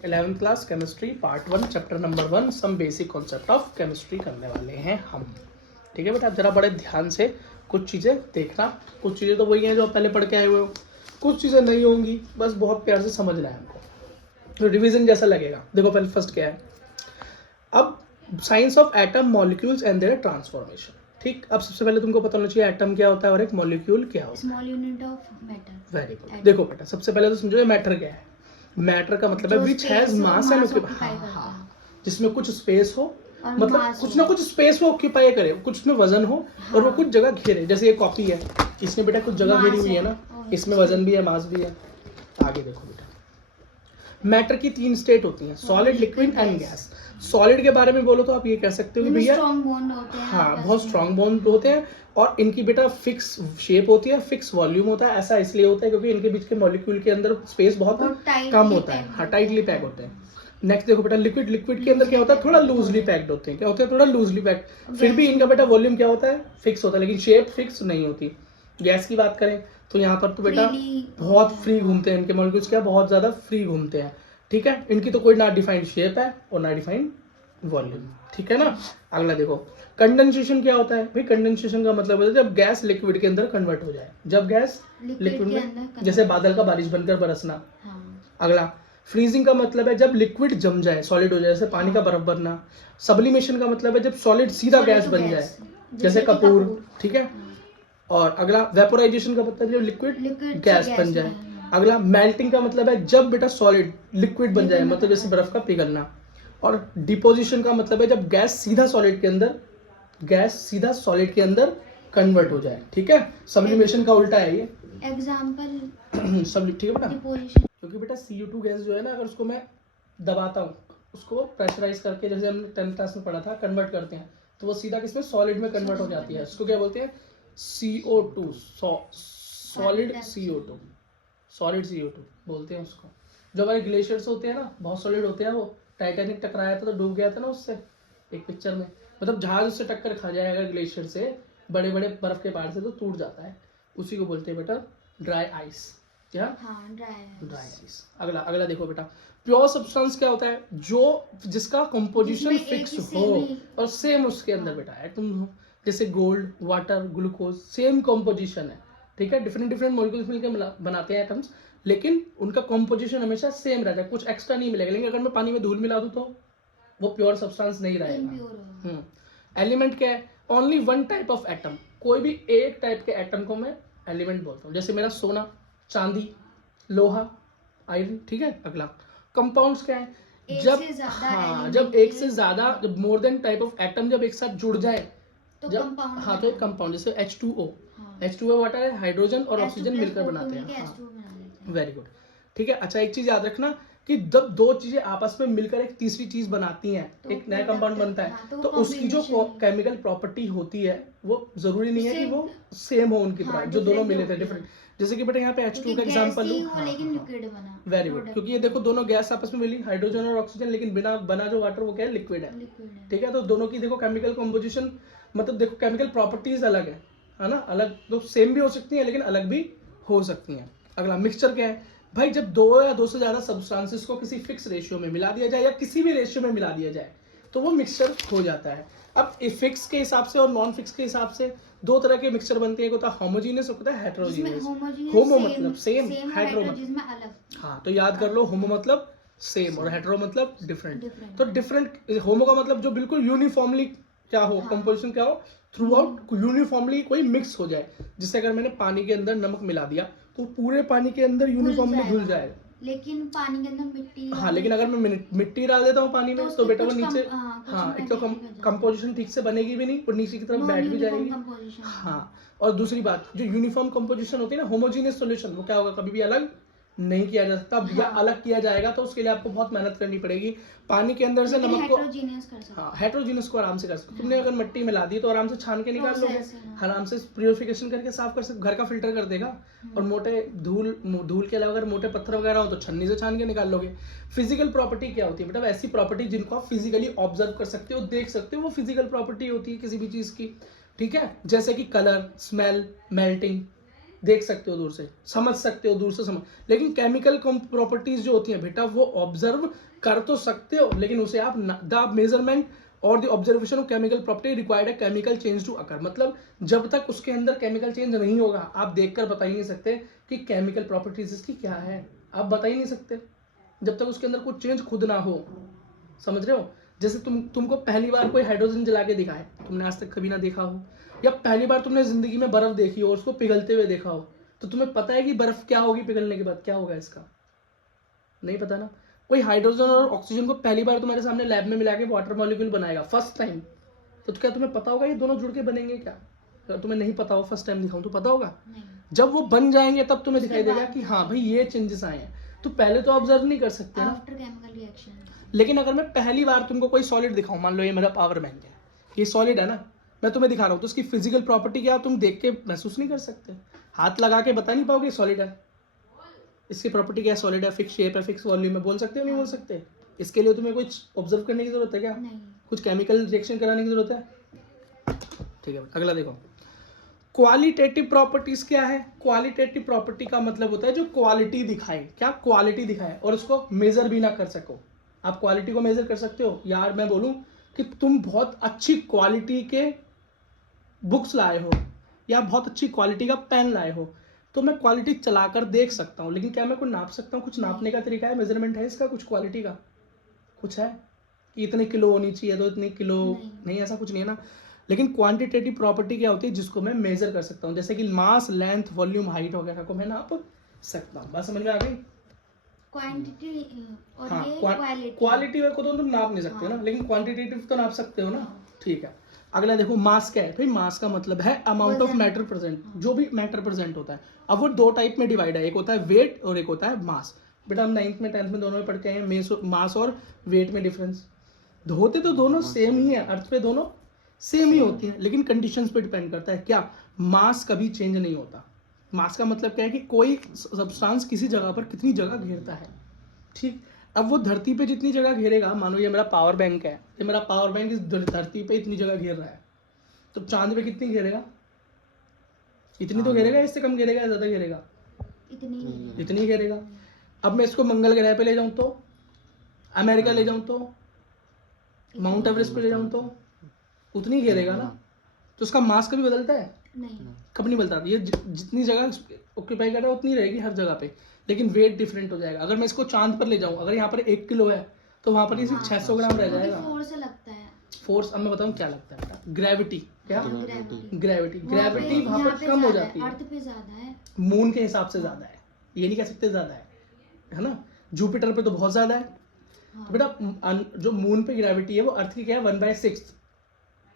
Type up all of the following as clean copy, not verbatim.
11th class chemistry part 1 chapter number 1 some basic concept of chemistry करने वाले हैं हम। ठीक है बेटा, आप जरा बड़े ध्यान से कुछ चीज़ें देखना। कुछ चीज़ें तो वही हैं जो आप पहले पढ़ के आए हुए हो, कुछ चीज़ें नहीं होंगी, बस बहुत प्यार से समझना है हमको, तो रिविजन जैसा लगेगा। देखो पहले फर्स्ट क्या है, अब science of atom molecules and their transformation. ठीक, अब सबसे पहले तुमको पता होना चाहिए एटम क्या होता है और एक मॉलिक्यूल क्या होता है। Small unit of matter. Very good. देखो बेटा, सबसे पहले तो समझो मैटर क्या है। मैटर का मतलब है which has mass and occupy, हाँ, जिसमें कुछ स्पेस हो, मतलब कुछ ना कुछ स्पेस वो ऑक्यूपाई करे, कुछ में वजन हो और वो कुछ जगह घेरे। जैसे ये कॉपी है, इसमें बेटा कुछ जगह घेरी हुई है ना, इसमें वजन भी है, मास भी है। आगे देखो बेटा, मैटर की 3 स्टेट होती हैं, solid, liquid and gas. Solid के बारे में बोलो तो आप ये कह सकते हो कि भैया स्ट्रॉन्ग बॉन्ड होते हैं, हाँ बहुत स्ट्रॉन्ग बॉन्ड होते हैं और इनकी बेटा फिक्स शेप होती है, फिक्स वॉल्यूम होता है। ऐसा इसलिए होता है क्योंकि इनके बीच के मॉलिक्यूल के अंदर स्पेस बहुत कम होता है, हाँ टाइटली पैक होते हैं। नेक्स्ट देखो बेटा, लिक्विड। लिक्विड के अंदर क्या होता है, थोड़ा लूजली पैक्ड होते हैं। क्या होते हैं, थोड़ा लूजली पैक्ड। फिर भी इनका बेटा वॉल्यूम क्या होता है, फिक्स होता है, लेकिन शेप फिक्स नहीं होती। गैस की बात करें तो यहाँ पर तो बेटा बहुत फ्री घूमते हैं, इनके मॉलिक्यूल्स क्या बहुत ज्यादा फ्री घूमते हैं। ठीक है, इनकी तो कोई ना डिफाइंड शेप है और ना डिफाइंड वॉल्यूम। ठीक है ना। अगला देखो, कंडेंसेशन क्या होता है भाई। कंडेंसेशन का मतलब है जब गैस लिक्विड के अंदर कन्वर्ट हो जाए, जब गैस लिक्विड में, जैसे बादल का बारिश बनकर बरसना। अगला, फ्रीजिंग का मतलब है जब लिक्विड जम जाए, सॉलिड हो जाए, जैसे पानी का बर्फ बनना। सब्लिमेशन का मतलब है जब सॉलिड सीधा गैस बन जाए, जैसे कपूर। ठीक है। और अगला, वेपोराइजेशन का मतलब जब लिक्विड गैस बन जाए। अगला, मेल्टिंग का मतलब है जब बेटा सॉलिड लिक्विड बन जाए, मतलब जैसे बर्फ का पिघलना। और डिपोजिशन का मतलब है जब गैस सीधा सॉलिड के अंदर कन्वर्ट हो जाए। ठीक है, सब्लिमेशन का उल्टा है ये एग्जांपल सब। ठीक है बेटा, डिपोजिशन। क्योंकि बेटा CO2 गैस जो है ना, अगर उसको मैं दबाता हूँ, उसको प्रेशराइज करके, जैसे हमने 10th क्लास में पढ़ा था, कन्वर्ट करते हैं, तो वो सीधा किसमें, सॉलिड में कन्वर्ट हो जाती है। उसको क्या बोलते हैं, CO2, solid CO2, solid CO2 बोलते हैं उसको। जो हमारे ग्लेशियर्स होते हैं ना, बहुत सॉलिड होते हैं। वो टाइटैनिक टकराया था तो डूब गया था ना उससे, एक पिक्चर में, मतलब जहाज उससे टक्कर खा जाएगा ग्लेशियर से, बड़े बड़े बर्फ के पहाड़ से, तो टूट जाता है। उसी को बोलते हैं बेटा ड्राई आइस। क्या, हाँ, ड्राई आइस। अगला देखो बेटा, प्योर सब्सटेंस क्या होता है, जो जिसका कंपोजिशन फिक्स हो और सेम उसके अंदर बेटा एटम हो। जैसे gold, water, glucose, same composition है। ठीक है, डिफरेंट डिफरेंट मॉलिक्यूल्स मिलकर बनाते हैं एटम्स, लेकिन उनका कंपोजिशन हमेशा सेम रहता है, कुछ एक्स्ट्रा नहीं मिलेगा। लेकिन अगर मैं पानी में धूल मिला दूं तो वो प्योर सब्सटेंस नहीं रहेगा। एलिमेंट क्या है, only one type of atom. कोई भी एक टाइप के एटम को मैं एलिमेंट बोलता हूँ, जैसे मेरा सोना, चांदी, लोहा, आयरन। ठीक है। अगला, कंपाउंड्स क्या है, जब जब एक से ज्यादा, जब more than type of atom जब एक साथ जुड़ जाए तो कंपाउंड। हाँ, तो एक कंपाउंड, जैसे H2O। H2O वाटर है, हाइड्रोजन और ऑक्सीजन मिलकर बनाते हैं। Very good. ठीक है। अच्छा, एक चीज याद रखना कि जब 2 चीजें आपस में मिलकर एक तीसरी चीज बनाती हैं, तो एक नया कंपाउंड बनता है, तो उसकी जो केमिकल प्रॉपर्टी होती है वो जरूरी नहीं है कि वो सेम हो उनकी तरह, जो दोनों मिले थे डिफरेंट। जैसे कि बेटा यहाँ पे H2 का एग्जांपल लो, वेरी गुड, क्योंकि ये देखो दोनों गैस आपस में मिली, हाइड्रोजन और ऑक्सीजन, लेकिन बिना बना जो वाटर वो क्या है, लिक्विड है। ठीक है, तो दोनों की देखो केमिकल कंपोजिशन, मतलब देखो केमिकल प्रॉपर्टीज अलग है ना, अलग तो सेम भी हो सकती है लेकिन अलग भी हो सकती हैं। अगला, मिक्सचर क्या है भाई, जब 2 या 2 से ज्यादा सब्सटेंसेस को किसी फिक्स रेशियो में मिला दिया जाए या किसी भी रेशियो में मिला दिया जाए तो वो मिक्सचर हो जाता है। अब फिक्स के हिसाब से और नॉन फिक्स के हिसाब से 2 तरह के मिक्सचर बनते हैं, एक होता है होमोजीनियस, होता है हेटेरोजीनियस। होमो मतलब सेम, हेटेरो मतलब अलग। हाँ, तो याद कर लो, होमो मतलब सेम और हेटेरो मतलब डिफरेंट। तो डिफरेंट, होमो का मतलब जो बिल्कुल यूनिफॉर्मली क्या हो, कंपोजिशन क्या हो, थ्रू आउट यूनिफॉर्मली कोई मिक्स हो जाए। जिससे अगर मैंने पानी के अंदर नमक मिला दिया तो पूरे पानी के अंदर यूनिफॉर्मली घुल जाएगा। लेकिन पानी के अंदर मिट्टी, हाँ, लेकिन अगर मैं मिट्टी डाल देता हूँ पानी में तो बेटा वो नीचे, हाँ, एक तो कंपोजिशन ठीक से बनेगी भी नहीं और नीचे की तरफ बैठ भी जाएगी। हाँ, और दूसरी बात, जो यूनिफॉर्म कंपोजिशन होती है ना, होमोजीनियस सॉल्यूशन, वो क्या होगा, कभी भी अलग नहीं किया जा सकता। या अलग किया जाएगा तो उसके लिए आपको बहुत मेहनत करनी पड़ेगी। पानी के अंदर से नमक को, हाँ, हेटेरोजीनियस को आराम से कर सकते। तुमने अगर मिट्टी मिला दी तो आराम से छान के निकाल लोगे, आराम से प्यूरिफिकेशन करके साफ कर सकते, घर का फिल्टर कर देगा। और मोटे धूल के अलावा अगर मोटे पत्थर वगैरह हो तो छन्नी से छान के निकाल लोगे। फिजिकल प्रॉपर्टी क्या होती है बेटा, ऐसी प्रॉपर्टी जिनको आप फिजिकली ऑब्जर्व कर सकते हो, देख सकते हो, वो फिजिकल प्रॉपर्टी होती है किसी भी चीज की। ठीक है, जैसे कि कलर, स्मेल, मेल्टिंग, देख सकते हो दूर से, समझ सकते हो दूर से समझ, लेकिन केमिकल प्रॉपर्टीज जो होती हैं बेटा वो ऑब्जर्व कर तो सकते हो, लेकिन उसे आप द मेजरमेंट और the observation of chemical property required है केमिकल चेंज टू अकर, मतलब जब तक उसके अंदर केमिकल चेंज नहीं होगा आप देखकर बता ही नहीं सकते कि केमिकल प्रॉपर्टीज इसकी क्या है, आप बता ही नहीं सकते जब तक उसके अंदर कुछ चेंज खुद ना हो, समझ रहे हो। जैसे तुमको पहली बार कोई हाइड्रोजन जला के दिखाए, तुमने आज तक कभी ना देखा हो, या पहली बार तुमने जिंदगी में बर्फ देखी हो और उसको पिघलते हुए देखा हो, तो तुम्हें पता है कि बर्फ क्या होगी पिघलने के बाद, क्या होगा इसका, नहीं पता ना। कोई हाइड्रोजन और ऑक्सीजन को पहली बार तुम्हारे सामने लैब में मिला के वाटर मॉलिक्यूल बनाएगा फर्स्ट टाइम, तो क्या तुम्हें पता होगा ये दोनों जुड़ के बनेंगे क्या? अगर तुम्हें नहीं पता हो फर्स्ट टाइम दिखाऊं तो पता होगा? जब वो बन जाएंगे तब तुम्हें दिखाई देगा कि हाँ भाई ये चेंजेस आए हैं, तो पहले तो ऑब्जर्व नहीं कर सकते ना। After chemical reaction. लेकिन अगर मैं पहली बार तुमको कोई सॉलिड दिखाऊं, मान लो ये मेरा पावर बैंक है, ये सॉलिड है ना, मैं तुम्हें दिखा रहा हूँ, तो उसकी फिजिकल प्रॉपर्टी क्या तुम देख के महसूस नहीं कर सकते, हाथ लगा के बता नहीं पाओगे सॉलिड है, इसकी प्रॉपर्टी क्या है, सॉलिड है, फिक्स शेप है, फिक्स वॉल्यूम है, बोल सकते हो नहीं बोल सकते? इसके लिए तुम्हें कुछ ऑब्जर्व करने की जरूरत है क्या? नहीं। कुछ केमिकल रिएक्शन कराने की जरूरत है? ठीक है, अगला देखो, क्वालिटेटिव प्रॉपर्टीज क्या है? क्वालिटेटिव प्रॉपर्टी का मतलब होता है जो क्वालिटी दिखाए, क्या क्वालिटी दिखाए और उसको मेजर भी ना कर सको। आप क्वालिटी को मेजर कर सकते हो, यार मैं बोलूं कि तुम बहुत अच्छी क्वालिटी के बुक्स लाए हो या बहुत अच्छी क्वालिटी का पेन लाए हो, तो मैं क्वालिटी चलाकर देख सकता हूँ, लेकिन क्या मैं कोई नाप सकता हूँ? कुछ नापने का तरीका है, मेजरमेंट है इसका, कुछ क्वालिटी का कुछ है कि इतने किलो होनी चाहिए तो इतने किलो नहीं, ऐसा कुछ नहीं है ना। लेकिन क्वांटिटेटिव प्रॉपर्टी क्या होती है जिसको मैं मेजर कर सकता हूँ, जैसे कि मास, लेंथ, वॉल्यूम, हाइट वगैरह को मैं नाप सकता हूँ। बात समझ में आ गई? क्वांटिटी और हाँ, ये क्वालिटी। क्वालिटी को तो तुम नाप नहीं सकते हो ना, लेकिन क्वांटिटेटिव तो नाप सकते हो ना। ठीक है, अगला देखो, मास क्या है भाई? मास का मतलब है अमाउंट ऑफ मैटर प्रेजेंट, जो भी मैटर प्रेजेंट होता है। अब वो दो टाइप में डिवाइड है, एक होता है वेट और एक होता है मास। बेटा हम 9th में 10th में दोनों में पढ़ के आए हैं, मास और वेट में डिफरेंस। होते तो दोनों सेम ही है, अर्थ पे दोनों सेम ही होती है, लेकिन कंडीशंस पे डिपेंड करता है। क्या? मास कभी चेंज नहीं होता। मास का मतलब क्या है कि कोई सब्सटेंस किसी जगह पर कितनी जगह घेरता है, ठीक। अब वो धरती पे जितनी जगह घेरेगा, मानो ये मेरा पावर बैंक है, ये मेरा पावर बैंक इस धरती पे इतनी जगह घेर रहा है, तो चांद पे कितनी घेरेगा? इतनी तो घेरेगा, इससे कम घेरेगा या ज्यादा घेरेगा? इतनी घेरेगा। अब मैं इसको मंगल ग्रह पे ले जाऊं तो, अमेरिका ले जाऊं तो, माउंट एवरेस्ट पे ले जाऊं तो उतनी घेरेगा ना। तो उसका मास कभी बदलता है? नहीं। कभी नहीं बदलता। ये जितनी जगह ऑक्यूपाई कर रहा है उतनी रहेगी हर जगह पे, लेकिन वेट डिफरेंट हो जाएगा। अगर मैं इसको चांद पर ले जाऊं, अगर यहाँ पर 1 किलो है तो वहां पर ये सिर्फ 600 ग्राम रह जाएगा। फोर्स लगता है। फोर्स, अब मैं बताऊं क्या लगता है बेटा? ग्रेविटी। क्या? ग्रेविटी ग्रेविटी वहां पर कम हो जाती है, अर्थ पे ज्यादा है, मून के हिसाब से ज्यादा है, ये नहीं कह सकते ज्यादा है ना। जुपिटर पे तो बहुत ज्यादा है। तो बेटा जो मून पे ग्रेविटी है वो अर्थ की क्या है? 1/6।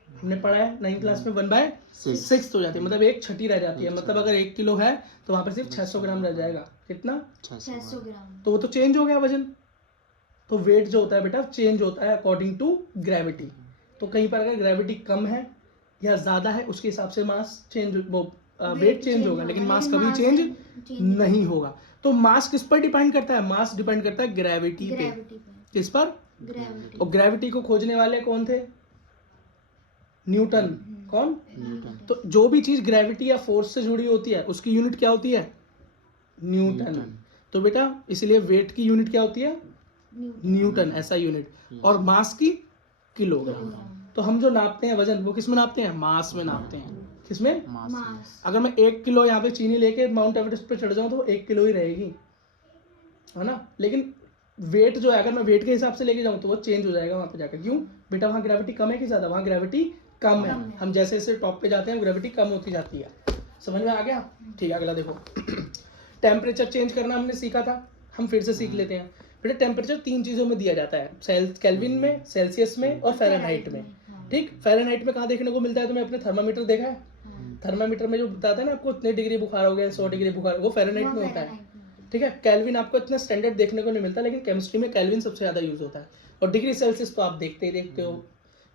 हमने पढ़ा है 9th क्लास में 1/6 हो जाती है, मतलब 1/6 रह जाती है। मतलब अगर 1 किलो है तो वहां पर सिर्फ 600 ग्राम रह जाएगा। कितना? 600 ग्राम। तो वो तो चेंज हो गया वजन। तो वेट जो होता है बेटा चेंज होता है अकॉर्डिंग टू ग्रेविटी। तो कहीं पर अगर ग्रेविटी कम है या ज्यादा है उसके हिसाब से मास चेंज, वो वेट चेंज होगा, लेकिन मास कभी चेंज नहीं होगा। तो मास किस पर डिपेंड करता है? मास डिपेंड करता है ग्रेविटी पे। किस पर? ग्रेविटी। और ग्रेविटी को खोजने वाले कौन थे? न्यूटन। कौन? तो जो भी चीज ग्रेविटी या फोर्स से जुड़ी होती है उसकी यूनिट क्या होती है? न्यूटन। तो बेटा इसलिए वेट की यूनिट क्या होती है? न्यूटन, ऐसा यूनिट। और मास की किलोग्राम। तो हम जो नापते हैं वजन, वो किस में नापते हैं? मास में नापते हैं। किसमें? मास। अगर मैं 1 किलो यहाँ पे चीनी लेके माउंट एवरेस्ट पे चढ़ जाऊं तो वो 1 किलो ही रहेगी, है ना। लेकिन वेट जो है, अगर मैं वेट के हिसाब से लेके जाऊं तो वो चेंज हो जाएगा वहां पे जाकर। क्यों? बेटा वहां ग्रेविटी कम है कि ज्यादा? वहां ग्रेविटी कम है। हम जैसे जैसे टॉप पे जाते हैं ग्रेविटी कम होती जाती है। समझ में आ गया? ठीक है, अगला देखो। टेम्परेचर चेंज करना हमने सीखा था, हम फिर से सीख लेते हैं। बेटा टेम्परेचर 3 चीजों में दिया जाता है, केल्विन में, सेल्सियस में और फ़ारेनहाइट में। ठीक। फ़ारेनहाइट में कहाँ देखने को मिलता है? तुम्हें अपने थर्मामीटर देखा है? थर्मामीटर में जो बताता है ना आपको इतने डिग्री बुखार हो गया, 100 डिग्री बुखार, वो फ़ारेनहाइट में होता है। ठीक है। केल्विन आपको इतना स्टैंडर्ड देखने को नहीं मिलता, लेकिन केमिस्ट्री में केल्विन सबसे ज्यादा यूज होता है। और डिग्री सेल्सियस तो आप देखते ही देखते हो,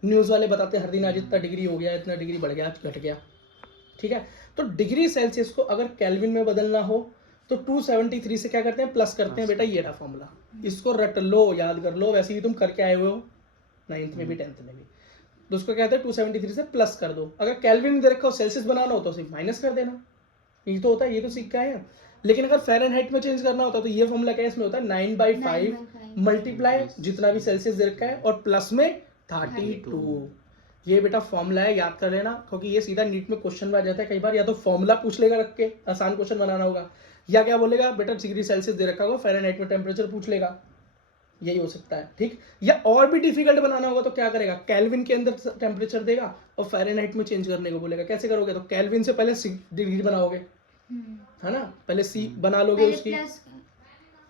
न्यूज वाले बताते हैं हर दिन आज इतना डिग्री हो गया, इतना डिग्री बढ़ गया, घट गया। ठीक है। तो डिग्री सेल्सियस को अगर केल्विन में बदलना हो तो 273 से क्या करते हैं? प्लस करते हैं। बेटा ये रहा फॉर्मूला, इसको रट लो, याद कर लो, वैसे ही तुम करके आए हुए हो 9th में भी 10th में भी। तो उसको कहते हैं 273 से प्लस कर दो। अगर केल्विन दे रखा हो, सेल्सियस बनाना हो तो सिर्फ माइनस कर देना, ये तो होता है, ये तो सीख के आए हैं। लेकिन अगर फ़ारेनहाइट में चेंज करना होता है तो ये फॉर्मूला क्या है, इसमें होता है 9/5 मल्टीप्लाई जितना भी सेल्सियस दे रखा है और प्लस में 32। ये बेटा फॉर्मूला है, याद कर लेना, क्योंकि ये सीधा नीट में क्वेश्चन में आ जाता है कई बार। या तो फॉर्मूला पूछ लेगा रख के, आसान क्वेश्चन बनाना होगा, या क्या बोलेगा बेटा डिग्री सेल्सियस दे रखा होगा, फ़ारेनहाइट में टेम्परेचर पूछ लेगा, यही हो सकता है। ठीक, या और भी डिफिकल्ट बनाना होगा तो क्या करेगा, केल्विन के अंदर टेम्परेचर देगा और फ़ारेनहाइट में चेंज करने को बोलेगा। कैसे करोगे, तो केल्विन से पहले डिग्री बनाओगे, है ना, पहले सी बना लोगे पहले उसकी। प्लस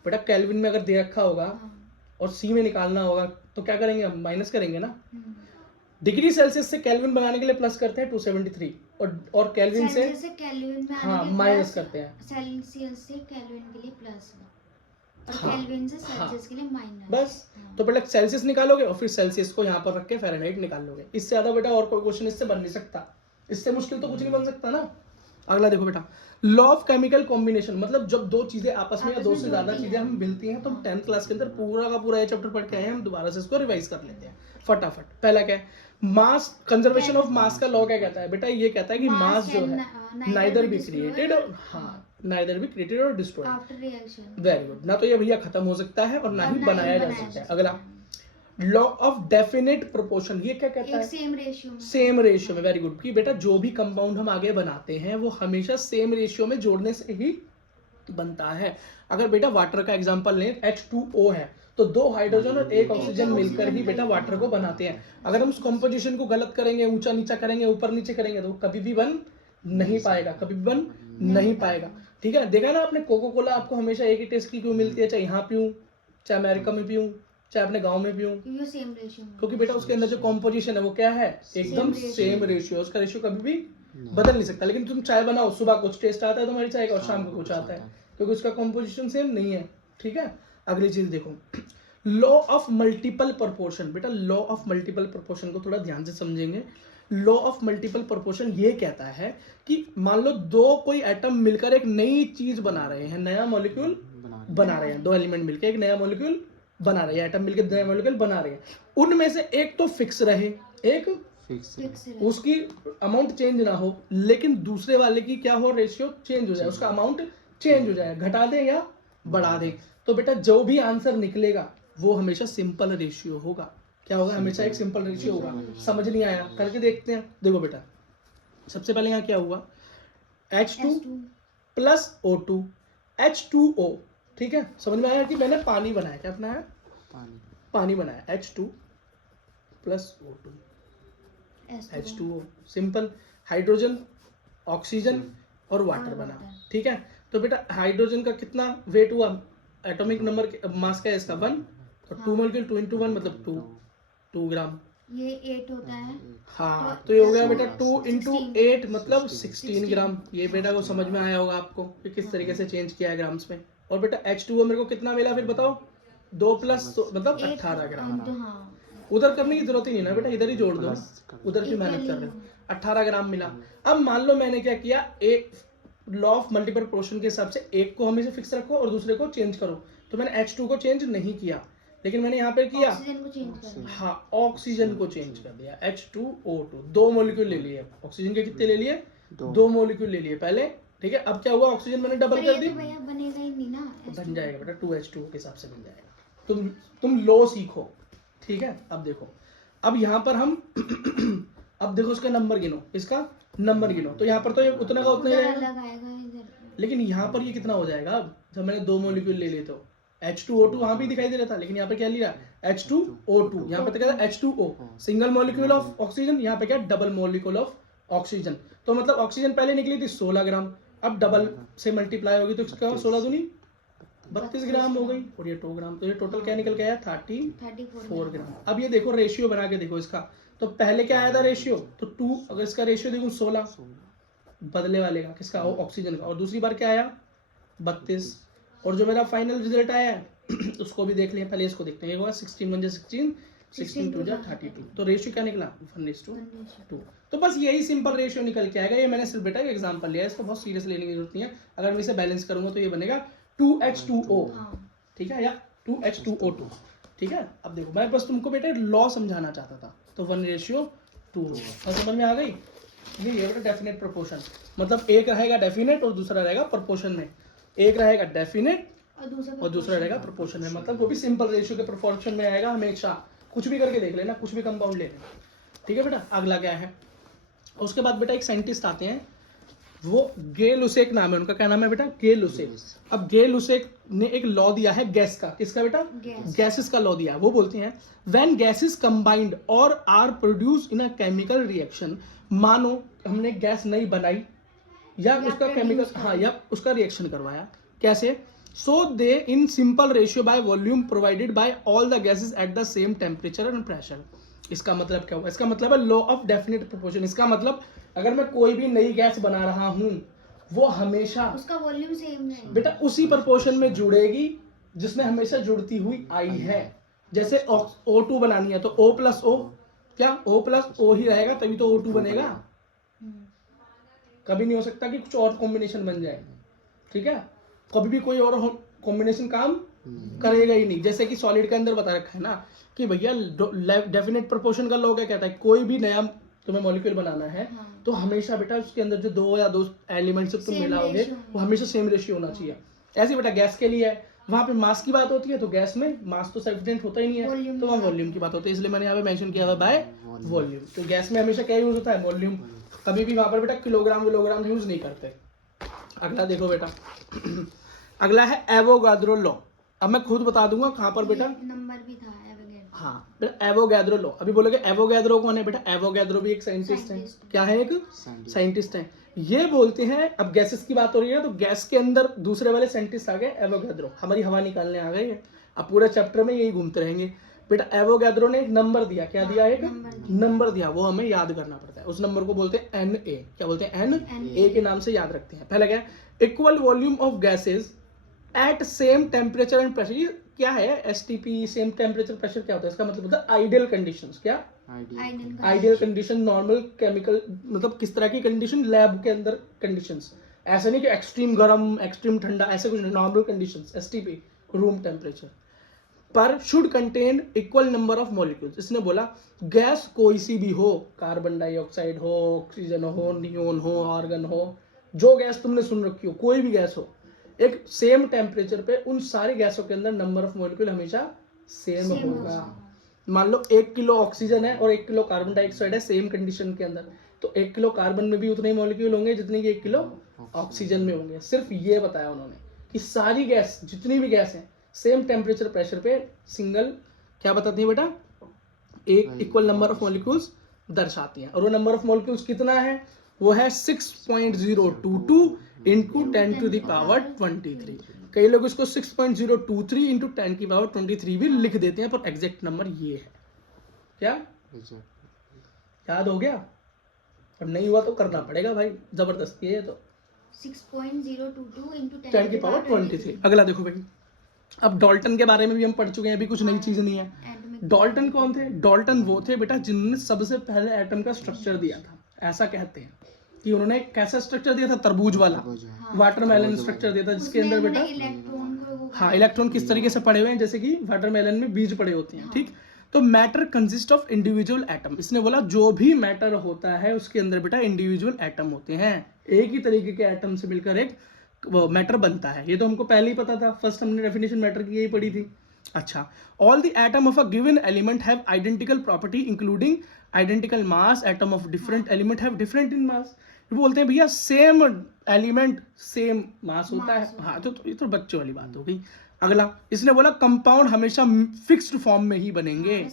बेटा केल्विन में अगर दे रखा होगा हाँ, और सी में निकालना होगा तो क्या करेंगे, हम माइनस करेंगे ना। हम्म। डिग्री सेल्सियस से केल्विन बनाने के लिए प्लस करते हैं 273 और केल्विन से सेल्सियस से केल्विन में आने हाँ के लिए माइनस प्लस, करते हैं। सेल्सियस से केल्विन के लिए प्लस और हाँ, केल्विन से हाँ, सेल्सियस के लिए माइनस। बस। हाँ। तो बेटा सेल्सियस निकालोगे और फिर सेल्सियस को यहाँ पर रख के फ़ारेनहाइट निकाल लोगे। इससे ज्यादा बेटा और कोई क्वेश्चन इससे बन नहीं सकता, इससे मुश्किल तो कुछ नहीं बन सकता ना। अगला देखो बेटा, लॉ ऑफ केमिकल कॉम्बिनेशन, मतलब जब दो चीजें आपस में या दो से ज्यादा चीजें हम मिलती हैं तो हम 10th क्लास के अंदर पूरा का पूरा ये चैप्टर पढ़ के आए हैं, हम दोबारा से इसको रिवाइज कर लेते हैं फटाफट। पहला क्या है, मास, कंजर्वेशन ऑफ मास का लॉ क्या कहता है बेटा, ये कहता है कि मास जो है नाइदर बी क्रिएटेड, हाँ नाइदर बी क्रिएटेड और destroyed after reaction. Very good, ना तो ये भैया खत्म हो सकता है और ना ही बनाया जा सकता है। अगला लॉ ऑफ डेफिनेट प्रोपोर्शन, ये क्या कहता एक है, सेम रेशियो में, सेम रेशियो में। वेरी गुड, कि बेटा जो भी कंपाउंड हम आगे बनाते हैं वो हमेशा सेम रेशियो में जोड़ने से ही बनता है। अगर बेटा वाटर का एग्जांपल लें, H2O है तो 2 हाइड्रोजन और 1 ऑक्सीजन मिलकर ही बेटा वाटर को बनाते हैं। अगर हम उस कंपोजिशन को गलत करेंगे, ऊंचा नीचा करेंगे, ऊपर नीचे करेंगे तो कभी भी बन नहीं पाएगा, कभी भी बन नहीं पाएगा। ठीक है, देखा ना आपने, कोको कोला आपको हमेशा एक ही टेस्ट की क्यों मिलती है, चाहे यहाँ पीऊँ, चाहे अमेरिका में पीऊँ, चाहे अपने गांव में पीऊँ, क्योंकि सेम रेशियो में, क्योंकि बेटा उसके अंदर जो कॉम्पोजिशन है वो क्या है, एकदम सेम रेशियो। उसका रेशियो कभी भी बदल नहीं सकता। लेकिन तुम चाय बनाओ, सुबह कुछ टेस्ट आता है तुम्हारी चाय का और शाम को कुछ आता है, क्योंकि उसका कॉम्पोजिशन सेम नहीं है। ठीक है, अगली चीज देखो, लॉ ऑफ मल्टीपल प्रोपोर्शन। बेटा लॉ ऑफ मल्टीपल प्रोपोर्शन को थोड़ा ध्यान से समझेंगे। लॉ ऑफ मल्टीपल प्रोपोर्शन ये कहता है कि मान लो दो कोई एटम मिलकर एक नई चीज बना रहे हैं, नया मॉलिक्यूल बना रहे हैं, दो एलिमेंट मिलकर एक नया मॉलिक्यूल बना रहे हैं, एटम मिलकर नया मॉलिक्यूल बना रहे हैं। उनमें से एक तो फिक्स रहे, एक फिक्स उसकी अमाउंट चेंज ना हो, लेकिन दूसरे वाले की क्या हो, रेशियो चेंज हो जाए, उसका अमाउंट चेंज हो जाए, घटा दे या बढ़ा दे। तो बेटा जो भी आंसर निकलेगा वो हमेशा सिंपल रेशियो होगा। क्या होगा, हमेशा एक सिंपल रेशियो होगा। समझ नहीं आया, करके देखते हैं। देखो बेटा सबसे पहले यहाँ क्या हुआ, H2 प्लस O2 H2O। ठीक है, समझ में आया कि मैंने पानी बनाया, क्या बनाया, पानी बनाया, H2 plus O2 H2O, simple. Hydrogen, oxygen और वाटर बना। ठीक है, तो बेटा हाइड्रोजन का कितना वेट हुआ, एटॉमिक नंबर मास का है इसका 1 और 2 मोलिक्यूल, 2 into 1 मतलब 2 ग्राम। ये 8 होता है, हाँ तो ये हो गया बेटा 2 into 8 मतलब 16 ग्राम। ये बेटा को समझ में आया होगा आपको कि किस तरीके से चेंज किया है ग्राम्स में। और बेटा H2O मेरे को कितना मिला फिर बताओ, 2 प्लस मतलब 18 ग्राम। हाँ उधर करने की जरूरत ही नहीं ना बेटा, इधर ही जोड़ दो, उधर की मेहनत कर रहे हो। 18 ग्राम मिला। अब मान लो मैंने क्या किया, एक लॉ ऑफ मल्टीपल प्रोपोर्शन के हिसाब से एक को हमेशा फिक्स रखो और दूसरे को चेंज करो। तो मैंने H2 को चेंज नहीं किया, लेकिन मैंने यहाँ पे किया, ऑक्सीजन को चेंज कर दिया। हाँ ऑक्सीजन को चेंज कर दिया, H2O2 2 मॉलिक्यूल ले लिए। ऑक्सीजन के कितने ले लिए, 2 मॉलिक्यूल ले लिए पहले। ठीक है, अब क्या हुआ, ऑक्सीजन मैंने डबल कर दी, भैया बनेगा ही नहीं ना, बन जाएगा बेटा 2H2O के हिसाब से बन जाएगा। तुम लो सीखो। ठीक है, अब देखो, अब यहाँ पर हम अब देखो इसका नंबर गिनो, इसका नंबर गिनो, तो यहाँ पर तो ये उतना का उतना ही रहेगा, अलग आएगा इधर। लेकिन यहाँ पर ये कितना हो जाएगा, अब जब मैंने 2 मॉलिक्यूल ले लिए तो H2O2 वहां भी दिखाई दे रहा था, लेकिन यहाँ पे क्या लिया, H2O2। यहाँ पे तो क्या था H2O, single molecule of oxygen, यहाँ पे क्या डबल मॉलिक्यूल ऑफ ऑक्सीजन। तो मतलब ऑक्सीजन पहले निकली थी 16 ग्राम, अब डबल से मल्टीप्लाई होगी तो इसका 16 दूनी 32 ग्राम हो गई और ये 2 ग्राम। तो ये टोटल क्या निकल के आया, 34 ग्राम। अब ये देखो रेशियो बना के देखो इसका, तो पहले क्या आया था रेशियो, तो 2, अगर इसका रेशियो देखो 16 बदले वाले का, किसका, ऑक्सीजन का, और दूसरी बार क्या आया 32। और जो मेरा फाइनल रिजल्ट आया है उसको भी देख लें, पहले इसको देखते हैं। ये होगा 16 1 16, 16 2 32। तो रेशियो क्या निकला 1:2। तो बस यही सिंपल रेशियो निकल के आएगा। ये मैंने सिर्फ बेटा एक एग्जांपल लिया है, इसको बहुत सीरियस लेने की जरूरत नहीं है। अगर मैं इसे बैलेंस करूंगा तो ये बनेगा 2H2O। ठीक है, या 2H2O2। ठीक है, अब देखो मैं बस तुमको बेटा लॉ समझाना चाहता था, तो 1:2 और समझ में आ गई। नहीं, ये बेटा डेफिनेट प्रोपोर्शन, मतलब एक रहेगा डेफिनेट और दूसरा रहेगा प्रोपोर्शन में। एक रहेगा डेफिनेट और दूसरा रहेगा प्रोपोर्शन में, मतलब वो भी सिंपल रेशियो के प्रोपोर्शन में आएगा हमेशा। कुछ भी करके देख लेना, कुछ भी कंपाउंड ले लेना, ठीक है बेटा। अगला क्या है, उसके बाद बेटा एक साइंटिस्ट आते हैं, वो गे लुसेक नाम है उनका। क्या नाम है बेटा? गे लुसेक। अब गे लुसेक ने एक लॉ दिया है गैस का। किसका बेटा? गैसेस का लॉ दिया है। वो बोलते हैं when gases combined or are produce in a chemical reaction, मानो हमने गैस नहीं बनाई या उसका केमिकल, हाँ, या उसका रिएक्शन करवाया। कैसे? So they in simple ratio by volume provided by all the gases at the same temperature and pressure. इसका मतलब क्या हुआ? इसका मतलब है लॉ ऑफ डेफिनेट प्रोपोर्शन। इसका मतलब अगर मैं कोई भी नई गैस बना रहा हूं, वो हमेशा उसका वॉल्यूम सेम रहेगा बेटा उसी प्रोपोर्शन में जुड़ेगी जिसमें हमेशा जुड़ती हुई आई है। जैसे O2 बनानी है तो O प्लस O, क्या O प्लस O ही रहेगा, तभी तो O2 बनेगा। कभी नहीं हो सकता कि कुछ और कॉम्बिनेशन बन जाए, ठीक है। कभी भी कोई और कॉम्बिनेशन काम करेगा ही नहीं। जैसे कि सॉलिड के अंदर बता रखा है ना कि भैया डेफिनेट प्रोपोर्शन का लॉ क्या कहता है, कोई भी नया तुम्हें मॉलिक्यूल बनाना है तो हमेशा बेटा उसके अंदर जो दो या दो एलिमेंट्स तुम मिलाओगे वो हमेशा सेम रेशियो होना चाहिए। ऐसे बेटा गैस के लिए है, वहां पे मास की बात होती है तो गैस में मास तो सफिशिएंट होता ही नहीं है, तो वहाँ वॉल्यूम की बात होती है। इसलिए मैंने यहाँ पे मेंशन किया हुआ बाय वॉल्यूम। तो गैस में हमेशा क्या यूज होता है? वॉल्यूम। कभी भी वहां पर बेटा किलोग्राम यूज नहीं करते। अगला देखो बेटा अगला है एवोगाद्रो लॉ। अब मैं खुद बता दूंगा कहाँ पर बेटा, नंबर भी था एवोगैड्रो। हाँ बेटा एवोगैद्रो लॉ। अभी बोलोगे एवोगैद्रो कौन है बेटा? एवोगैद्रो भी एक साइंटिस्ट है। क्या है? एक साइंटिस्ट है। ये बोलते हैं, अब गैसेस की बात हो रही है तो गैस के अंदर दूसरे वाले साइंटिस्ट आ गए एवोगैद्रो, हमारी हवा निकालने आ गए। अब पूरे चैप्टर में यही घूमते रहेंगे बेटा। एवोगैद्रो ने एक नंबर दिया। क्या दिया? एक नंबर दिया, वो हमें याद करना पड़ता है। उस नंबर को बोलते हैं Na। क्या बोलते हैं? Na के नाम से याद रखते हैं। पहला क्या है? Equal volume of gases at same temperature and pressure. ये क्या है? एसटीपी, सेम टेम्परेचर प्रेशर क्या होता है? इसका मतलब होता है आइडियल कंडीशंस। क्या? Ideal condition. नॉर्मल केमिकल मतलब किस तरह की कंडीशन? लैब के अंदर कंडीशंस। ऐसा नहीं कि एक्सट्रीम गर्म, एक्सट्रीम ठंडा, ऐसे कुछ नहीं। Normal conditions, STP, room temperature पर should contain equal number of molecules. इसने बोला गैस कोई सी भी हो, कार्बन डाइऑक्साइड हो, ऑक्सीजन हो, नियोन हो, आर्गन हो, जो गैस तुमने सुन रखी हो, कोई भी गैस हो, एक सेम टेम्परेचर पे उन सारी गैसों के अंदर नंबर ऑफ मॉलिक्यूल हमेशा सेम होगा। मान लो 1 किलो ऑक्सीजन है और 1 किलो कार्बन डाइऑक्साइड है सेम कंडीशन के अंदर, तो 1 किलो कार्बन में भी उतने ही मॉलिक्यूल होंगे जितने कि 1 किलो ऑक्सीजन में होंगे। सिर्फ ये बताया उन्होंने कि सारी गैस, जितनी भी गैस है, सेम टेम्परेचर प्रेशर पे सिंगल क्या बताती है बेटा? एक इक्वल नंबर ऑफ मॉलिक्यूल्स दर्शाती हैं। और वो नंबर ऑफ मॉलिक्यूल्स कितना है? वो है 6.022 इंटू 10 टू द पावर 23। कई लोग इसको 6.023 इंटू 10 की पावर 23 भी लिख देते हैं, पर एग्जैक्ट नंबर ये है। क्या याद हो गया? और नहीं हुआ तो करना पड़ेगा भाई, जबरदस्ती है तो। 6.022 इंटू 10 की पावर 23। अगला देखो भाई, अब डाल्टन के बारे में भी हम पढ़ चुके हैं, अभी कुछ नई चीज नहीं है। डाल्टन कौन थे? डाल्टन वो थे बेटा जिन्होंने सबसे पहले एटम का स्ट्रक्चर दिया था। ऐसा कहते हैं कि उन्होंने कैसा स्ट्रक्चर दिया था? तरबूज वाला, वाटरमेलन स्ट्रक्चर दिया था, जिसके अंदर बेटा हाँ इलेक्ट्रॉन किस तरीके से पड़े हुए हैं, जैसे कि वाटरमेलन में बीज पड़े होते हैं, ठीक। तो matter consist of individual atom. इसने बोला जो भी मैटर होता है उसके अंदर बेटा इंडिविजुअल एटम होते हैं, एक ही तरीके के एटम से मिलकर एक मैटर बनता है। ये तो हमको पहले ही पता था, फर्स्ट हमने डेफिनेशन मैटर की यही पढ़ी थी। अच्छा, all the atom of a given element have identical property including identical mass. Atom of different element have different in mass. बोलते हैं भैया सेम एलिमेंट सेम मास होता है। हाँ तो ये तो बच्चों वाली बात हो गई। अगला इसने बोला कंपाउंड हमेशा फिक्स्ड फॉर्म में ही बनेंगे,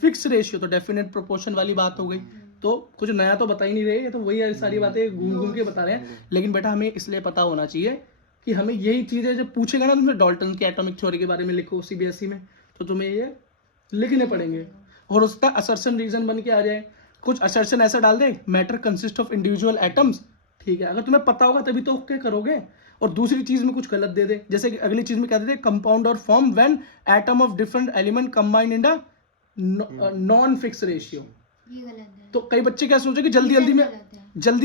फिक्स रेशियो, तो डेफिनेट प्रोपोर्शन वाली बात हो गई। तो कुछ नया तो बता ही नहीं रहे, ये तो वही सारी बातें घूम घूम के बता रहे हैं। लेकिन बेटा हमें इसलिए पता होना चाहिए कि हमें यही चीजें जब पूछेगा ना तुमसे डाल्टन के एटॉमिक थ्योरी के बारे में लिखो सीबीएसई में, तो तुम्हें ये लिखने पड़ेंगे और उसका असर्शन रीजन बन के आ जाए। कुछ असर्शन ऐसा डाल दे matter consist of individual atoms, ठीक है, अगर तुम्हें पता होगा तभी तो ओके करोगे। और दूसरी चीज में कुछ गलत दे दे, जैसे कि अगली चीज में क्या दे दे, कंपाउंड और form when atom of different element combined in a non fix ratio. ये गलत है। तो कई बच्चे क्या सोचे कि जल्दी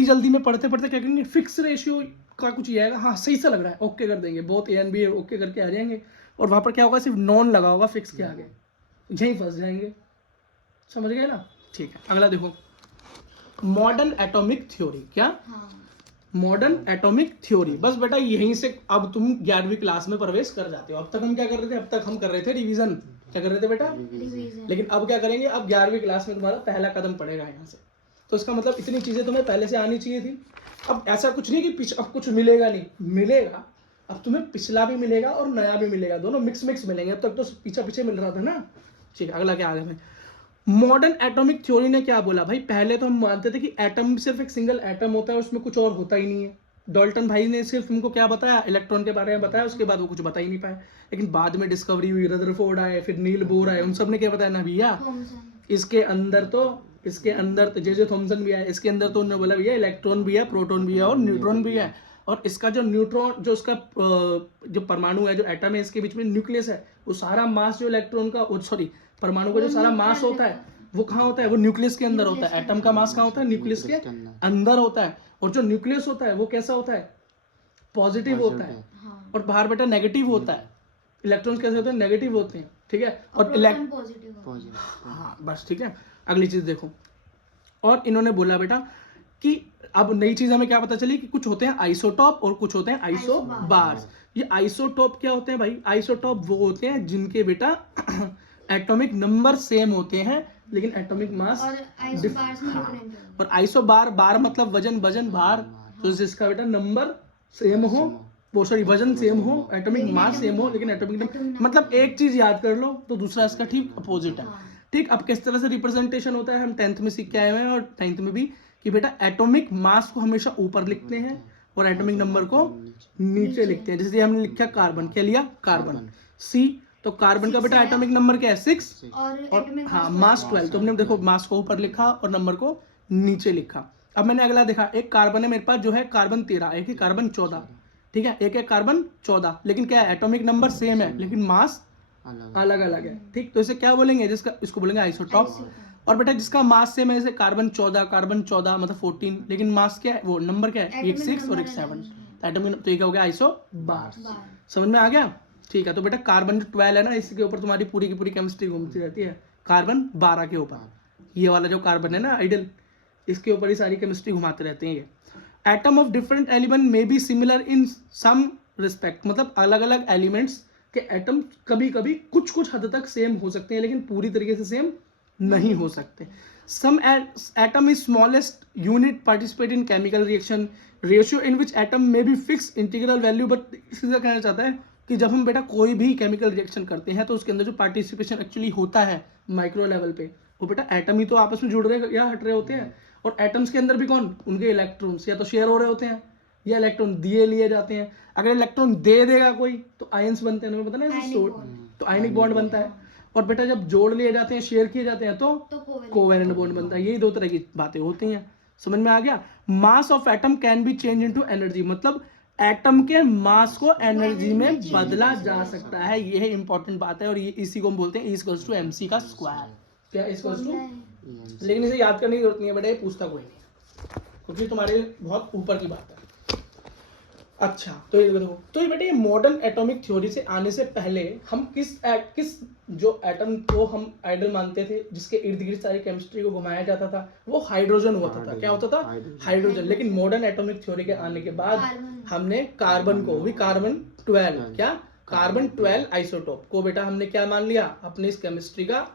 जल्दी में पढ़ते पढ़ते क्या करेंगे, फिक्स रेशियो का कुछ ये आएगा, हाँ सही सा लग रहा है, ओके कर देंगे, बहुत ए एंड बी ओके करके आ जाएंगे, और वहां पर क्या होगा, सिर्फ नॉन लगा होगा फिक्स के आगे, यहीं फंस जाएंगे। समझ गए ना? ठीक है, अगला देखो, मॉडर्न एटॉमिक थ्योरी। क्या? हाँ मॉडर्न एटॉमिक थ्योरी। बस बेटा यहीं से अब तुम 11वीं क्लास में प्रवेश कर जाते हो। अब तक हम क्या कर रहे थे? अब तक हम कर रहे थे रिवीजन। क्या कर रहे थे बेटा? रिवीजन। लेकिन अब क्या करेंगे? अब 11वीं क्लास में तुम्हारा पहला कदम पड़ेगा यहाँ से। तो इसका मतलब इतनी चीजें तुम्हें पहले से आनी चाहिए थी। अब ऐसा कुछ नहीं कि अब कुछ मिलेगा नहीं, मिलेगा। अब तुम्हें पिछला भी मिलेगा और नया भी मिलेगा, दोनों मिक्स मिलेंगे। अब तक तो पीछे पीछे मिल रहा था ना। ठीक है, अगला क्या आगे में मॉडर्न एटॉमिक थ्योरी ने क्या बोला भाई? पहले तो हम मानते थे कि एटम सिर्फ एक सिंगल एटम होता है, उसमें कुछ और होता ही नहीं है। डाल्टन भाई ने सिर्फ तुमको क्या बताया? इलेक्ट्रॉन के बारे में बताया, उसके बाद वो कुछ बता ही नहीं पाए। लेकिन बाद में डिस्कवरी हुई, रदरफोर्ड आए, फिर नील बोर आए, उन सब ने क्या बताया ना भैया? इसके अंदर तो जे थॉमसन भी है, इसके अंदर तो उन्होंने बोला भैया इलेक्ट्रॉन भी है, प्रोटॉन भी है और न्यूट्रॉन भी है। और इसका जो न्यूट्रॉन, जो इसका जो परमाणु है, जो एटम है, इसके बीच में न्यूक्लियस है, वो सारा मास जो इलेक्ट्रॉन का, सॉरी परमाणु का जो सारा मास होता है वो कहाँ होता है? वो न्यूक्लियस के अंदर होता है। एटम का मास कहाँ होता है? न्यूक्लियस के अंदर होता है। और जो न्यूक्लियस होता है वो कैसा होता है? पॉजिटिव होता है। और बाहर बेटा नेगेटिव होता है। इलेक्ट्रॉन्स कैसे होते हैं? नेगेटिव होते हैं। ठीक है, और पॉजिटिव। हाँ बस ठीक है। अगली चीज देखो, और इन्होंने बोला बेटा कि अब नई चीज हमें क्या पता चली कि कुछ होते हैं आइसोटॉप और कुछ होते हैं आइसोबार्स। ये आइसोटॉप क्या होते हैं भाई? आइसोटॉप वो होते हैं जिनके बेटा एटॉमिक नंबर सेम होते हैं लेकिन एटॉमिक मास। और आइसोबार, बार मतलब वजन, भार। तो जिसका बेटा नंबर सेम हो, वो सॉरी वजन सेम हो, एटॉमिक मास सेम हो, लेकिन एटॉमिक नंबर, मतलब एक चीज याद कर लो तो दूसरा इसका ठीक अपोजिट है। ठीक, अब किस तरह से रिप्रेजेंटेशन होता है हम 10th में सीख के आए हुए हैं, और 9th में भी, कि बेटा एटॉमिक मास को हमेशा ऊपर लिखते हैं और एटॉमिक नंबर को नीचे लिखते हैं। जैसे हमने लिखा कार्बन, क्या लिया? Carbon C. तो कार्बन का बेटा एटॉमिक नंबर क्या है? 6 और हाँ मास 12। तो हमने देखो मास को ऊपर लिखा और नंबर को नीचे लिखा। अब मैंने अगला देखा, एक कार्बन है मेरे पास जो है कार्बन 13, एक है कार्बन 14। ठीक है, एक है कार्बन 14, लेकिन क्या है? एटॉमिक नंबर सेम है लेकिन मास अलग अलग है। ठीक, तो इसे क्या बोलेंगे? जिसका, इसको बोलेंगे आइसोटॉप। और बेटा जिसका मास सेम है, जैसे कार्बन 14 मतलब 14, लेकिन मास क्या है? वो नंबर क्या है? एक 6 और एक 7। एटॉमिक, तो ये क्या हो गया? आइसोबार। समझ में आ गया? ठीक है, तो बेटा कार्बन जो 12 है ना, इसके ऊपर तुम्हारी पूरी की पूरी केमिस्ट्री घूमती रहती है। कार्बन 12 के ऊपर, ये वाला जो कार्बन है ना आइडल, इसके ऊपर ही सारी केमिस्ट्री घुमाते रहते हैं ये। Atom of different element may be similar in some respect, मतलब अलग अलग एलिमेंट्स के एटम कभी कभी कुछ कुछ हद तक सेम हो सकते हैं, लेकिन पूरी तरीके से सेम नहीं हो सकते। Some atom is smallest unit participate in chemical reaction ratio in which atom may be fix integral value. But इससे कहना चाहता है कि जब हम बेटा कोई भी केमिकल रिएक्शन करते हैं तो उसके अंदर जो पार्टिसिपेशन एक्चुअली होता है माइक्रो लेवल पे, वो बेटा एटम ही तो आपस में जुड़ रहे या हट रहे होते हैं। और एटम्स के अंदर भी कौन? उनके इलेक्ट्रॉन्स या तो शेयर हो रहे होते हैं या इलेक्ट्रॉन दिए लिए जाते हैं। अगर इलेक्ट्रॉन दे देगा कोई तो आयंस बनते हैं, हमें पता ना, तो आयनिक बॉन्ड बनता है। और बेटा जब जोड़ लिए जाते हैं, शेयर किए जाते हैं, तो कोवेलेंट बॉन्ड बनता है। यही दो तरह की बातें होती हैं। समझ में आ गया? Mass of atom can be change into energy, मतलब एटम के मास को एनर्जी में बदला जा सकता है। ये है इंपॉर्टेंट बात है, और ये इसी को हम बोलते हैं E = MC का स्क्वायर। क्या इक्वल्स टू? लेकिन इसे याद करने की जरूरत नहीं है बेटा, ये पूछता कोई नहीं, क्योंकि तुम्हारे बहुत ऊपर की बात है। अच्छा, तो ये देखो, तो ये बेटे मॉडर्न एटॉमिक थ्योरी से आने से पहले हम किस जो एटम को हम आइडल मानते थे, जिसके इर्द गिर्द सारी केमिस्ट्री को घुमाया जाता था, वो हाइड्रोजन होता था। क्या होता था? हाइड्रोजन। लेकिन मॉडर्न एटॉमिक थ्योरी के आने के बाद हमने कार्बन को भी, कार्बन 12, क्या? कार्बन 12 आइसोटोप को बेटा हमने क्या मान लिया? अपनी इस केमिस्ट्री का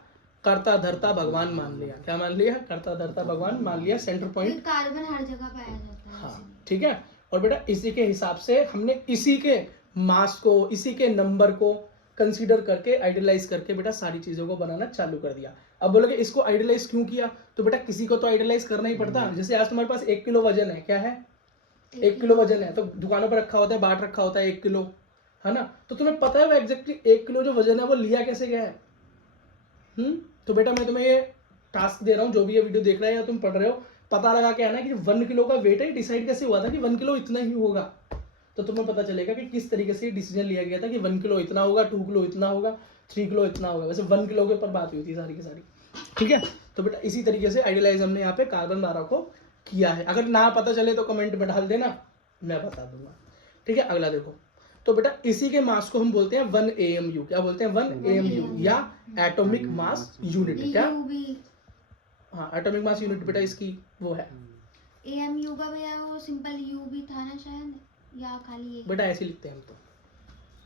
करता धरता भगवान मान लिया। क्या मान लिया? करता धरता भगवान मान लिया, सेंटर पॉइंट। कार्बन हर जगह पाया जाता है। हाँ ठीक है, और बेटा इसी के हिसाब से हमने इसी के मास को, इसी के नंबर को कंसीडर करके, आइडियलाइज करके बेटा सारी चीजों को बनाना चालू कर दिया। अब बोलोगे इसको आइडियलाइज क्यों किया? तो बेटा किसी को तो आइडियलाइज करना ही पड़ता। जैसे आज तुम्हारे पास 1 किलो वजन है, क्या है? 1 किलो वजन है, तो दुकानों पर रखा होता है, बाट रखा होता है 1 किलो, है ना? तो तुम्हें पता है वो एग्जैक्टली 1 किलो जो वजन है वो लिया कैसे गया है? तो बेटा मैं तुम्हें ये टास्क दे रहा हूँ, जो भी ये वीडियो देख रहे हैं या तुम पढ़ रहे हो, पता लगा के आना कि 1 किलो का वेट है, डिसाइड कैसे हुआ था कि 1 किलो इतना ही होगा। तो तुम्हें पता चलेगा कि किस तरीके से डिसीजन लिया गया था कि 1 किलो इतना होगा, 2 किलो इतना होगा, 3 किलो इतना होगा। वैसे 1 किलो के ऊपर बात हुई थी सारी की सारी। ठीक है, तो बेटा इसी तरीके से आइडियलाइज हमने यहाँ पे कार्बन 12 को किया है। अगर ना पता चले तो कमेंट में डाल देना, मैं बता दूंगा। ठीक है, अगला देखो, तो बेटा इसी के मास को हम बोलते हैं 1 AMU। क्या बोलते हैं? 1 AMU या एटॉमिक मास यूनिट। क्या? हाँ एटॉमिक मास यूनिट बेटा इसकी वो है AMU का भैया वो सिंपल U भी था ना शायद, या खाली ये? बेटा, ऐसे लिखते हैं हम तो,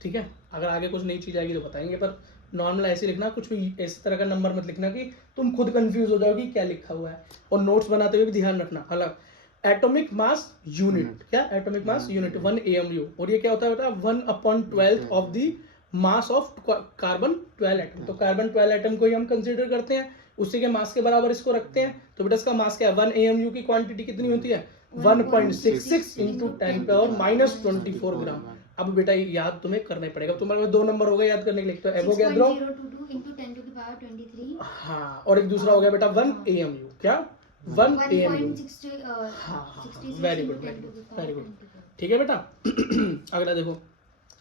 ठीक है। अगर आगे कुछ नई चीज आएगी तो बताएंगे, पर नॉर्मल ऐसे लिखना, कुछ भी इस तरह का नंबर मत लिखना कि तुम खुद कंफ्यूज हो जाओ कि क्या लिखा हुआ है। और नोट्स बनाते हुए भी ध्यान रखना। अलग एटॉमिक मास यूनिट, क्या एटॉमिक मास यूनिट 1 AMU, और ये क्या होता है बेटा 1/12 of the mass of carbon 12 atom. तो कार्बन 12 एटम को ही हम कंसीडर करते हैं, उसी के मास के बराबर इसको रखते हैं। तो बेटा इसका मास क्या है, 1 AMU की क्वांटिटी कितनी होती है 1.66 इंटू 10⁻24 ग्राम। अब बेटा ये याद तुम्हें करना ही पड़ेगा, तुम्हारे पास 2 नंबर हो गए याद करने के लिए। तो Avogadro 6.022 into 10 to the power 23। हाँ, और एक दूसरा हो गया बेटा 1 AMU, क्या 1 AMU। 1.60 हाँ, 66 very good into 10 to the power very good. 24। ठीक है बेटा। अगला देखो,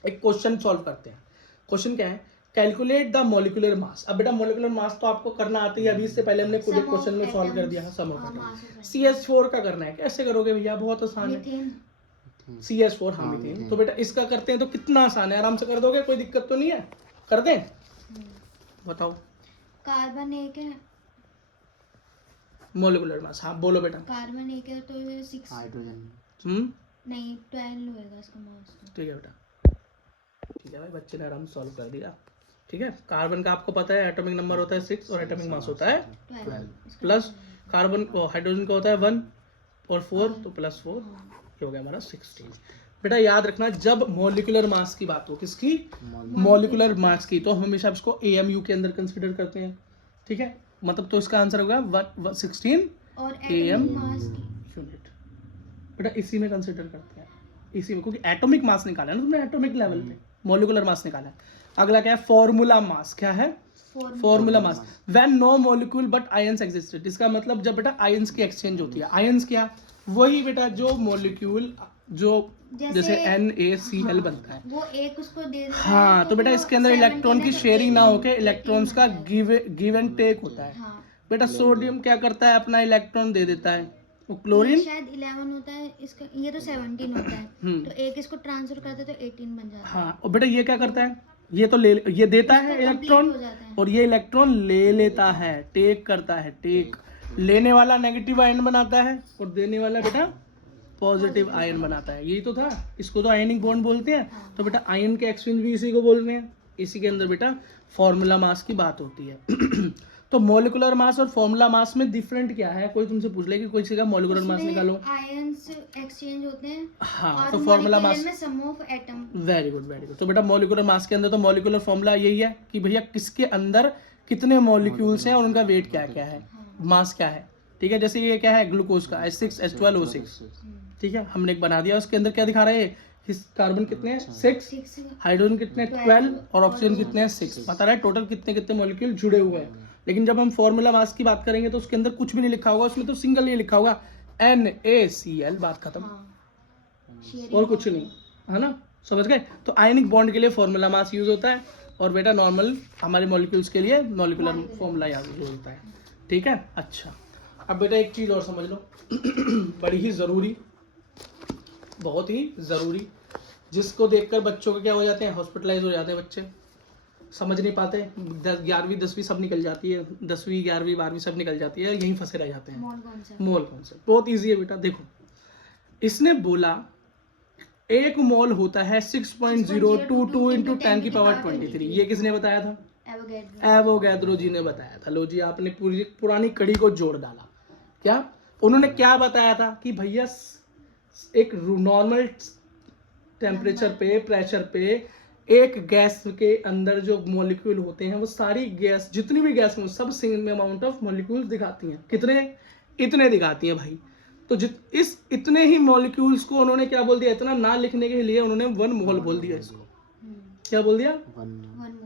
एक क्वेश्चन सॉल्व करते हैं। क्वेश्चन क्या है, कैलकुलेट द मोलिकुलर मास। अब बेटा मोलिकुलर मास तो आपको करना आती है, अभी इससे पहले हमने खुद एक क्वेश्चन में सॉल्व कर दिया है। सम ऑफ एटम्स CH4 का करना है। कैसे करोगे भैया, बहुत आसान है। मीथेन। CH4 हाँ मीथेन। तो बेटा इसका करते हैं तो कितना आसान है, आराम से कर दोगे, कोई दिक्कत तो नहीं है, कर दें? बताओ। कार्बन एक है, मोलिकुलर मास, हाँ बोलो बेटा। कार्बन एक है तो 6 हाइड्रोजन नहीं 12 होएगा इसका मास तो। ठीक है बेटा, ठीक है भाई, बच्चे ने आराम सॉल्व कर दिया। ठीक है, कार्बन का आपको पता है एटॉमिक नंबर होता है 6 और एटॉमिक मास होता है 12 प्लस कार्बन हाइड्रोजन का होता है 1 और 4 तो +4, ये हो गया हमारा 16। बेटा याद रखना, जब मॉलिक्यूलर मास की बात हो, किसकी, मॉलिक्यूलर मास की, तो हम हमेशा इसको AMU के अंदर कंसीडर करते हैं। ठीक है, मतलब तो इसका आंसर होगा 16 और AM एटॉमिक मास की यूनिट। बेटा इसी में कंसीडर करते हैं, इसी में, क्योंकि एटॉमिक मास निकाला है ना तुमने, एटॉमिक लेवल पे मॉलिक्यूलर मास निकाला है। अगला क्या है, फॉर्मूला मास। क्या है, formula mass. When no molecule but ions existed. इसका मतलब जब बेटा आयंस की एक्सचेंज होती है। आयंस क्या, वही बेटा जो मॉलिक्यूल जो जैसे NaCl बनता है, वो एक उसको दे देता है, हाँ, तो बेटा वो इसके अंदर 17 इलेक्ट्रॉन की है तो शेयरिंग ना 18 होके इलेक्ट्रॉन्स का गिव एंड टेक होता है। हाँ। बेटा सोडियम क्या करता है, अपना इलेक्ट्रॉन दे देता है। वो ये क्लोरीन शायद 11 होता है इसका, ये तो 17 होता है, तो एक इसको ट्रांसफर करते हैं तो 18 बन जाता है। हाँ, और बेटा ये क्या करता है, ये तो ये देता है इसका इलेक्ट्रॉन, complete हो जाता है। और ये इलेक्ट्रॉन ले लेता है, टेक करता है। टेक लेने वाला नेगेटिव आयन बनाता है और देने वाला बेटा पॉजिटिव आयन बनाता है। यही तो था, इसको तो आयनिक बॉन्ड बोलते हैं। तो बेटा आयन के एक्सचेंज भी इसी को बोलते हैं। इसी के अंदर बेटा फॉर्मूला मास की बात होती है। तो मोलिकुलर मास और फॉर्मूला मास में डिफरेंट क्या है, कोई तुमसे पूछ ले कि कोई का मोलिकुलर मास निकालो। आयंस एक्सचेंज होते हैं, हाँ, और तो फॉर्मूला मास में sum of atom. Very good very good. तो बेटा मोलिकुलर मास के अंदर तो मोलिकुलर फॉर्मूला यही है कि भैया किसके अंदर कितने मॉलिक्यूल्स हैं और उनका वेट क्या क्या है, मास क्या है। ठीक है, जैसे ये क्या है ग्लूकोज का H6H12O6। ठीक है, हमने एक बना दिया, उसके अंदर क्या दिखा रहे हैं, कार्बन कितने हैं 6, हाइड्रोजन कितने 12 और ऑक्सीजन कितने हैं 6। पता रहा है टोटल कितने कितने मॉलिक्यूल जुड़े हुए हैं। लेकिन जब हम फॉर्मूला मास की बात करेंगे तो उसके अंदर कुछ भी नहीं लिखा होगा, उसमें तो सिंगल ये लिखा होगा NaCl, बात खत्म, और कुछ नहीं, है ना, समझ गए। तो आयनिक बॉन्ड के लिए फॉर्मूला मास यूज होता है, और बेटा नॉर्मल हमारे मॉलिक्यूल्स के लिए मॉलिकुलर फॉर्मूला यूज होता है। ठीक है, अच्छा अब बेटा एक चीज और समझ लो, बड़ी ही जरूरी, बहुत ही जरूरी, जिसको देखकर बच्चों के क्या हो जाते हैं, हॉस्पिटलाइज हो जाते हैं बच्चे, समझ नहीं पाते, 11वीं 10वीं सब निकल जाती है, 10वीं 11वीं 12वीं सब निकल जाती है, यहीं फंसे रह जाते हैं। मोल कॉन्सेप्ट बहुत इजी है बेटा। देखो इसने बोला एक मोल होता है 6.022 इंटू 10⁻23। ये किसने बताया था, एवोगैड्रो जी ने बताया था। लो जी, आपने पूरी पुरानी कड़ी को जोड़ डाला। क्या उन्होंने क्या बताया था कि भैया एक नॉर्मल टेम्परेचर पे, प्रेशर पे एक गैस के अंदर जो मॉलिक्यूल होते हैं वो सारी गैस, जितनी भी गैस में सब सेम अमाउंट ऑफ मॉलिक्यूल्स दिखाती हैं। कितने, इतने दिखाती हैं भाई। तो इस इतने ही मॉलिक्यूल्स को उन्होंने क्या बोल दिया, इतना ना लिखने के लिए उन्होंने 1 मोल बोल दिया इसको। क्या बोल दिया, 1 मोल।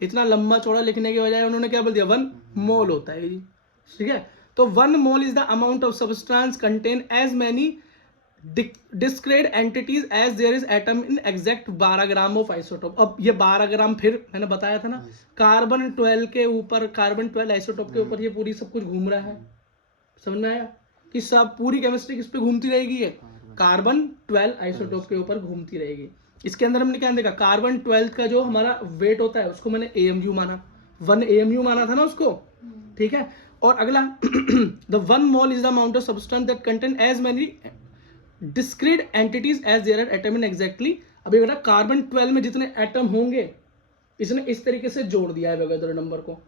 इतना लंबा चौड़ा लिखने के बजाय उन्होंने क्या बोल दिया, 1 मोल होता है जी। ठीक है, तो 1 mole is the amount of substance contain as many discrete entities as there is atom in exact 12 gram of isotope. अब ये 12 ग्राम, फिर मैंने बताया था ना, कार्बन 12 के ऊपर, कार्बन 12 आइसोटोप के ऊपर ये पूरी सब कुछ घूम रहा है। समझ में आया कि सब पूरी केमिस्ट्री किस पे घूमती रहेगी, ये कार्बन 12 आइसोटोप के ऊपर घूमती रहेगी। इसके अंदर हमने क्या देखा, कार्बन 12 का जो हमारा वेट होता है उसको मैंने AMU माना, 1 AMU माना था ना उसको। ठीक है, और अगला the one mole is the amount of substance that contain as many discrete entities as there are atom in exactly. अभी बेटा कार्बन 12 में जितने एटम होंगे इसने इस तरीके से जोड़ दिया है एवोगैड्रो नंबर को,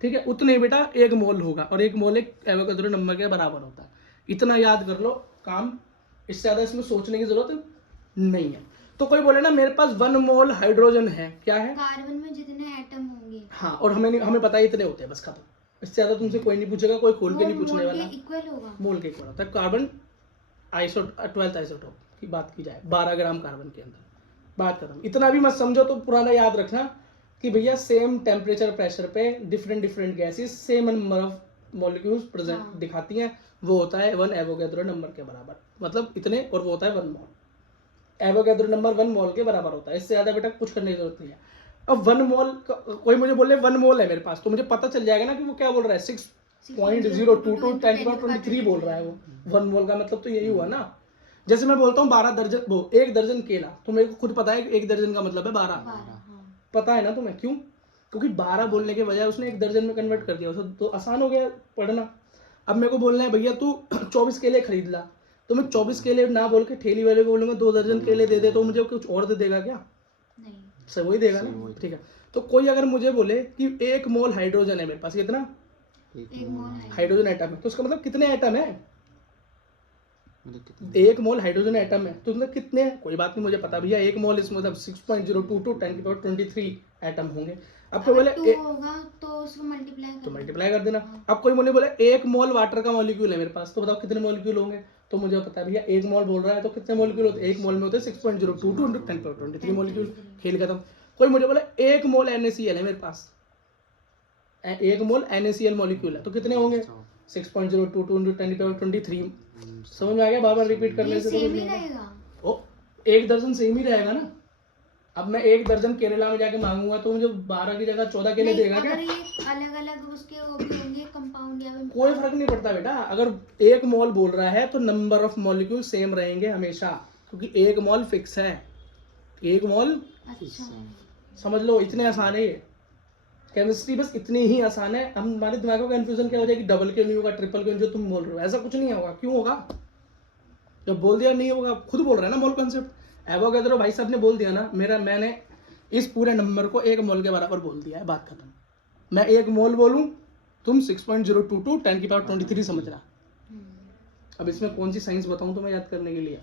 ठीक है, उतने बेटा एक मोल होगा, और एक मोल एक एवोगैड्रो नंबर के बराबर होता है। इतना याद कर लो, काम इससे ज़्यादा इसमें सोचने की जरूरत नहीं है। तो कोई बोले ना मेरे पास 1 मोल हाइड्रोजन है, क्या है, कार्बन में जितने एटम होंगे, हाँ, और हमें पता है इतने होते हैं, बस खत्म। इससे ज़्यादा तुमसे कोई नहीं पूछेगा, कोई खोल के नहीं पूछने वाला। इक्वल होगा, मोल के इक्वल होता है। कार्बन 12th आइसोटोप की बात की जाए, 12 ग्राम कार्बन के अंदर, बात खत्म। इतना भी मत समझो, तो पुराना याद रखना कि भैया सेम टेम्परेचर प्रेशर पे different gases same number of molecules present दिखाती हैं, वो होता है 1 एवोगैड्रो नंबर के बराबर, मतलब इतने, और वो होता है 1 मोल। एवोगैड्रो नंबर 1 मोल के बराबर होता है, इससे ज़्यादा बेटा कुछ करने की जरूरत नहीं है। अब 1 मोल, कोई मुझे बोले 1 मोल है मेरे पास, तो मुझे पता चल जाएगा ना कि वो क्या बोल रहा है, 6.022 10⁻³ बोल रहा है वो। 1 मोल का मतलब तो यही हुआ ना। जैसे मैं बोलता हूँ 12 दर्जन, वो 1 दर्जन केला, तो मेरे को खुद पता है कि 1 दर्जन का मतलब है 12। पता है ना तुम्हें, क्यों? क्योंकि 12 बोलने के बजाय उसने 1 दर्जन में कन्वर्ट कर दिया, उसे तो आसान हो गया पढ़ना। अब मेरे को बोलना है भैया तू 24 केले खरीद ला, तो मैं 24 केले ना बोल के ठेली वाले को बोलूंगा 2 दर्जन केले दे दे, तो मुझे कुछ और दे देगा क्या? नहीं, सब वही देगा ना, ठीक है। तो कोई अगर मुझे बोले कि 1 मोल हाइड्रोजन है मेरे पास, कितना 1 मोल हाइड्रोजन एटम है, तो उसका मतलब कितने एटम है? 1 मोल हाइड्रोजन एटम है, तो मतलब कितने हैं? कोई बात नहीं, मुझे पता भैया 1 मोल इसमें मतलब 6.022 10⁻23 एटम होंगे। अब कोई बोले 2 होगा तो उसको मल्टीप्लाई कर देना। अब कोई बोले 1 मोल वाटर का मॉलिक्यूल है मेरे पास, तो बताओ कितने मॉलिक्यूल होंगे? तो मुझे पता है भैया 1 मोल बोल रहा है तो कितने मॉलिक्यूल होते हैं? 1 मोल में होते हैं 6.022 10⁻23 मॉलिक्यूल। खेल खत्म। कोई मुझे बोले 1 मोल NaCl है मेरे पास, 1 मोल NaCl मॉलिक्यूल है, तो कितने होंगे? 6.022 10⁻23। समझ में आ गया? बार रिपीट करने से सेम ही रहेगा। ओ, 1 दर्जन सेम ही रहेगा ना। अब मैं 1 दर्जन केरला में जाके मांगूंगा तो मुझे 12 की जगह 14 केले देगा क्या? अगर ये अलग-अलग उसके वो भी होंगे कंपाउंड या कोई फर्क नहीं पड़ता बेटा। अगर 1 मोल बोल रहा है तो नंबर ऑफ मॉलिक्यूल सेम रहेंगे हमेशा, क्योंकि 1 मोल फिक्स है। 1 मोल, अच्छा, समझ लो, इतने आसान है ये केमिस्ट्री, बस इतनी ही आसान है। हमारे दिमाग में कंफ्यूजन क्या हो जाएगी, डबल क्यों नहीं होगा, ट्रिपल क्यों, जो तुम बोल रहे हो ऐसा कुछ नहीं होगा। क्यों होगा? जब बोल दिया नहीं होगा, खुद बोल रहा है ना मोल कॉन्सेप्ट। एवोगैड्रो भाई साहब ने बोल दिया ना, मैंने इस पूरे नंबर को 1 मोल के बराबर बोल दिया है, बात खत्म। मैं 1 मोल बोलूं, तुम 6.022 10⁻23 समझना। अब इसमें कौन सी साइंस बताऊं तुम्हें याद करने के लिए?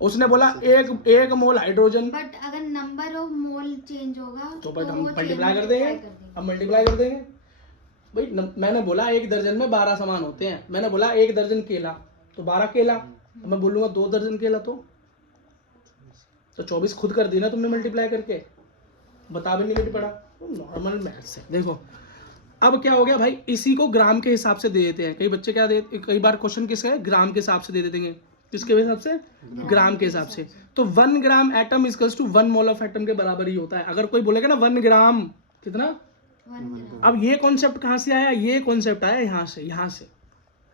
उसने बोला 1 मोल हाइड्रोजन, बट अगर नंबर ऑफ मोल चेंज होगा तो बट हम मल्टीप्लाई कर देंगे। अब मल्टीप्लाई कर देंगे भाई। मैंने बोला 1 दर्जन में 12 सामान होते हैं। मैंने बोला 1 दर्जन केला तो 12 केला। अब मैं बोलूंगा 2 दर्जन केला तो 24 खुद कर दी ना तुमने मल्टीप्लाई करके, बता भी नहीं पड़ा। नॉर्मल मैथ्स है। देखो अब क्या हो गया भाई, इसी को ग्राम के हिसाब से दे देते हैं। कई बच्चे क्या दे, कई बार क्वेश्चन किसका है, ग्राम के हिसाब से दे देंगे। किसके हिसाब से? ग्राम के हिसाब से। तो 1 gram atom equals to 1 mole of atom के बराबर ही होता है। अगर कोई बोलेगा ना 1 ग्राम कितना, 1 ग्राम। अब ये कॉन्सेप्ट कहाँ से आया? ये कॉन्सेप्ट आया यहाँ से।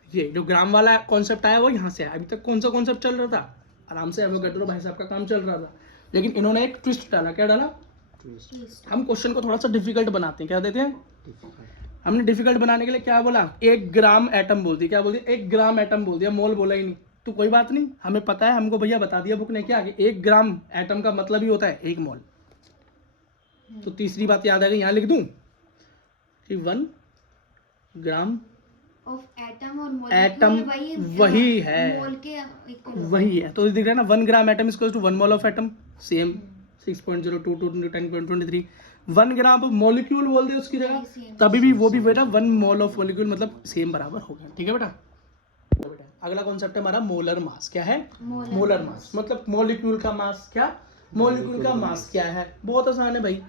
ये जो ग्राम वाला कॉन्सेप्ट आया वो यहाँ से आया। अभी तक कौन सा कॉन्सेप्ट चल रहा था? आराम से एवोगैड्रो भाई साहब का काम चल रहा था, लेकिन इन्होंने एक ट्विस्ट डाला। क्या डाला? हम क्वेश्चन को थोड़ा सा डिफिकल्ट बनाते हैं। क्या देते हैं? हमने डिफिकल्ट बनाने के लिए क्या बोला? 1 ग्राम एटम बोल दी। क्या बोल दिया? 1 ग्राम एटम बोल दिया, मोल बोला ही नहीं। तो कोई बात नहीं, हमें पता है, हमको भैया बता दिया बुक ने क्या, कि 1 ग्राम एटम का मतलब ही होता है 1 मोल। तो तीसरी बात याद आ गई, यहाँ लिख दूं कि 1 ग्राम ऑफ एटम और मोल, एटम वही है, मोल के इक्वल वही है। तो दिख रहा है ना, 1 gram atom equals to 1 mole of atom, same 6.022 10⁻23। 1 gram molecule बोल दे उसकी जगह, तभी भी वो भी बेटा 1 मोल ऑफ मॉलिक्यूल मतलब सेम बराबर हो गया। ठीक है बेटा? अगला कॉन्सेप्ट है हमारा मोलर मास। क्या है? मोलर मास मतलब मॉलिक्यूल का मास। क्या? मॉलिक्यूल का मास क्या है? बहुत आसान है भाई।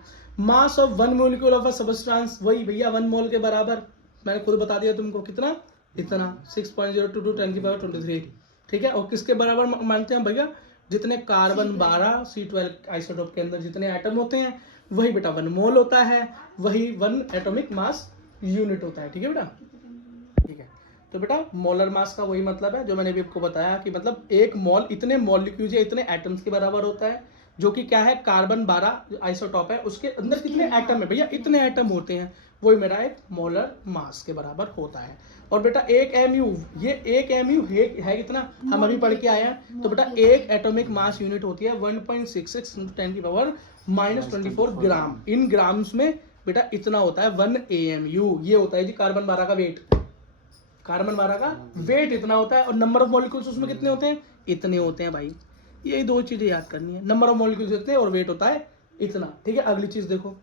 Mass of 1 molecule of a substance, वही भैया 1 मोल के बराबर। मैंने खुद बता दिया तुमको, कितना? इतना 6.022 10⁻23। ठीक है? और किसके बराबर मानते हैं भैया? जितने कार्बन 12 C12 आइसोटोप के अंदर जितने एटम होते हैं वही बेटा 1 मोल होता है, वही 1 एटॉमिक मास यूनिट होता है। ठीक है बेटा? ठीक है। तो बेटा मोलर मास का वही मतलब है जो मैंने अभी आपको बताया, कि मतलब 1 मोल इतने मॉलिक्यूल्स या इतने एटम्स के बराबर होता है, जो कि क्या है, कार्बन 12 आइसोटॉप है, उसके अंदर कितने एटम है भैया? इतने एटम होते हैं। वही मेरा एक मोलर मास के बराबर होता है। और बेटा एक एमयू, ये एक एमयू है कितना, हम अभी पढ़ के आए हैं। तो बेटा एक एटॉमिक मास यूनिट होती है 1.66 × 10⁻⁻24 ग्राम। इन ग्राम्स में बेटा इतना होता है 1 AMU। ये होता है जी कार्बन 12 का वेट। कार्बन 12 का वेट इतना होता है। और नंबर ऑफ मॉलिक्यूल्स उसमें कितने होते हैं, इतने होते हैं भाई। यही दो चीजें याद करनी है, नंबर ऑफ मॉलिक्यूल्स इतने और वेट होता है इतना। ठीक है, अगली चीज देखो,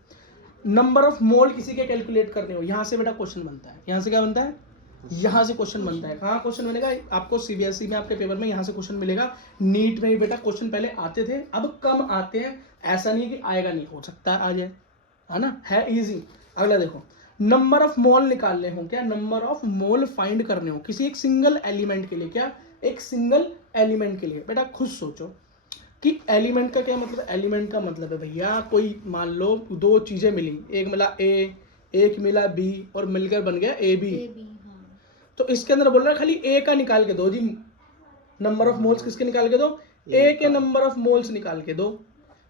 नंबर ऑफ मोल किसी के कैलकुलेट करने हो, यहाँ से बेटा क्वेश्चन बनता है। यहाँ से क्या बनता है, यहाँ से क्वेश्चन बनता है। कहाँ क्वेश्चन मिलेगा आपको, CBSE में आपके पेपर में यहाँ से क्वेश्चन मिलेगा। नीट में भी बेटा क्वेश्चन पहले आते थे, अब कम आते हैं। ऐसा नहीं कि आएगा नहीं, हो सकता है आ जाए, है ना, है इजी। अगला देखो, नंबर ऑफ मोल निकालने हो, क्या नंबर ऑफ मोल फाइंड करने हो किसी एक सिंगल एलिमेंट के लिए, क्या एक सिंगल एलिमेंट के लिए। बेटा खुद सोचो कि एलिमेंट का क्या मतलब है। एलिमेंट का मतलब है भैया कोई मान लो दो चीजें मिली, एक मिला A, एक मिला B और मिलकर बन गया AB। तो इसके अंदर बोल रहा है खाली A का निकाल के दो जी, नंबर ऑफ मोल्स किसके निकाल के दो, A के नंबर ऑफ मोल्स निकाल के दो।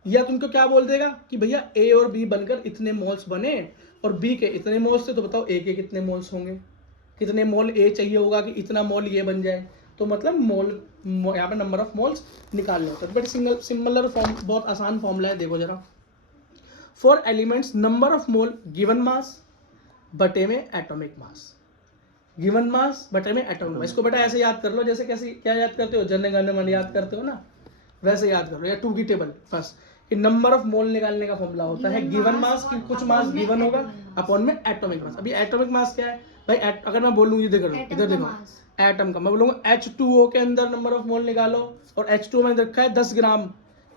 या तुमको क्या बोल देगा कि भैया A और B बनकर इतने मोल्स बने और B के इतने मोल्स थे, तो बताओ A के कितने मोल्स होंगे, कितने मोल A चाहिए होगा कि इतना मोल ये बन जाए। तो मतलब मोल, यहाँ पे नंबर ऑफ मोल्स निकालने होते हैं। बट सिमिलर फॉर्म, बहुत आसान फॉर्मूला है, देखो जरा। For elements number of mole given mass बटे में एटॉमिक मास, गिवन मास बटे में एटॉमिक मास। इसको बेटा ऐसे याद कर लो जैसे कैसे, क्या याद करते हो, जन गण मन याद करते हो ना, वैसे याद करो, या 2 की टेबल बस। कि नंबर ऑफ मोल निकालने का फॉर्मूला होता है गिवन मास, की कुछ मास गिवन होगा अपॉन में एटॉमिक मास। अभी एटॉमिक मास क्या है भाई, अगर मैं बोलूँ ये देखो इधर देखो, एटम का मैं बोलूंगा H2O के अंदर नंबर ऑफ मोल निकालो, और H2O में रखा है 10 ग्राम,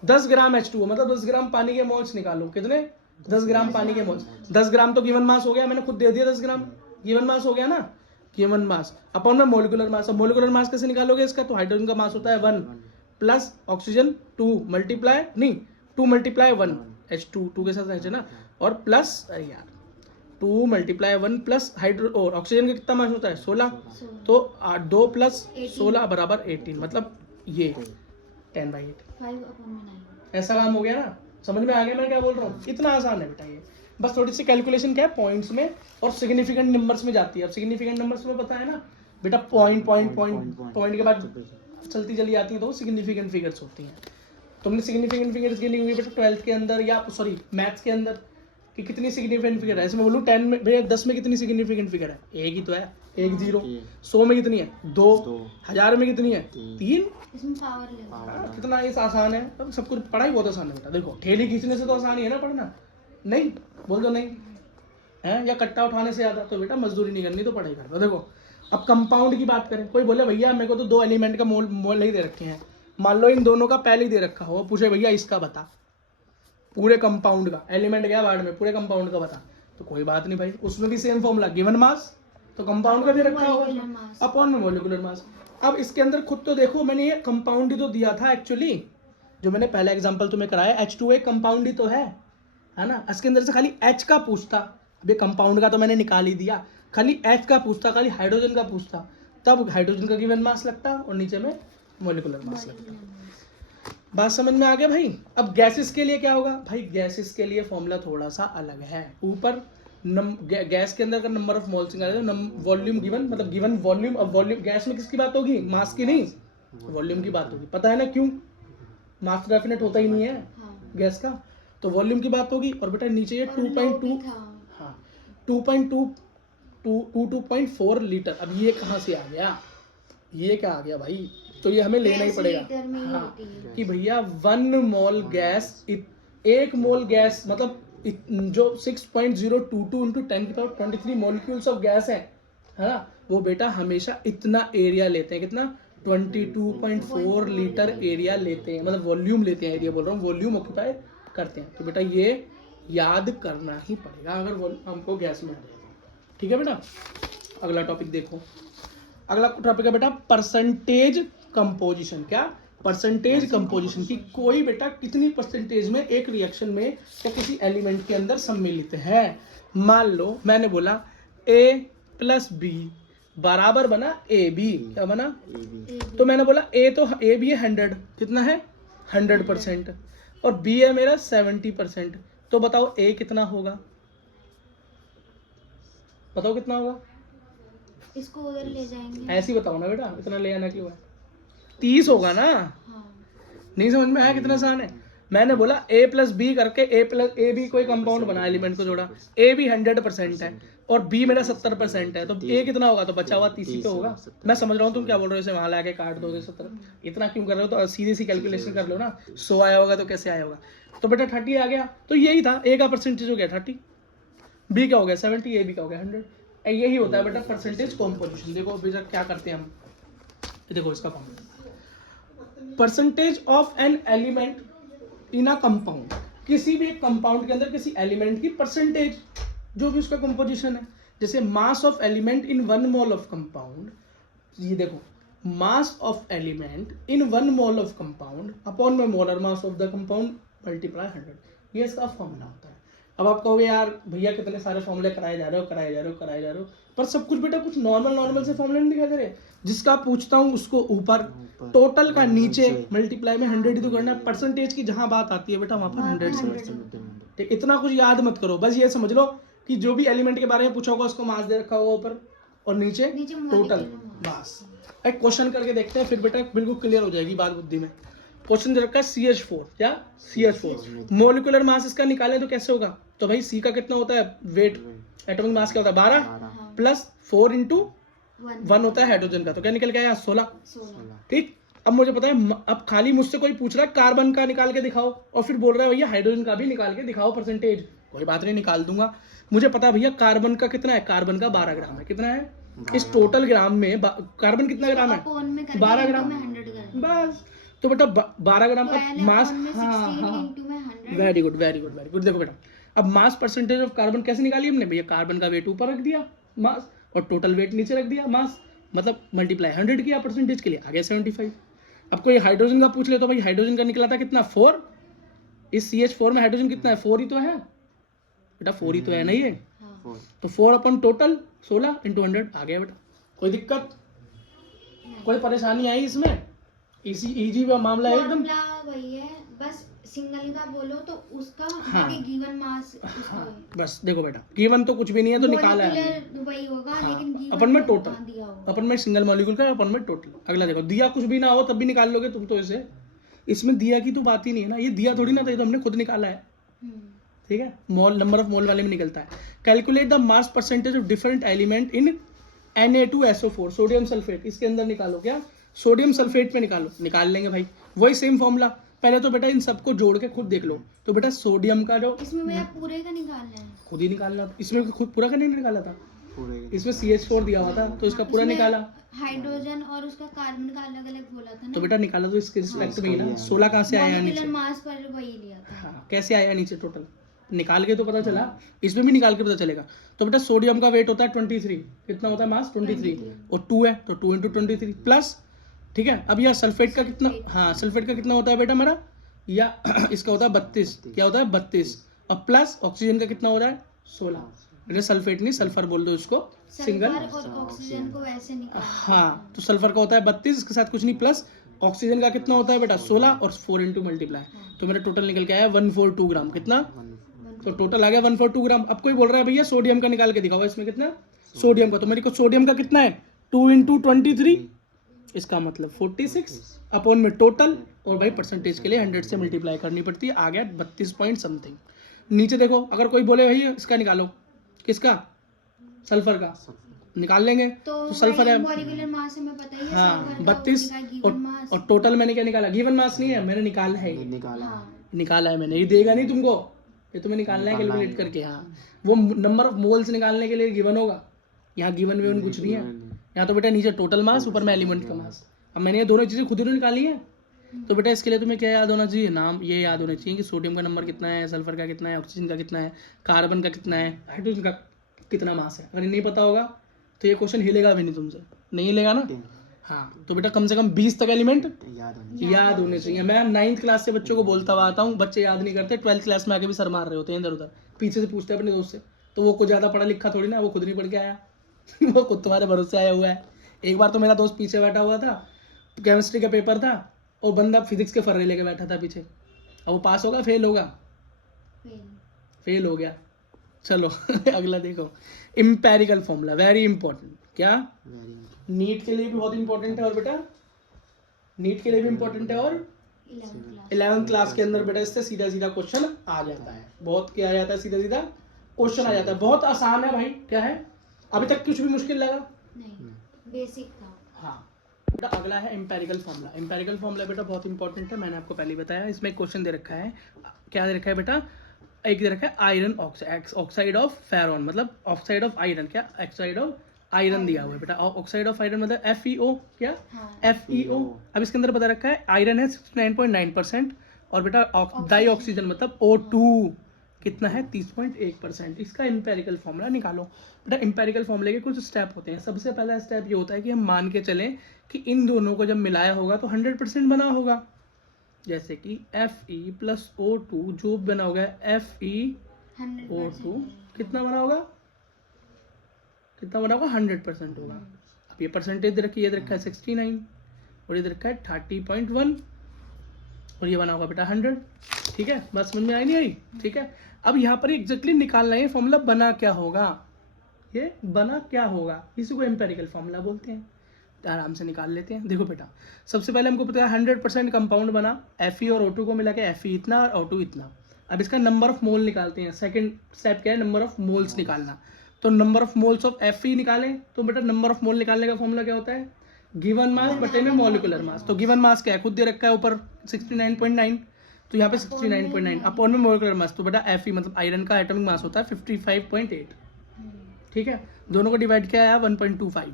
10 ग्राम H2O मतलब 10 ग्राम पानी के मोल्स निकालो। कितने, 10 ग्राम पानी के मोल्स। 10 ग्राम तो गिवन मास हो गया, मैंने खुद दे दिया 10 ग्राम गिवन मास हो गया ना, गिवन मास अपॉन में मोलिकुलर मास। अब मोलिकुलर मास कैसे निकालोगे इसका, तो हाइड्रोजन का मास होता है 1 प्लस ऑक्सीजन 2 मल्टीप्लाई नहीं 2 मल्टीप्लाई 1 H2 2 के साथ है ना, और प्लस यार 2 मल्टीप्लाई 1 प्लस हाइड्रो और ऑक्सीजन का कितना मास होता है 16, तो 2 प्लस 16 बराबर 18, मतलब ये 10/8। ऐसा काम हो गया ना, समझ में आ गया मैं क्या बोल रहा हूँ। इतना आसान है बेटा ये, बस थोड़ी सी कैलकुलेशन क्या है पॉइंट्स में और सिग्निफिकेंट नंबर्स में जाती है। अब सिग्निफिकेंट नंबर्स में पता है ना बेटा, पॉइंट पॉइंट पॉइंट पॉइंट के बाद चलती चली आती है तो वो सिग्निफिकेंट फिगर्स होती हैं। तुमने सिग्निफिकेंट फिगर्स गिनी हुई बेटा 12th के अंदर, या सॉरी मैथ्स के अंदर, कि कितनी सिग्निफिकेंट फिगर है। इसमें बोलूँ 10 में भैया 10 में कितनी सिग्निफिकेंट फिगर है, एक ही तो है, 1 0। 100 में कितनी है 2, 1000 में कितनी है 3। इसमें पावर ले, कितना ये आसान है, तो सब कुछ पढ़ाई बहुत आसान है बेटा। देखो ठेली खींचने से तो आसान ही है ना पढ़ना, नहीं बोल दो नहीं है, या कट्टा उठाने से ज़्यादा, तो बेटा मजदूरी नहीं करनी तो पढ़ाई कर दो। देखो अब कंपाउंड की बात करें, कोई बोले भैया मेरे को तो 2 एलिमेंट का मोल नहीं दे रखे हैं, मान लो इन दोनों का पहले ही दे रखा हो, पूछे भैया इसका बता, पूरे कंपाउंड का, एलिमेंट गया वर्ड में, पूरे कंपाउंड का बता, तो कोई बात नहीं भाई, उसमें भी सेम फॉर्मूला गिवन मास, तो कंपाउंड का भी रखा होगा अपॉन में मोलिकुलर मास। अब इसके अंदर खुद तो देखो, मैंने ये कंपाउंड ही तो दिया था एक्चुअली, जो मैंने पहला एग्जांपल तुम्हें कराया, H2 एक कंपाउंड ही तो है ना। इसके अंदर से खाली H का पूछता, अब ये कंपाउंड का तो मैंने निकाल ही दिया, खाली H का पूछता, खाली हाइड्रोजन का पूछता, तब हाइड्रोजन का गिवन मास लगता और नीचे में मोलिकुलर मास लगता। बात समझ में आ गया भाई। अब गैसेस के लिए क्या होगा भाई, गैसेस के लिए फॉर्मूला थोड़ा सा अलग है। ऊपर गैस के अंदर का नंबर ऑफ मोल्स निकाले, वॉल्यूम गिवन, मतलब गिवन वॉल्यूम। अब वॉल्यूम गैस में किसकी बात होगी, मास की नहीं, वॉल्यूम की बात होगी। पता है ना क्यों, मास डेफिनेट होता ही नहीं है गैस का, तो वॉल्यूम की बात होगी। और बेटा नीचे ये 2.2, हाँ 2.4 लीटर। अब ये कहाँ से आ गया, ये क्या आ गया भाई, तो ये हमें लेना ही पड़ेगा हाँ, कि भैया 1 मोल गैस, 1 मोल गैस मतलब जो 6.022 × 10⁻23 मॉलिक्यूल्स ऑफ गैस है ना, वो बेटा हमेशा इतना एरिया लेते हैं, कितना 22.4 लीटर एरिया लेते हैं, मतलब वॉल्यूम लेते हैं, एरिया बोल रहा हूँ, वॉल्यूम ऑक्यूपाई करते हैं। तो बेटा ये याद करना ही पड़ेगा अगर हमको गैस में आ जाएगा। ठीक है बेटा, अगला टॉपिक देखो। अगला टॉपिक है बेटा परसेंटेज कंपोजिशन। क्या, परसेंटेज कंपोजिशन की कोई बेटा कितनी परसेंटेज में एक रिएक्शन में या किसी एलिमेंट के अंदर सम्मिलित है। मान लो मैंने बोला A + B बराबर बना AB, क्या बना AB। तो मैंने बोला AB है 100, कितना है 100%, और B है मेरा 70%, तो बताओ A कितना होगा, बताओ कितना होगा, इसको उधर ले जाएंगे। ऐसे ही बताओ ना बेटा, इतना ले आना क्यों है, 30 होगा ना। हाँ नहीं समझ में आया कितना आसान है। मैंने बोला a प्लस बी करके ए बी कोई कंपाउंड बना, एलिमेंट को जोड़ा, ए भी 100% है और बी मेरा 70% है, तो ए कितना होगा, तो बचा हुआ 30 पे होगा। मैं समझ रहा हूँ तुम क्या बोल रहे हो, इसे वहां लाके काट दोगे 70, इतना क्यों कर रहे हो, तो सीधी सी कैलकुलेशन कर लो ना, 100 आया होगा तो कैसे आया होगा, तो बेटा 30 आ गया। तो यही था, ए का परसेंटेज हो गया 30, बी का हो गया 70, ए बी का हो गया 100। यही होता है बेटा परसेंटेज कॉम्पोजिशन। देखो बेटा क्या करते हैं हम, देखो इसका formula, percentage of an element in a compound, किसी भी एक कंपाउंड के अंदर किसी एलिमेंट की परसेंटेज, जो भी उसका कंपोजिशन है। जैसे mass of element in 1 mole of compound, ये देखो mass of element in 1 mole of compound upon में molar mass of the compound multiply 100, ये इसका फॉर्मूला होता है। अब आप कहोगे यार भैया कितने सारे फॉर्मूले कराए जा रहे हो, पर सब कुछ बेटा कुछ नॉर्मल से फॉर्मूले नहीं दिखाई दे रहे। जिसका पूछता हूँ उसको ऊपर, टोटल का नीचे, मल्टीप्लाई में 100 ही तो करना है। परसेंटेज की जहां बात आती है बेटा वहां पर 100 से, ठीक, इतना कुछ याद मत करो, बस ये समझ लो कि जो भी एलिमेंट के बारे में पूछा होगा उसको मास दे रखा होगा ऊपर और नीचे टोटल, बस। एक क्वेश्चन करके देखते हैं फिर बेटा बिल्कुल क्लियर हो जाएगी बात बुद्धि में। क्वेश्चन दे रखा है CH4, क्या CH4 मोलिकुलर मास इसका निकाले तो कैसे होगा, तो भाई C का कितना होता है वेट, एटॉमिक मास क्या होता है 12 प्लस 4 इंटू 1 होता है हाइड्रोजन का, तो क्या निकल गया यहाँ 16, ठीक। अब मुझे पता है, अब खाली मुझसे कोई पूछ रहा है कार्बन का निकाल के दिखाओ और फिर बोल रहा है भैया हाइड्रोजन का भी निकाल के दिखाओ परसेंटेज, कोई बात नहीं निकाल दूंगा। मुझे पता है भैया कार्बन का कितना है, कार्बन का 12 ग्राम है, कितना है इस टोटल ग्राम में कार्बन कितना ग्राम है 12 ग्राम, बस। तो बेटा 12 ग्राम अब मास, हाँ वेरी गुड। देखो बेटा अब मास परसेंटेज ऑफ कार्बन कैसे निकाली हमने, भैया कार्बन का वेट ऊपर रख दिया मास और टोटल वेट नीचे रख दिया मास, मतलब मल्टीप्लाई 100 किया परसेंटेज के लिए, आ गया 75। अब कोई हाइड्रोजन का पूछ ले तो भाई हाइड्रोजन का निकला था कितना 4, इस CH4 में हाइड्रोजन कितना है 4 ही तो है बेटा, 4 ही तो है ना ये, तो 4 अपन टोटल 16 इंटू 100 आ गया बेटा। कोई दिक्कत, कोई परेशानी आई इसमें, इजी मामला है एकदम, वही है, बस सिंगल का बोलो तो उसका हाँ, गिवन मास उसका हाँ, बस देखो बेटा गिवन तो कुछ भी नहीं है तो निकाला है वही होगा, हाँ, लेकिन गिवन अपन में टोटल, दिया होगा, अपन में सिंगल मॉलिक्यूल का, अपन में टोटल। अगला देखो, दिया कुछ भी ना हो तब भी निकाल लोगे तुम तो इसे, इसमें दिया की तो बात ही नहीं है ना, ये दिया थोड़ी ना था, ये तो हमने खुद निकाला है, ठीक है, मोल नंबर ऑफ मोल वाले में निकलता है। Calculate the mass percentage of different element in Na2SO4 sodium sulphate, इसके अंदर निकालो, क्या सोडियम सल्फेट पे निकालो, निकाल लेंगे भाई, वही सेम फॉर्मूला। पहले तो बेटा इन सबको जोड़ के खुद देख लो, तो बेटा सोडियम का जो इसमें भैया पूरे का निकालना है, खुद ही निकालना, इसमें खुद पूरा का नहीं निकाला था, इसमें CH4 दिया हुआ था तो इसका पूरा निकाला, हाइड्रोजन और उसका कार्बन का अलग अलग बोला था ना, तो बेटा निकाला तो इसके रिस्पेक्ट में ही ना, 16 कहाँ से आया नीचे, मास पर वही लिया था, हाँ कैसे आया नीचे टोटल, निकाल के तो पता चला, इसमें भी निकाल के पता चलेगा। तो बेटा सोडियम का वेट होता है 23, कितना होता है मास 23 और 2 है तो 2 इंटू 23 प्लस, ठीक है। अब यह सल्फेट का कितना, हाँ सल्फेट का कितना होता है बेटा मेरा, या इसका होता है 32, क्या होता है 32 और प्लस ऑक्सीजन का कितना हो रहा है 16, बेटा सल्फेट नहीं सल्फर बोल दो इसको, सिंगल और ऑक्सीजन को वैसे निकाल, हाँ तो सल्फर का होता है 32, इसके साथ कुछ नहीं प्लस ऑक्सीजन का कितना होता है बेटा 16 और 4 इंटू मल्टीप्लाई, तो मेरा टोटल निकल के आया 142 ग्राम, कितना, तो टोटल आ गया 142 ग्राम। अब कोई बोल रहा है भैया सोडियम का निकाल के दिखाओ, इसमें कितना सोडियम का, तो मेरे को सोडियम का कितना है 2 इंटू 23, इसका मतलब 46 अपॉन में टोटल, और भाई परसेंटेज के लिए 100 से मल्टीप्लाई करनी पड़ती है, आ गया 32 पॉइंट समथिंग। नीचे देखो, अगर कोई बोले भैया इसका निकालो, किसका सल्फर का, निकाल लेंगे तो सल्फर है मॉलिक्यूलर मास हमें पता ही है, हाँ 32 और टोटल मैंने क्या निकाला, गिवन मास नहीं है मैंने निकाला है, निकाला है मैंने, ये देगा नहीं तुमको, ये तुम्हें निकालना है कैलकुलेट करके, हाँ वो नंबर ऑफ मोल्स निकालने के लिए गिवन होगा, यहाँ गिवन विवन कुछ नहीं है, यहाँ तो बेटा नीचे टोटल मास ऊपर में एलिमेंट का मास। अब मैंने ये दोनों चीज़ें खुद ही निकाली है, तो बेटा इसके लिए तुम्हें क्या याद होना चाहिए, नाम ये याद होना चाहिए कि सोडियम का नंबर कितना है, सल्फर का कितना है, ऑक्सीजन का कितना है, कार्बन का कितना है, हाइड्रोजन का कितना मास है। अगर नहीं पता होगा तो ये क्वेश्चन हिलेगा भी नहीं तुमसे, नहीं हिलेगा ना, हाँ तो बेटा कम से कम 20 तक एलिमेंट याद होने चाहिए। मैं 9th क्लास से बच्चों को बोलता हुआ आता हूँ, बच्चे याद नहीं करते, 12th क्लास में आके भी सर मार रहे होते हैं इधर उधर, पीछे से पूछते हैं अपने दोस्त से, तो वो कुछ ज़्यादा पढ़ा लिखा थोड़ी ना, वो खुद नहीं पढ़ के आया वो खुद तुम्हारे भरोसे आया हुआ है। एक बार तो मेरा दोस्त पीछे बैठा हुआ था, केमिस्ट्री का पेपर था और बंदा फिजिक्स के फर्रे लेके बैठा था पीछे, अब वो पास होगा फेल होगा, फेल हो गया, चलो अगला देखो, इम्पेरिकल फॉर्मूला, वेरी इंपॉर्टेंट। क्या नीट के लिए भी बहुत इंपॉर्टेंट है, और बेटा नीट के लिए भी इंपॉर्टेंट है, और 11th क्लास के अंदर बेटा इससे सीधा सीधा क्वेश्चन आ जाता है। बहुत क्या आ जाता है, सीधा सीधा क्वेश्चन आ जाता है। बहुत आसान है भाई। क्या है, अभी तक कुछ भी मुश्किल लगा? नहीं, बेसिक था। हाँ बेटा, अगला है एम्पेरिकल फॉर्मूला। एम्पेरिकल फॉर्मूला बेटा बहुत इंपॉर्टेंट है, मैंने आपको पहले ही बताया। इसमें एक क्वेश्चन दे रखा है, क्या दे रखा है बेटा, एक दे रखा है आयरन ऑक्साइड ऑफ फेरॉन, मतलब ऑक्साइड ऑफ आयरन, क्या ऑक्साइड ऑफ आयरन दिया हुआ है बेटा। ऑक्साइड ऑफ आयरन मतलब FeO, क्या FeO। अब इसके अंदर बता रखा है आयरन है 69.9% और बेटा डाई ऑक्सीजन मतलब O2 कितना है 30.1%। इसका एम्पेरिकल फॉर्मूला निकालो बेटा। एम्पेरिकल फॉर्मूले के कुछ स्टेप होते हैं। सबसे पहला स्टेप ये होता है कि हम मान के चलें कि इन दोनों को जब मिलाया होगा तो 100% बना होगा। जैसे कि Fe प्लस O2 जो बना होगा FeO2 कितना बना होगा, कितना बना होगा 100% होगा। अब ये परसेंटेज दे रखी है, ये दे रखा है 69 और ये दे रखा है 30.1 और ये बना होगा बेटा 100। ठीक है, बात समझ में आई नहीं आई? ठीक है, अब यहाँ पर एग्जैक्टली निकालना है फॉर्मूला बना क्या होगा, ये बना क्या होगा, इसी को एम्पेरिकल फॉर्मूला बोलते हैं। तो आराम से निकाल लेते हैं। देखो बेटा, सबसे पहले हमको पता है 100% कंपाउंड बना, Fe और O2 को मिला के Fe इतना और O2 इतना। अब इसका नंबर ऑफ मोल निकालते हैं। सेकंड स्टेप क्या है, नंबर ऑफ मोल्स निकालना। तो number of moles of Fe निकालें तो बेटा नंबर ऑफ मोल निकालने का फॉर्मूला क्या होता है, गिवन मास बटे में मॉलिक्यूलर मास। तो गिवन मास क्या है, खुद दे रखा है ऊपर 69.9, तो यहाँ पे 69.9 अपॉन में मॉलिक्यूलर मास। तो बेटा Fe मतलब आयरन का एटॉमिक मास होता है 55.8। ठीक है, दोनों को डिवाइड किया है 1.25।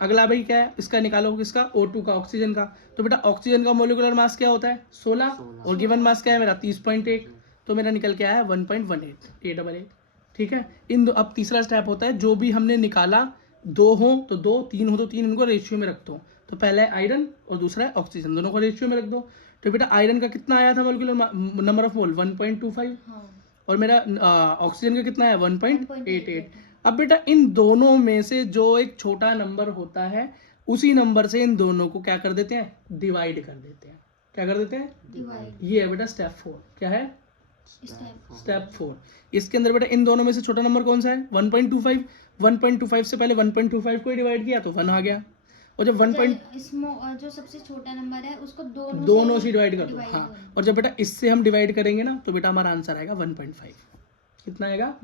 अगला भाई क्या है, इसका निकालो, किसका, O2 का, ऑक्सीजन का। तो बेटा ऑक्सीजन का मॉलिक्यूलर मास क्या होता है 16 और गिवन मास क्या है मेरा 30.1, तो मेरा निकल के आया 1.18। ठीक है, अब तीसरा स्टेप होता है, जो भी हमने निकाला 2 हो तो 2, 3 हो तो 3, इनको रेशियो में रख दो। तो पहला है आयरन और दूसरा है ऑक्सीजन, दोनों को रेशियो में रख दो। तो बेटा आयरन का कितना आया था मॉलिक्यूलर नंबर ऑफ मोल 1.25 और मेरा ऑक्सीजन का कितना है 1.88। अब बेटा इन दोनों में से जो एक छोटा नंबर होता है उसी नंबर से इन दोनों को क्या कर देते हैं, डिवाइड कर देते हैं। क्या कर देते हैं, डिवाइड। ये है बेटा स्टेप 4। क्या है, स्टेप 4। इसके अंदर बेटा इन दोनों में से छोटा नंबर कौन सा है 1.25। 1.25 से पहले 1.25 को ही डिवाइड किया तो 1 आ गया, और जब 1. जो सबसे छोटा नंबर है उसको दोनों से डिवाइड कर दो। हाँ, और जब बेटा इससे हम डिवाइड करेंगे ना तो बेटा हमारा आंसर आएगा 1.5। कितना आएगा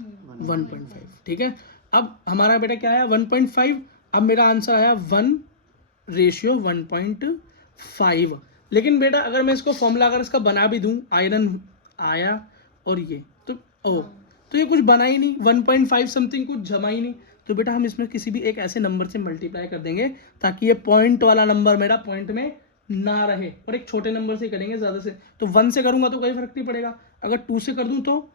1.5। ठीक है, अब हमारा बेटा क्या आया 1.5। अब मेरा आंसर आया 1:1.5। लेकिन बेटा अगर मैं इसको फॉर्मूला अगर इसका बना भी दूं, आयरन आया और ये तो ये कुछ बना ही नहीं, 1.5 समथिंग कुछ जमा ही नहीं। तो बेटा हम इसमें किसी भी एक ऐसे नंबर से मल्टीप्लाई कर देंगे ताकि ये पॉइंट वाला नंबर मेरा पॉइंट में ना रहे, और एक छोटे नंबर से करेंगे ज़्यादा से। तो 1 से करूँगा तो कोई फर्क नहीं पड़ेगा, अगर 2 से कर दूँ तो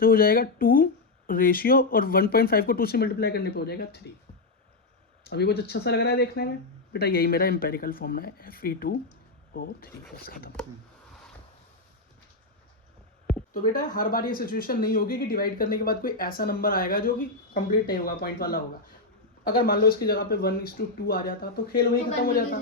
हो जाएगा 2 रेशियो, और 1.5 को 2 से मल्टीप्लाई करने पर हो जाएगा 3। अभी कुछ अच्छा सा लग रहा है देखने में बेटा, यही मेरा एम्पेरिकल फॉर्मूला है Fe2O3। खत्म। तो बेटा हर बार ये सिचुएशन नहीं होगी कि डिवाइड करने के बाद कोई ऐसा नंबर आएगा जो कि कंप्लीट नहीं होगा, पॉइंट वाला होगा। अगर मान लो इसकी जगह पे 1:2 आ जाता तो खेल वही खत्म हो जाता।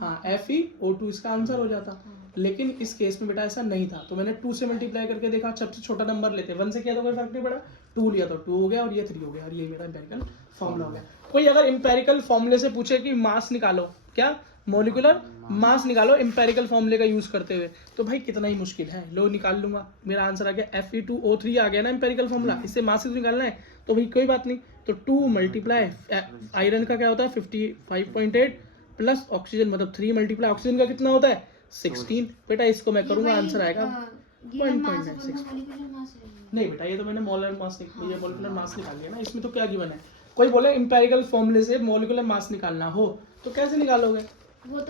हाँ, FeO2 इसका आंसर हो जाता। लेकिन इस केस में बेटा ऐसा नहीं था, तो मैंने 2 से मल्टीप्लाई करके देखा, सबसे छोटा नंबर लेते, 1 से किया तो कोई फर्क नहीं पड़ा, 2 लिया तो 2 हो गया और ये 3 हो गया, और ये मेरा एम्पेरिकल फॉर्मूला हो गया। कोई अगर एम्पेरिकल फॉर्मूले से पूछे कि मास निकालो, क्या मॉलिक्यूलर मास निकालो एम्पेरिकल फॉर्मूले का यूज करते हुए, तो भाई कितना ही मुश्किल है, लो निकाल लूंगा। मेरा आंसर आ गया Fe2O3 आ गया ना एम्पेरिकल फॉर्मूला, इससे मास निकालना है तो भाई कोई बात नहीं। तो 2 मल्टीप्लाई आयरन का क्या होता है 55.8 प्लस ऑक्सीजन मतलब 3 मल्टीप्लाई ऑक्सीजन का कितना होता है 16। बेटा इसको मैं करूंगा, आंसर आएगा 1.96। नहीं बेटा, ये तो मैंने मॉलिक्यूलर मास निकाल लिया ना, इसमें तो क्या गिवन है। कोई बोले एम्पेरिकल फॉर्मूले से मॉलिक्यूलर मास निकालना हो तो कैसे निकालोगे,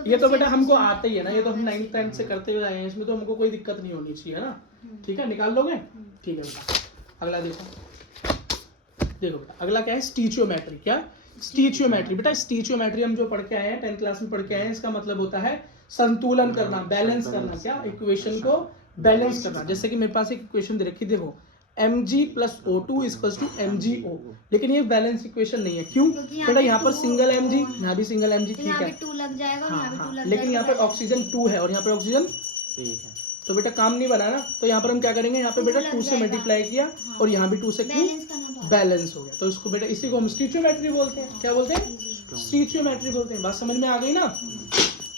ये तो बेटा हमको आता ही है ना, ये तो हम 9th 10th से करते हुए आए हैं, इसमें तो हमको कोई दिक्कत नहीं होनी चाहिए है ना। ठीक है, निकाल लोगे, ठीक है बेटा। अगला देखो बेटा, अगला क्या है स्टीचियोमेट्री। क्या स्टीचियोमेट्री बेटा, स्टीचियोमेट्री हम जो पढ़ के आए हैं 10th क्लास में पढ़ के आए हैं, इसका मतलब होता है संतुलन करना, बैलेंस करना। क्या, इक्वेशन को बैलेंस करना। जैसे कि मेरे पास एक इक्वेशन दे रखी, देखो Mg + O2 = MgO, लेकिन ये बैलेंस इक्वेशन नहीं है। क्यों बेटा, यहाँ पर सिंगल Mg, यहाँ भी सिंगल Mg, ठीक है, 2 लग जाएगा, हाँ, लेकिन यहाँ पर ऑक्सीजन 2 है और यहाँ पर ऑक्सीजन 1 है, तो बेटा काम नहीं बना ना। तो यहाँ पर हम क्या करेंगे, यहाँ पे बेटा 2 से मल्टीप्लाई किया और यहाँ भी 2 से बैलेंस हो गया। तो इसको बेटा इसी को हम स्टीचियोमेट्री बोलते हैं। क्या बोलते हैं? स्टीचियोमेट्री बोलते हैं। बात समझ में आ गई ना?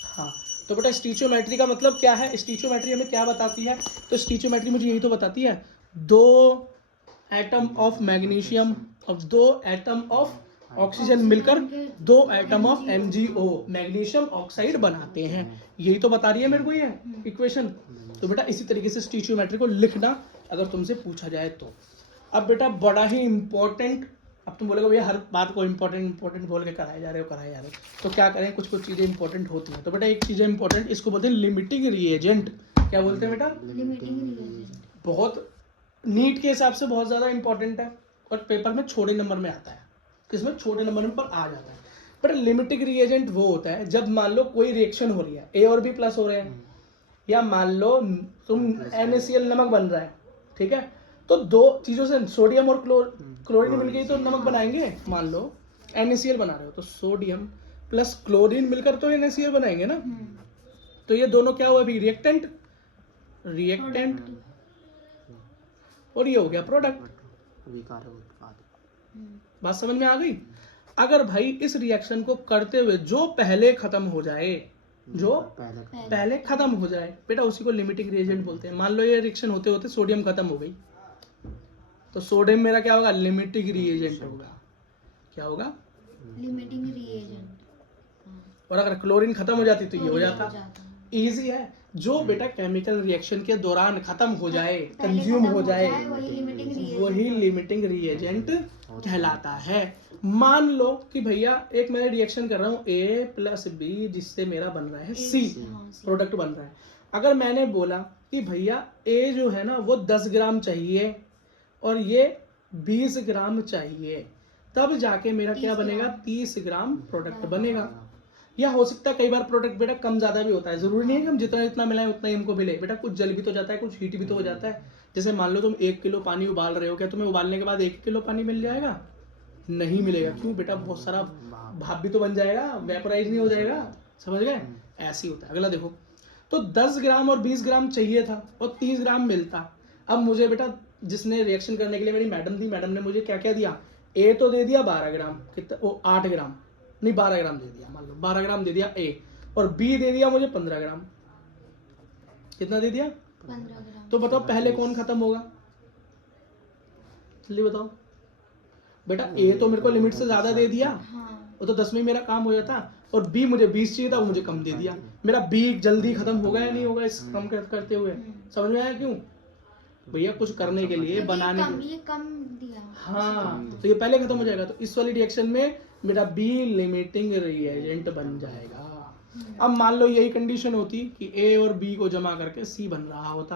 हाँ, तो बेटा स्टीचियोमेट्री का मतलब क्या है? स्टीचियोमेट्री हमें क्या बताती है? तो स्टीचियोमेट्री मुझे यही तो बताती है, दो एटम ऑफ मैग्नीशियम और दो एटम ऑफ ऑक्सीजन मिलकर दो atom of MgO magnesium oxide बनाते हैं। यही तो बता रही है मेरे को ये इक्वेशन। तो बेटा इसी तरीके से स्टीचियोमेट्री को लिखना अगर तुमसे पूछा जाए तो। अब बेटा बड़ा ही इंपॉर्टेंट, अब तुम बोलोगे भैया हर बात को इंपॉर्टेंट बोल के कराए जा रहे हो, तो क्या करें, कुछ चीज़ें इंपॉर्टेंट होती हैं। तो बेटा एक चीज़ इंपॉर्टेंट, इसको बोलते हैं लिमिटिंग रिएजेंट। क्या बोलते हैं बेटा? Limiting reagent. बहुत नीट के हिसाब से बहुत ज़्यादा इंपॉर्टेंट है और पेपर में छोटे नंबर में आता है। किसमें? छोटे नंबर में पर आ जाता है। पर लिमिटिंग रिएजेंट वो होता है जब मान लो कोई रिएक्शन हो रही है, A और B प्लस हो रहे हैं, या मान लो तुम NaCl नमक बन रहा है, ठीक है, तो दो चीज़ों से सोडियम और क्लोरीन मिल गई तो नमक बनाएंगे। मान लो NaCl बना रहे हो तो सोडियम प्लस क्लोरीन मिलकर तो NaCl बनाएंगे ना। तो ये दोनों क्या हुआ अभी? रिएक्टेंट और ये हो गया प्रोडक्ट। बात समझ में आ गई? अगर भाई इस रिएक्शन को करते हुए जो पहले खत्म हो जाए, जो पहले खत्म हो जाए बेटा, उसी को लिमिटिंग रिएजेंट बोलते हैं। मान लो ये रिएक्शन होते होते सोडियम खत्म हो गई तो सोडियम मेरा क्या होगा? लिमिटिंग रिएजेंट होगा। क्या होगा? Limiting reagent. और अगर क्लोरीन खत्म हो जाती तो ये हो जाता। इजी है। जो बेटा केमिकल रिएक्शन के दौरान खत्म हो जाए, कंज्यूम हो जाए, वही लिमिटिंग रिएजेंट कहलाता है। मान लो कि भैया एक मैं रिएक्शन कर रहा हूँ A प्लस B जिससे मेरा बन रहा है C, प्रोडक्ट बन रहा है। अगर मैंने बोला कि भैया A जो है ना वो 10 ग्राम चाहिए और ये 20 ग्राम चाहिए, तब जाके मेरा क्या बनेगा? 30 ग्राम प्रोडक्ट बनेगा। या हो सकता है कई बार प्रोडक्ट बेटा कम ज़्यादा भी होता है, ज़रूरी नहीं है कि हम जितना मिलाएं उतना ही हमको मिले। बेटा कुछ जल भी तो जाता है, कुछ हीट भी तो हो जाता है। जैसे मान लो तुम 1 किलो पानी उबाल रहे हो, क्या तुम्हें उबालने के बाद 1 किलो पानी मिल जाएगा? नहीं मिलेगा। क्यों बेटा? बहुत सारा भाप भी तो बन जाएगा, वेपराइज नहीं हो जाएगा। समझ गए? ऐसे ही होता है। अगला देखो, तो 10 ग्राम और 20 ग्राम चाहिए था और 30 ग्राम मिलता। अब मुझे बेटा जिसने रिएक्शन करने के लिए मेरी मैडम थी, मैडम ने मुझे क्या क्या दिया? A तो दे दिया 12 ग्राम, कितना वो 8 ग्राम नहीं 12 ग्राम दे दिया, मान लो 12 ग्राम दे दिया A, और B दे दिया मुझे 15 ग्राम। कितना दे दिया? 15 ग्राम। तो बताओ पहले कौन खत्म होगा? जल्दी बताओ बेटा। A तो मेरे को लिमिट से ज्यादा दे दिया, वो तो 10 में मेरा काम हो जाता, और B मुझे 20 चाहिए था, वो मुझे कम दे दिया। मेरा B जल्दी खत्म होगा या नहीं होगा इस कम करते हुए? समझ में आया? क्यों भैया? कुछ करने के लिए बनाने के लिए कम दिया। हाँ, तो ये पहले खत्म हो जाएगा। तो इस वाली रिएक्शन में मेरा B लिमिटिंग रिएजेंट बन जाएगा। अब मान लो यही कंडीशन होती कि A और B को जमा करके C बन रहा होता,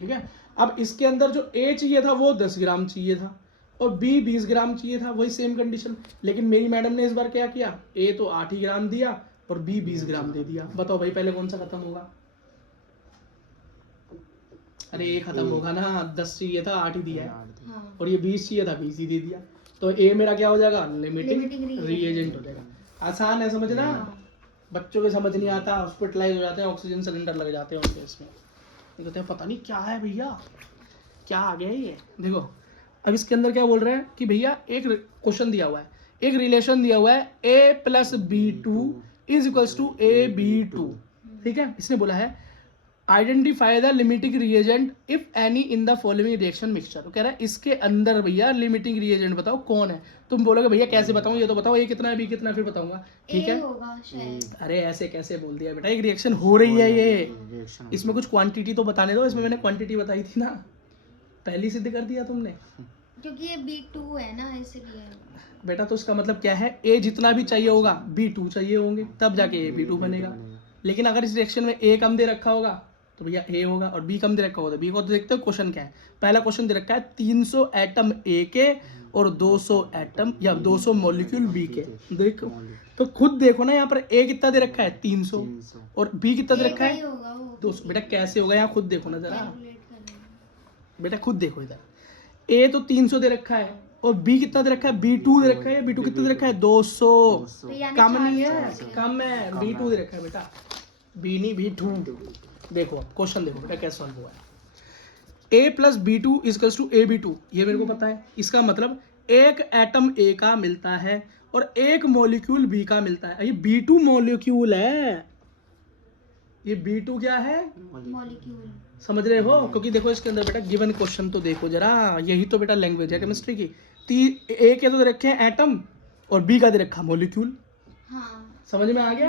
ठीक है। अब इसके अंदर जो A चाहिए था वो 10 ग्राम चाहिए था और B 20 ग्राम चाहिए था, वही सेम कंडीशन। लेकिन मेरी मैडम ने इस बार क्या किया? A तो 8 ही ग्राम दिया और B 20 ग्राम दे दिया। बताओ भाई पहले कौन सा खत्म होगा? अरे A खत्म होगा ना, 10 चाहिए था 8 ही दिया है, और ये 20 चाहिए था 20 ही दे दिया। तो A मेरा क्या हो जाएगा? लिमिटिंग रिएजेंट हो जाएगा। आसान है समझना। बच्चों के समझ नहीं आता, हॉस्पिटलाइज हो जाते हैं, ऑक्सीजन सिलेंडर लग जाते हैं उनके इसमें, कहते हैं पता नहीं क्या है भैया, क्या आ गया ये। देखो अब इसके अंदर क्या बोल रहे हैं कि भैया एक क्वेश्चन दिया हुआ है, एक रिलेशन दिया हुआ है A plus B2 is equals to AB2, ठीक है। इसने बोला है identify the limiting reagent if any in the following reaction mixture. तो कह रहा है इसके अंदर भैया लिमिटिंग रिएजेंट बताओ कौन है। तुम बोलोगे भैया कैसे बताऊं, ये तो बताओ A कितना है B कितना है, फिर बताऊंगा, ठीक है। अरे ऐसे कैसे बोल दिया बेटा, एक रिएक्शन हो रही है ये, इसमें कुछ क्वांटिटी तो बताने दो। इसमें मैंने क्वांटिटी बताई थी ना, पहली सिद्ध कर दिया तुमने, क्योंकि ये B2 है ना इसलिए। बेटा तो इसका मतलब क्या है, A जितना भी चाहिए होगा B2 चाहिए होंगे, तब जाके A B2 बनेगा। लेकिन अगर इस रिएक्शन में A कम दे रखा होगा तो भैया A होगा, और B कम दे रखा होगा तो B को। तो देखते हो क्वेश्चन क्या है। पहला क्वेश्चन दे रखा है 300 एटम A के और 200 एटम या 200 मॉलिक्यूल B के। देखो तो खुद देखो ना, यहाँ पर A कितना दे रखा है 300 और B कितना दे रखा है 200। बेटा कैसे होगा, यहाँ खुद देखो ना जरा, बेटा खुद देखो इधर, A तो 300 दे रखा है और B कितना दे रखा है, B2 दे रखा है। B2 कितना दे रखा है 200, कम नहीं है, कम है, B2 दे रखा है बेटा, B नहीं B2। देखो अब क्वेश्चन देखो बेटा कैसे सॉल्व हुआ है। A plus B2 equals to AB2, ये मेरे को पता है। इसका मतलब एक एटम A का मिलता है और एक मॉलिक्यूल B का मिलता है। ये B2 मॉलिक्यूल है, ये B2 क्या है, मॉलिक्यूल। समझ रहे हो? क्योंकि देखो इसके अंदर बेटा गिवन क्वेश्चन तो देखो जरा, यही तो बेटा लैंग्वेज है केमिस्ट्री की। ए के तो दे रखे हैं एटम और बी का दे रखा मॉलिक्यूल, हाँ समझ में आ गया?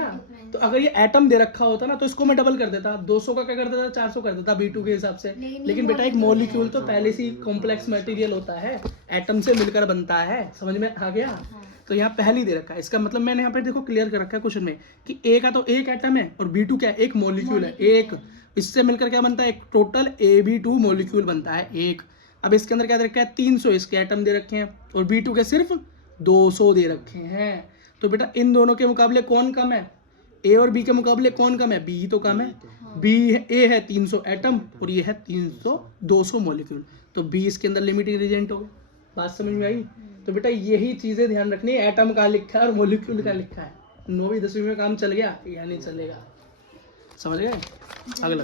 तो अगर ये एटम दे रखा होता ना तो इसको मैं डबल कर देता, 200 का क्या कर देता, 400 कर देता B2 के हिसाब से। लेकिन बेटा एक मॉलिक्यूल तो पहले से ही कॉम्प्लेक्स मटेरियल होता है, एटम से मिलकर बनता है, समझ में आ गया? तो यहाँ पहले ही दे रखा है। इसका मतलब मैंने यहाँ पे देखो क्लियर कर रखा है क्वेश्चन में कि ए का तो एक एटम है और B2 क्या है, एक मॉलिक्यूल है। एक इससे मिलकर क्या बनता है, एक टोटल AB2 मॉलिक्यूल बनता है एक। अब इसके अंदर क्या दे रखा है, 300 इसके एटम दे रखे हैं और B2 के सिर्फ 200 दे रखे हैं। तो बेटा इन दोनों के मुकाबले कौन कम है, ए और बी के मुकाबले कौन कम है, बी ही तो कम है। बी ए है 300 एटम और ये है 200 मॉलिक्यूल, तो बी इसके अंदर लिमिटिंग रिएजेंट होगा। बात समझ में आई? तो बेटा यही चीजें ध्यान रखनी है, एटम का लिखा है और मॉलिक्यूल का लिखा है। 9वीं 10वीं में काम चल गया या नहीं चलेगा, समझ गए? अगला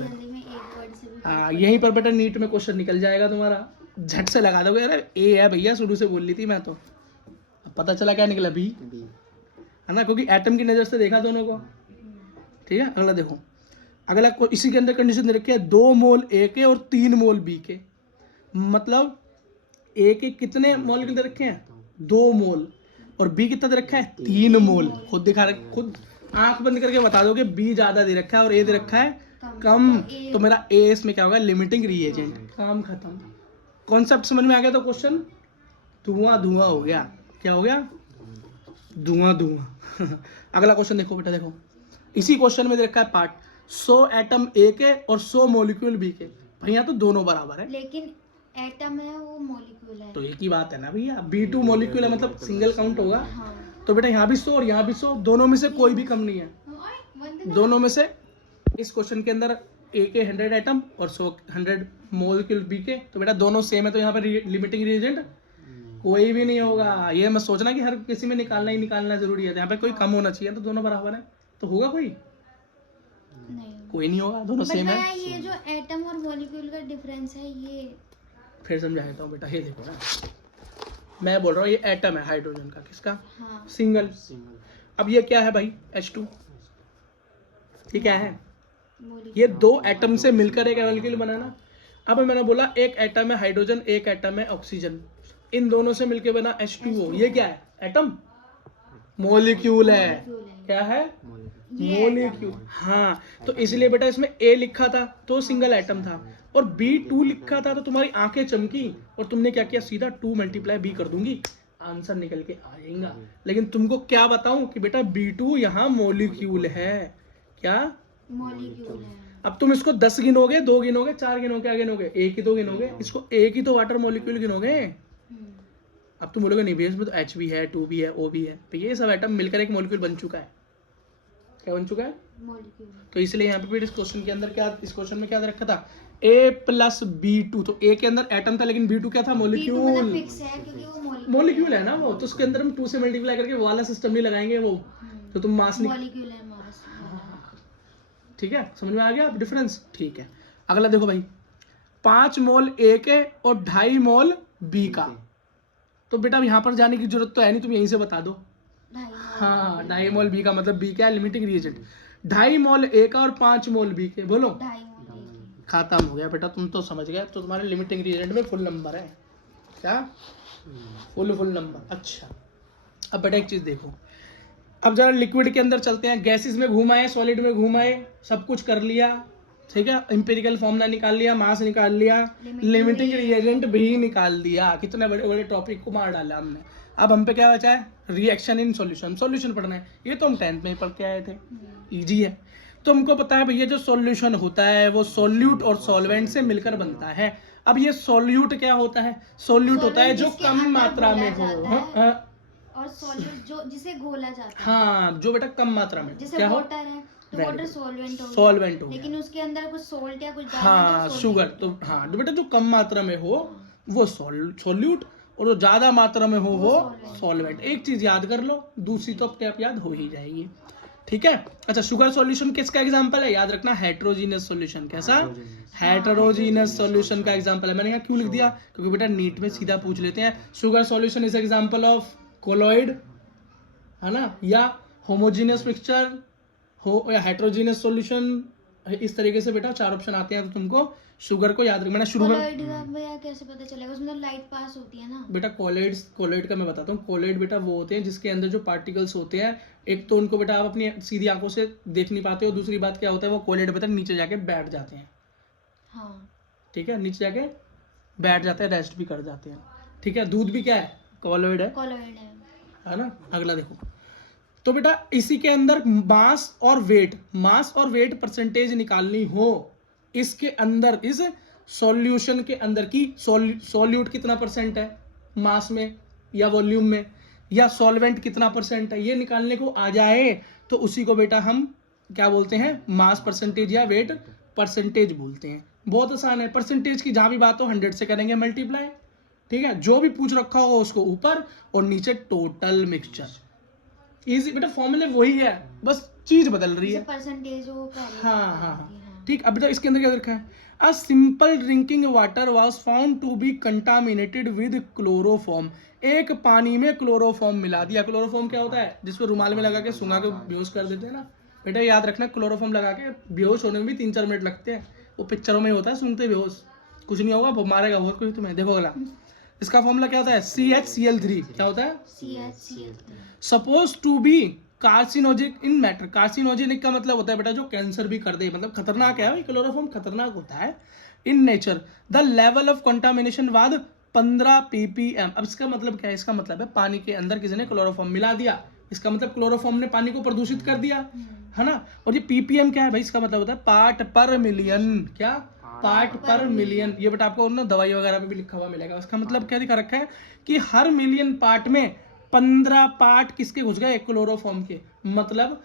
हाँ, यहीं पर बेटा नीट में क्वेश्चन निकल जाएगा तुम्हारा, झट से लगा दोगे। अरे ए है भैया, शुरू से बोल ली थी मैं तो, अब पता चला क्या निकला, बी है ना, क्योंकि एटम की नज़र से देखा दोनों को। ठीक है, अगला देखो, अगला इसी के अंदर कंडीशन दे रखी है 2 मोल ए के और 3 मोल बी के। मतलब ए के कितने मॉलिक्यूल दे रखे हैं, 2 मोल, और बी कितना दे रखा है, 3 मोल। खुद दिखा रखे, खुद आंख बंद करके बता दोगे बी ज्यादा दे रखा है और ए दे रखा है कम, तो मेरा ए इसमें क्या होगा, लिमिटिंग रिएजेंट। काम खत्म, कॉन्सेप्ट समझ में आ गया? तो क्वेश्चन धुआं धुआं हो गया। क्या हो गया, धुआं धुआं। अगला क्वेश्चन देखो बेटा, देखो इसी क्वेश्चन में दे रखा है पार्ट 100 एटम ए के और 100 मॉलिक्यूल बी के। भैया तो दोनों बराबर है, लेकिन एटम है वो मॉलिक्यूल है, तो एक ही बात है ना भैया, B2 मॉलिक्यूल है मतलब सिंगल काउंट होगा। हाँ। तो बेटा यहाँ भी 100 और यहाँ भी 100, दोनों में से कोई भी कम नहीं है। दोनों में से इस क्वेश्चन के अंदर ए के 100 एटम और 100 मॉलिक्यूल बी के, तो बेटा दोनों सेम है, तो यहाँ पर लिमिटिंग रिएजेंट कोई भी नहीं होगा। ये मत सोचना कि हर किसी में निकालना ही निकालना जरूरी है, यहाँ पे कोई कम होना चाहिए, तो दोनों बराबर है, तो होगा कोई नहीं, कोई नहीं होगा, दोनों सेम है। ये जो एटम और मॉलिक्यूल का डिफरेंस है ये फिर समझा देता हूँ बेटा, ये देखो ना, मैं बोल रहा हूँ ये एटम है हाइड्रोजन का, किसका, हाँ। सिंगल। अब ये क्या है भाई, H2, ये क्या है, ये 2 एटम से मिलकर एक मॉलिक्यूल बनाना। अब मैंने बोला एक एटम है हाइड्रोजन, एक एटम है ऑक्सीजन, इन दोनों से मिलकर बना H2O। ये क्या है, एटम, मॉलिक्यूल है। क्या है, मॉलिक्यूल। हाँ, तो इसलिए बेटा इसमें A लिखा था तो सिंगल एटम था, और B2 लिखा था तो तुम्हारी आंखें चमकी और तुमने क्या किया, सीधा 2 × B कर दूंगी, आंसर निकल के आ जाएगा। लेकिन तुमको क्या बताऊं कि बेटा B2 यहाँ मॉलिक्यूल है। क्या, मॉलिक्यूल है। अब तुम इसको 10 गिनोगे, 2 गिनोगे, 4 गिनोगे, क्या गिनोगे, एक ही तो गिनोगे, इसको एक ही तो वाटर मॉलिक्यूल गिनोगे। अब तुम बोलोगे नहीं भैया इसमें तो H भी है, 2 भी है, O भी है, तो ये सब एटम मिलकर एक मॉलिक्यूल बन चुका है। क्या बन चुका है, मॉलिक्यूल। तो इसलिए यहाँ पे इस क्वेश्चन के अंदर क्या, इस क्वेश्चन में क्या रखा था, A + B2, तो A के अंदर एटम था लेकिन B2 क्या था, मॉलिक्यूल। फिक्स है क्योंकि वो मॉलिक्यूल है ना वो, तो उसके अंदर हम 2 से मल्टीप्लाई करके वाला सिस्टम नहीं लगाएंगे, वो तो तुम मास नहीं। मॉलिक्यूल है मास। ठीक है, समझ में आ गया डिफरेंस? ठीक है, अगला देखो भाई, 5 मोल A के और 2.5 मोल B का। तो बेटा यहाँ पर जाने की जरूरत तो है नहीं, तुम यहीं से बता दो। हाँ, 2.5 मोल B का मतलब B क्या है, लिमिटिंग रिएजेंट। 2.5 मोल A का और 5 मोल B के, बोलो। खत्म हो गया बेटा, तुम तो समझ गए, तो तुम्हारे लिमिटिंग रिएजेंट में फुल नंबर है। क्या, फुल नंबर। अच्छा, अब बेटा एक चीज देखो, अब जरा लिक्विड के अंदर चलते हैं। गैसेस में घुमाए, सॉलिड में घुमाए, सब कुछ कर लिया, ठीक है, इंपेरिकल फॉर्मूला निकाल लिया, मास निकाल लिया, लिमिटिंग रिएजेंट भी निकाल दिया, कितने बड़े बड़े टॉपिक को मार डाला हमने। अब हम पे क्या बचा है, रिएक्शन इन सॉल्यूशन। सॉल्यूशन पढ़ना है, ये तो हम 10th में पढ़ के आए थे, इजी है। तो हमको पता है भैया जो सॉल्यूशन होता है वो सॉल्यूट और सॉल्वेंट से मिलकर बनता है। अब ये सॉल्यूट क्या होता है, सॉल्यूट होता है जो कम मात्रा में हो, और सॉल्यूट जो जिसे घोला जाता है। हाँ, जो बेटा कम मात्रा में, जैसे क्या हो, वाटर है तो वाटर सॉल्वेंट हो, सॉल्वेंट हो, लेकिन उसके अंदर कुछ सोल्ट या कुछ डालना हाँ, शुगर, तो हाँ, तो बेटा जो कम मात्रा में हो वो सॉल्यूट, और जो ज्यादा मात्रा में हो वो सॉल्वेंट। एक चीज याद कर लो, दूसरी तो अपने आप याद हो ही जाएगी। ठीक है। अच्छा, शुगर सॉल्यूशन किसका एग्जांपल है, याद रखना हेट्रोजीनियस सॉल्यूशन। कैसा, हेट्रोजीनियस सॉल्यूशन का एग्जांपल है। मैंने यहाँ क्यों लिख दिया, क्योंकि बेटा नीट में सीधा पूछ लेते हैं sugar solution is example of colloid, है ना, या होमोजीनियस मिक्सचर हो या हेट्रोजीनियस सॉल्यूशन। इस तरीके से बेटा 4 ऑप्शन आते हैं, तो तुमको शुगर को याद रखना। मैंने शुरू में कोलॉइड का भैया कैसे पता चलेगा, उसमें तो लाइट पास होती है ना। बेटा कोलॉइड का मैं बताता हूँ। कोलॉइड बेटा वो होते हैं जिसके अंदर जो पार्टिकल्स होते हैं, एक तो उनको बेटा आप अपनी सीधी आंखों से देख नहीं पाते हो, दूसरी बात क्या होता है वो कोलॉइड बेटा नीचे जाके बैठ जाते हैं। हाँ ठीक है, नीचे जाके बैठ जाते हैं, रेस्ट भी कर जाते हैं। ठीक है, दूध भी क्या है, कोलॉइड है, कोलॉइड है ना। अगला देखो, तो बेटा इसी के अंदर मास और वेट परसेंटेज निकालनी हो, इसके अंदर इस सॉल्यूशन के अंदर की सॉल्यूट कितना परसेंट है मास में या वॉल्यूम में, या सॉल्वेंट कितना परसेंट है, ये निकालने को आ जाए तो उसी को बेटा हम क्या बोलते हैं, मास परसेंटेज या वेट परसेंटेज बोलते हैं। बहुत आसान है, परसेंटेज की जहां भी बात हो 100 से करेंगे मल्टीप्लाई। ठीक है, जो भी पूछ रखा होगा उसको ऊपर और नीचे टोटल मिक्सचर। इजी बेटा, फॉर्मूले वही है, बस चीज बदल रही है। परसेंटेज वो हाँ। ठीक, अब बेटा इसके अंदर क्या रखा है, a simple drinking water was found to be contaminated with chloroform. एक पानी में क्लोरोफॉर्म मिला दिया। क्लोरोफॉर्म क्या होता है, जिसको रुमाल में लगा के सुंघा के बेहोश कर देते हैं ना। बेटा याद रखना, क्लोरोफॉर्म लगा के बेहोश होने में भी 3-4 मिनट लगते हैं। वो पिक्चरों में होता है, सुनते बेहोश, कुछ नहीं होगा, मारेगा बहुत कुछ तुम्हें। देखो अगला, इसका फॉर्मूला क्या होता है, CHCl3। क्या होता है, suppose to be carcinogenic in matter. Carcinogenic का मतलब होता है बेटा जो कैंसर भी कर दे, मतलब खतरनाक है भाई, क्लोरोफॉर्म खतरनाक होता है in nature. The level of contamination वाद 15 ppm। अब इसका मतलब क्या है, इसका मतलब है पानी के अंदर किसी ने क्लोरोफॉर्म मिला दिया, इसका मतलब क्लोरोफॉर्म ने पानी को प्रदूषित कर दिया, है ना। और ये ppm क्या है भाई, इसका मतलब होता है पार्ट पर मिलियन। क्या, पार्ट पर मिलियन। ये बेटा आपको ना दवाई वगैरह में भी लिखा हुआ मिलेगा। उसका मतलब क्या दिखा रखा है कि हर मिलियन पार्ट में 15 पार्ट किसके घुस गए, क्लोरोफॉर्म के। मतलब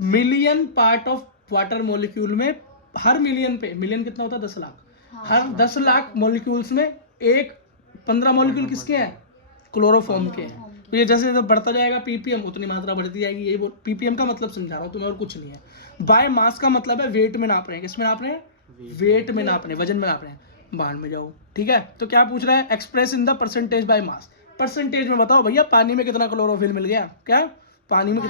million part of water molecule में, हर मिलियन पे, मिलियन कितना होता है, 10 लाख, हर 10 लाख मॉलिक्यूल्स में 15 मॉलिक्यूल किसके हैं, क्लोरोफॉर्म के। तो ये जैसे जैसे बढ़ता जाएगा ppm उतनी मात्रा बढ़ती जाएगी। यही ppm का मतलब समझा रहा हूँ तुम्हें, और कुछ नहीं है। बाय मास का मतलब है वेट में नाप रहे हैं, किसमें नाप रहे हैं, वेट में नाप रहे हैं, वजन में नाप रहे हैं। बाहर में जाओ, ठीक है। तो क्या पूछ रहा है, express in the percentage by mass. Percentage में बताओ भैया, पानी में कितना क्लोरोफिल मिल गया, क्या पानी में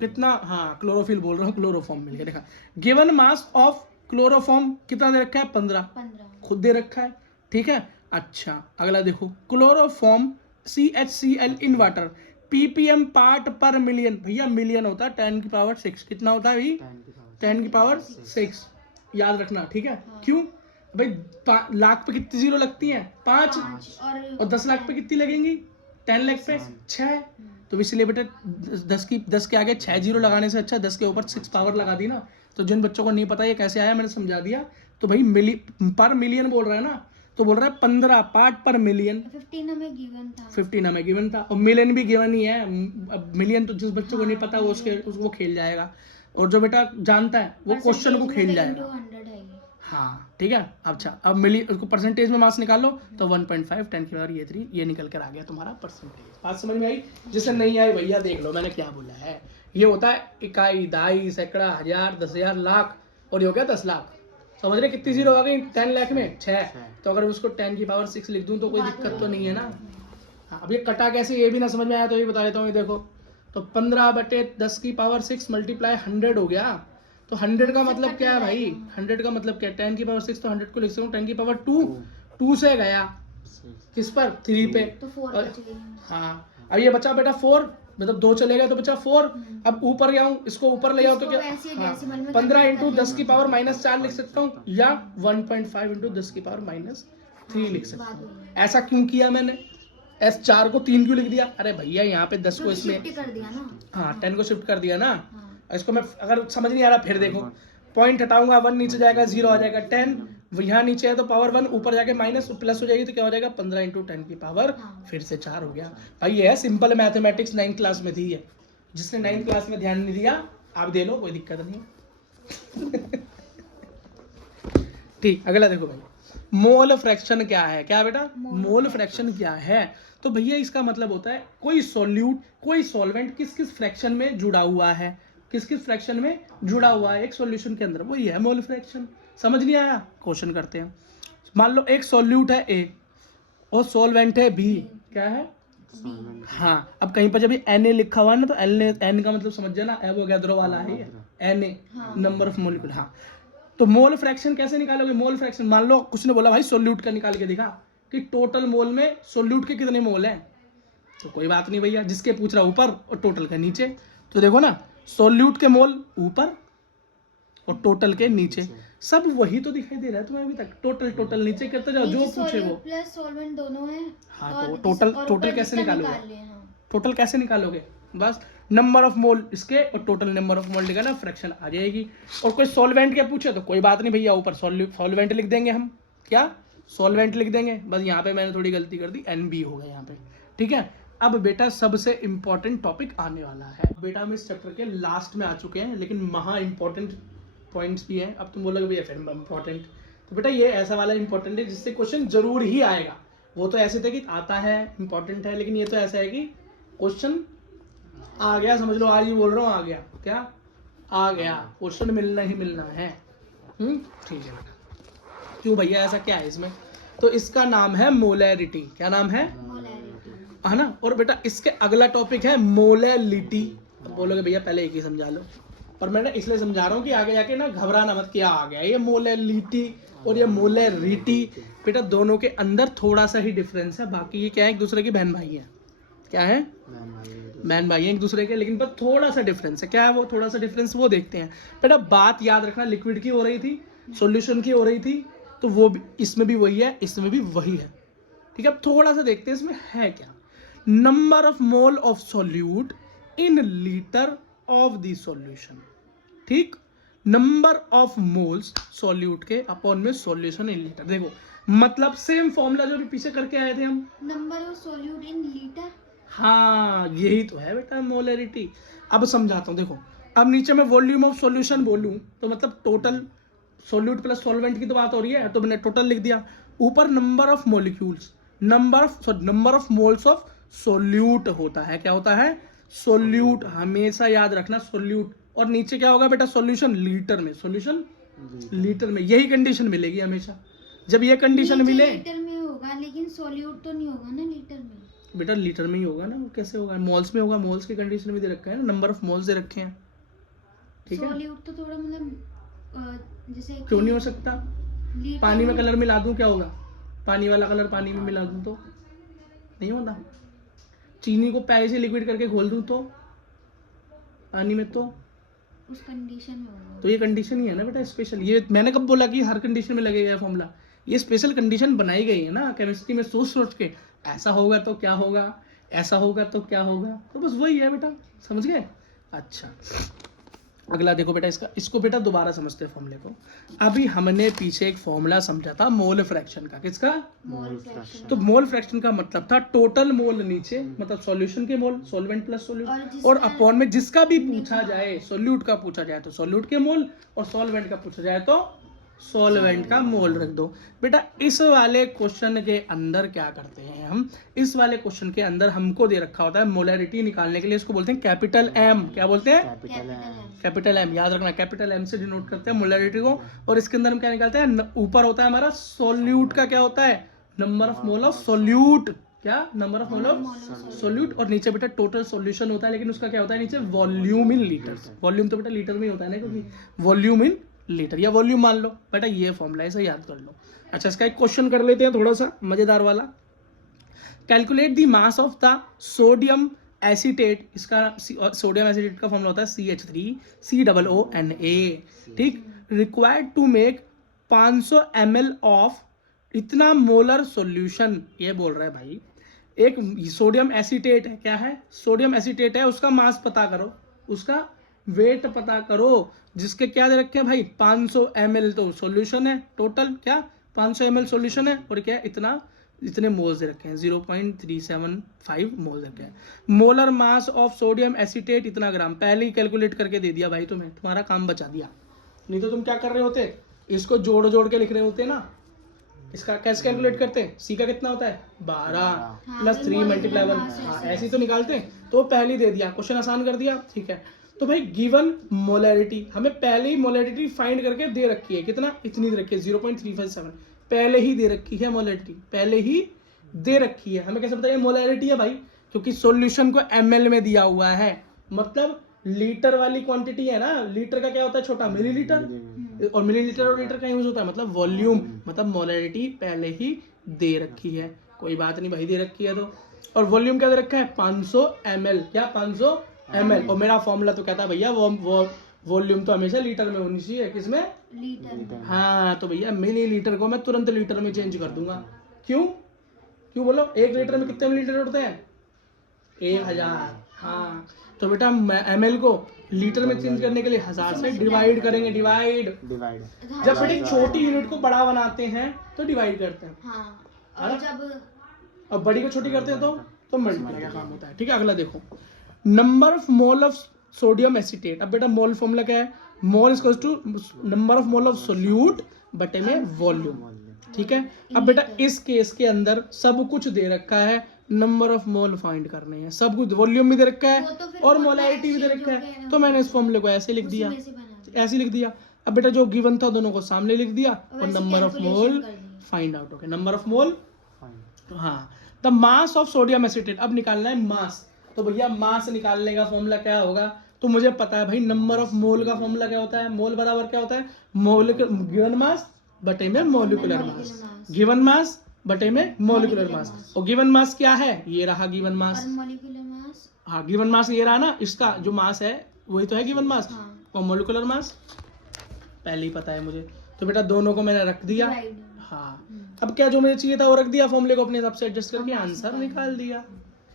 कितना हाँ क्लोरोफिल बोल रहा हूँ, क्लोरोफॉर्म मिल गया। देखा, गिवन मास ऑफ क्लोरोफॉर्म कितना दे रखा है, 15 खुद दे रखा है। ठीक है, अच्छा अगला देखो, chloroform CHCl in water, ppm part पर मिलियन। भैया मिलियन होता है 10 की पावर 6। कितना होता है भाई, 10 की पावर 6, याद रखना। ठीक है, क्यों भाई, लाख पे कितनी जीरो लगती हैं, 5, और 10 लाख पे कितनी लगेंगी, 10 लाख पे 6। तो इसलिए बेटा 10 के आगे 6 जीरो लगाने से अच्छा 10 के ऊपर 6 पावर लगा दी ना। तो जिन बच्चों को नहीं पता ये कैसे आया, मैंने समझा दिया। तो भाई पर मिलियन बोल रहा है ना, तो बोल रहा है 15 पार्ट पर मिलियन। 15 हमें गिवन था, 15 हमें गिवन था, और मिलियन भी गिवन ही है। अब मिलियन तो जिस बच्चे को नहीं पता वो उसको खेल जाएगा, और जो बेटा जानता है वो क्वेश्चन को खेल जाएगा। हाँ ठीक है, अच्छा अब उसको परसेंटेज में मास निकाल लो, तो 1.5 10 की पावर ये 3 ये निकल कर आ गया तुम्हारा परसेंटेज। बात समझ में आई, जिसे नहीं आई भैया देख लो मैंने क्या बोला है। ये होता है इकाई, दाई, सैकड़ा, हजार, 10,000, लाख, और ये हो गया 10 लाख। समझ रहे कितनी जीरो आ गई 10 लाख में, 6। तो अगर उसको 10 की पावर 6 लिख दूं तो कोई दिक्कत तो नहीं है ना। हाँ, अब ये कटा कैसे ये भी ना समझ में आया तो ये बता देता हूँ। ये देखो, तो 15/10 की पावर 6 मल्टीप्लाई 100 हो गया। तो 100 का मतलब क्या है भाई, 100 का मतलब क्या है, 10 की पावर 6, तो 100 को लिख सकता हूँ 10 की पावर 2 से गया किस पर, 3 पे, तो 4 बचेगा। हाँ, अब ये बचा बेटा 4, मतलब 2 चले गए तो बचा 4। अब ऊपर ले आऊं, इसको ऊपर ले जाऊं तो क्या, 15 × 10 की पावर -4 लिख सकता हूँ, या 1.5 × 10 की पावर -3 लिख सकता हूँ। ऐसा क्यों किया मैंने, S4 को 3 क्यों लिख दिया, अरे भैया यहाँ पे 10 को इसमें कर दिया ना, हाँ 10 को शिफ्ट कर दिया ना। इसको मैं अगर समझ नहीं आ रहा फिर देखो, पॉइंट हटाऊंगा 1 नीचे जाएगा 0 आ जाएगा 10, यहाँ नीचे है तो पावर 1 ऊपर जाके माइनस प्लस हो जाएगी तो क्या हो जाएगा 15 × 10 की पावर फिर से 4 हो गया। भाई ये है सिंपल मैथमेटिक्स, 9th क्लास में थी ये। जिसने 9th क्लास में ध्यान नहीं दिया आप दे लो, कोई दिक्कत नहीं। ठीक, अगला देखो भाई, मोल फ्रैक्शन क्या है, क्या बेटा मोल फ्रैक्शन क्या है। तो भैया इसका मतलब होता है कोई सॉल्यूट, कोई सॉल्वेंट किस किस फ्रैक्शन में जुड़ा हुआ है, किस किस फ्रैक्शन में जुड़ा हुआ है एक सॉल्यूशन के अंदर, वही है मोल फ्रैक्शन। समझ नहीं आया? क्वेश्चन करते हैं। मान लो एक सॉल्यूट है ए और सॉल्वेंट है बी, क्या है? हाँ, अब कहीं पर जब Na लिखा हुआ है ना, तो N का मतलब समझ जाना, एवोगैड्रो वाला है ये, Na नंबर ऑफ मॉलिक्यूल। हाँ, तो मोल फ्रैक्शन कैसे निकालोगे? मोल फ्रैक्शन मान लो कुछ ने बोला भाई सॉल्यूट का निकाल के दिखा कि टोटल मोल में सॉल्यूट के कितने मोल हैं, तो कोई बात नहीं भैया, जिसके पूछ रहा ऊपर और टोटल के नीचे। तो देखो ना, सॉल्यूट के मोल ऊपर और टोटल के नीचे, सब वही तो दिखाई दे रहा है तुम्हें अभी तक। टोटल टोटल नीचे करते जाओ, जो पूछे वो। प्लस सॉल्वेंट दोनों है। हाँ, तो टोटल कैसे निकालोगे? टोटल कैसे निकालोगे? बस नंबर ऑफ मोल इसके और टोटल नंबर ऑफ मोल निकाला, फ्रैक्शन आ जाएगी। और कोई सॉल्वेंट के पूछे तो कोई बात नहीं भैया, ऊपर सॉल्वेंट लिख देंगे हम, क्या सॉल्वेंट लिख देंगे। बस यहाँ पे मैंने थोड़ी गलती कर दी, NB हो गया यहाँ पे, ठीक है। अब बेटा सबसे इंपॉर्टेंट टॉपिक आने वाला है। बेटा हम इस चैप्टर के लास्ट में आ चुके हैं, लेकिन महा इंपॉर्टेंट पॉइंट्स भी हैं। अब तुम बोलोगे भैया फिर इंपॉर्टेंट, तो बेटा ये ऐसा वाला इंपॉर्टेंट है जिससे क्वेश्चन जरूर ही आएगा। वो तो ऐसे थे कि आता है, इंपॉर्टेंट है, लेकिन ये तो ऐसा है कि क्वेश्चन आ गया, समझ लो, आज ही बोल रहा हूँ, आ गया, क्या आ गया, क्वेश्चन मिलना ही मिलना है। ठीक है बेटा। क्यों भैया, ऐसा क्या है इसमें? तो इसका नाम है मोलैरिटी। क्या नाम है? है ना। और बेटा इसके अगला टॉपिक है मोलैलिटी। तो बोलोगे भैया पहले एक ही समझा लो, पर मैं इसलिए समझा रहा हूँ कि आगे जाके ना घबराना मत, क्या आ गया ये मोलैलिटी और ये मोलैरिटी। बेटा दोनों के अंदर थोड़ा सा ही डिफरेंस है, बाकी ये क्या है, एक दूसरे की बहन भाई है। क्या है? बहन भाई हैं एक दूसरे के, लेकिन बस थोड़ा सा डिफरेंस है। क्या है वो थोड़ा सा डिफरेंस, वो देखते हैं। बेटा बात याद रखना, लिक्विड की हो रही थी, सॉल्यूशन की हो रही थी, तो वो भी इसमें भी वही है, इसमें भी वही है, ठीक है। अब थोड़ा सा देखते हैं इसमें है क्या। Number of mole of solute in litre of the solution, ठीक। नंबर ऑफ मोल्स सॉल्यूट के अपॉन में सॉल्यूशन इन लीटर। देखो मतलब सेम फॉर्मूला जो भी पीछे करके आए थे हम, number of solute in litre. हाँ यही तो है बेटा मोलैरिटी। अब समझाता हूँ, देखो अब नीचे मैं वॉल्यूम ऑफ सॉल्यूशन बोलूँ तो मतलब टोटल सॉल्यूट प्लस सॉल्वेंट की तो बात हो रही है, तो मैंने टोटल लिख दिया। ऊपर number of molecules, number of moles of solute होता है। क्या होता है? सॉल्यूट, हमेशा याद रखना सॉल्यूट। और नीचे क्या होगा बेटा? सॉल्यूशन लीटर में, सॉल्यूशन लीटर में। यही कंडीशन मिलेगी हमेशा। जब ये कंडीशन मिले, लीटर में होगा, लेकिन सॉल्यूट तो नहीं होगा ना लीटर में। बेटा लीटर में ही होगा ना, वो कैसे होगा? मोल्स में होगा, मोल्स की कंडीशन भी दे रखा है ना, नंबर ऑफ मोल्स दे रखे हैं, ठीक है। सॉल्यूट तो थोड़ा मतलब जैसे क्यों नहीं हो सकता? पानी में कलर मिला दूं क्या होगा? पानी वाला कलर पानी में मिला दूं तो नहीं होता। चीनी को पहले से लिक्विड करके घोल दूं तो पानी में, तो उस कंडीशन में होगा। तो ये कंडीशन ही है ना बेटा स्पेशल। ये मैंने कब बोला कि हर कंडीशन में लगेगा फॉर्मूला? ये स्पेशल कंडीशन बनाई गई है ना केमिस्ट्री में, सोच सोच के, ऐसा होगा तो क्या होगा, ऐसा होगा तो क्या होगा, तो बस वही है बेटा, समझ गए। अच्छा अगला देखो बेटा, इसको बेटा दोबारा समझते हैं फॉर्मूले को। अभी हमने पीछे एक फॉर्मूला समझा था मोल फ्रैक्शन का। किसका? Mole fraction. तो मोल फ्रैक्शन का मतलब था टोटल मोल नीचे, मतलब सॉल्यूशन के मोल, सॉल्वेंट प्लस सॉल्यूट, और अपॉन में जिसका भी पूछा जाए, सॉल्यूट का पूछा जाए तो सॉल्यूट के मोल, और सॉल्वेंट का पूछा जाए तो सॉल्वेंट का मोल रख दो। बेटा इस वाले क्वेश्चन के अंदर क्या करते हैं हम, इस वाले क्वेश्चन के अंदर हमको दे रखा होता है मोलैरिटी निकालने के लिए, इसको बोलते हैं कैपिटल एम। क्या बोलते हैं? Capital M. याद रखना, कैपिटल एम से डिनोट करते हैं मोलैरिटी को। और इसके अंदर हम क्या निकालते हैं? ऊपर होता है हमारा सॉल्यूट का, क्या होता है? Number of mole of solute. क्या? Number of mole of solute. और नीचे बेटा टोटल सॉल्यूशन होता है, लेकिन उसका क्या होता है नीचे? वॉल्यूम इन लीटर्स। वॉल्यूम तो बेटा लीटर में ही होता है ना, क्योंकि वॉल्यूम इन लीटर या वॉल्यूम मान लो बेटा, ये फॉर्मूला है, इसे याद कर लो। अच्छा इसका एक क्वेश्चन कर लेते हैं थोड़ा सा मजेदार वाला। Calculate the mass of the sodium acetate. इसका सोडियम एसीटेट का फॉर्मूला होता है CH3COONA, ठीक। Required to make 500 ml of इतना मोलर सॉल्यूशन। ये बोल रहा है भाई एक सोडियम एसीटेट है, क्या है? सोडियम एसीटेट है, उसका मास पता करो, उसका वेट पता करो, जिसके क्या दे रखे हैं भाई? 500 ml तो सॉल्यूशन है, टोटल क्या 500 ml सॉल्यूशन है, और क्या इतने मोल्स दे रखे हैं, 0.375 मोल्स रखे हैं। Molar mass of sodium acetate इतना ग्राम। पहले ही कैलकुलेट करके दे दिया भाई तुम्हें, तुम्हारा काम बचा दिया। नहीं तो तुम क्या कर रहे होते? इसको जोड़ जोड़ के लिख रहे होते ना, इसका कैसे कैलकुलेट करते हैं, सी का कितना होता है 12 हाँ, प्लस 3 molecular मल्टीप्लाई 1, mass हाँ ऐसे। ऐसे ही तो निकालते हैं। तो पहले ही दे दिया, क्वेश्चन आसान कर दिया, ठीक है। तो भाई गिवन मोलैरिटी, हमें पहले ही मोलैरिटी फाइंड करके दे रखी है, कितना, इतनी दे रखी है 0.357, पहले ही दे रखी है मोलैरिटी, पहले ही दे रखी है। हमें कैसे पता है मोलैरिटी है भाई, क्योंकि सॉल्यूशन को ml में दिया हुआ है, मतलब लीटर वाली क्वांटिटी है ना, लीटर का क्या होता है छोटा, मिलीलीटर, और मिलीलीटर और लीटर का यूज होता है मतलब वॉल्यूम, मतलब मोलैरिटी पहले ही दे रखी है। कोई बात नहीं भाई, दे रखी है तो। और वॉल्यूम क्या दे रखा है 500 ml, क्या 500 ml, और मेरा फॉर्मूला तो कहता है भैया वो वॉल्यूम तो हमेशा लीटर में होनी चाहिए, किसमें, लीटर। हाँ तो भैया मिलीलीटर को मैं तुरंत लीटर में चेंज कर दूंगा। क्यों क्यों बोलो, 1 लीटर में कितने मिलीलीटर होते हैं, 1000। हाँ तो बेटा ml को लीटर में चेंज करने के लिए 1000 से डिवाइड करेंगे, डिवाइड। जब बेटे छोटी यूनिट को बड़ा बनाते हैं तो डिवाइड करते हैं, हाँ, और जब अब बड़ी को छोटी करते हैं तो मल्टीप्लाई का काम होता है, ठीक है। अगला देखो, number of mole of sodium acetate. अब बेटा मोल फॉर्मूला क्या है, mole is equals to number of mole of solute बटे में वॉल्यूम, ठीक है। अब बेटा इस केस के अंदर सब कुछ दे रखा है, नंबर ऑफ मोल फाइंड करने हैं, सब कुछ, वॉल्यूम भी दे रखा वो तो है फिर और होता मोलैरिटी भी दे exchange रखा हो है, गया, तो मैंने इस फॉर्मूले को ऐसे लिख उसी दिया, में से बना दिया। ऐसे लिख दिया। अब बेटा जो गिवन था दोनों को सामने लिख दिया और वैसे नंबर ऑफ calculation मोल कर दिया। फाइंड आउट हो गया, नंबर ऑफ मोल, हाँ। The mass of sodium acetate, अब निकालना है मास, तो भैया मास निकालने का फॉर्मूला क्या होगा, तो मुझे पता है भाई नंबर ऑफ मोल का फॉर्मूला क्या होता है, मोल बराबर क्या होता है, गिवन मास बटे में मोलिकुलर मास, गिवन मास बटे में मोलिकुलर मास, और गिवन मास क्या है, ये रहा गिवन मास, और molecular mass, हाँ गिवन मास ये रहा ना, इसका जो मास है वही तो है गिवन मास, हाँ, और मोलिकुलर मास पहले ही पता है मुझे, तो बेटा दोनों को मैंने रख दिया, divide। हाँ। अब क्या जो मुझे चाहिए था वो रख दिया, फॉर्मूले को अपने हिसाब से एडजस्ट करके आंसर निकाल दिया,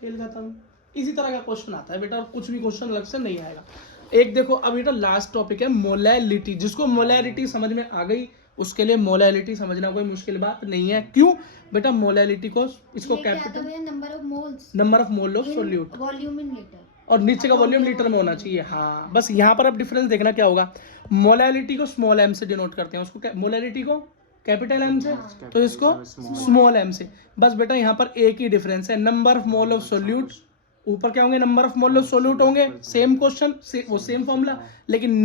खेल खत्म। इसी तरह का क्वेश्चन आता है बेटा, और कुछ भी क्वेश्चन अलग से नहीं आएगा। एक देखो अब बेटा लास्ट टॉपिक है मोलैलिटी, जिसको मोलैलिटी समझ में आ गई उसके लिए मोलैलिटी समझना कोई मुश्किल बात नहीं है। क्यों बेटा, मोलैलिटी को इसको capital, number of mole of solute, volume in litre, और नीचे का वॉल्यूम लीटर में होना चाहिए, हाँ। बस यहाँ पर अब डिफरेंस देखना क्या होगा, मोलैलिटी को स्मॉल एम से डिनोट करते हैं, उसको मोलैलिटी को कैपिटल एम से, तो इसको स्मॉल एम से। बस बेटा यहाँ पर एक ही डिफरेंस है, number of mole of solute, ऊपर क्या होंगे, number of mole of solute होंगे, सेम क्वेश्चन वो सेम फॉर्मूला, लेकिन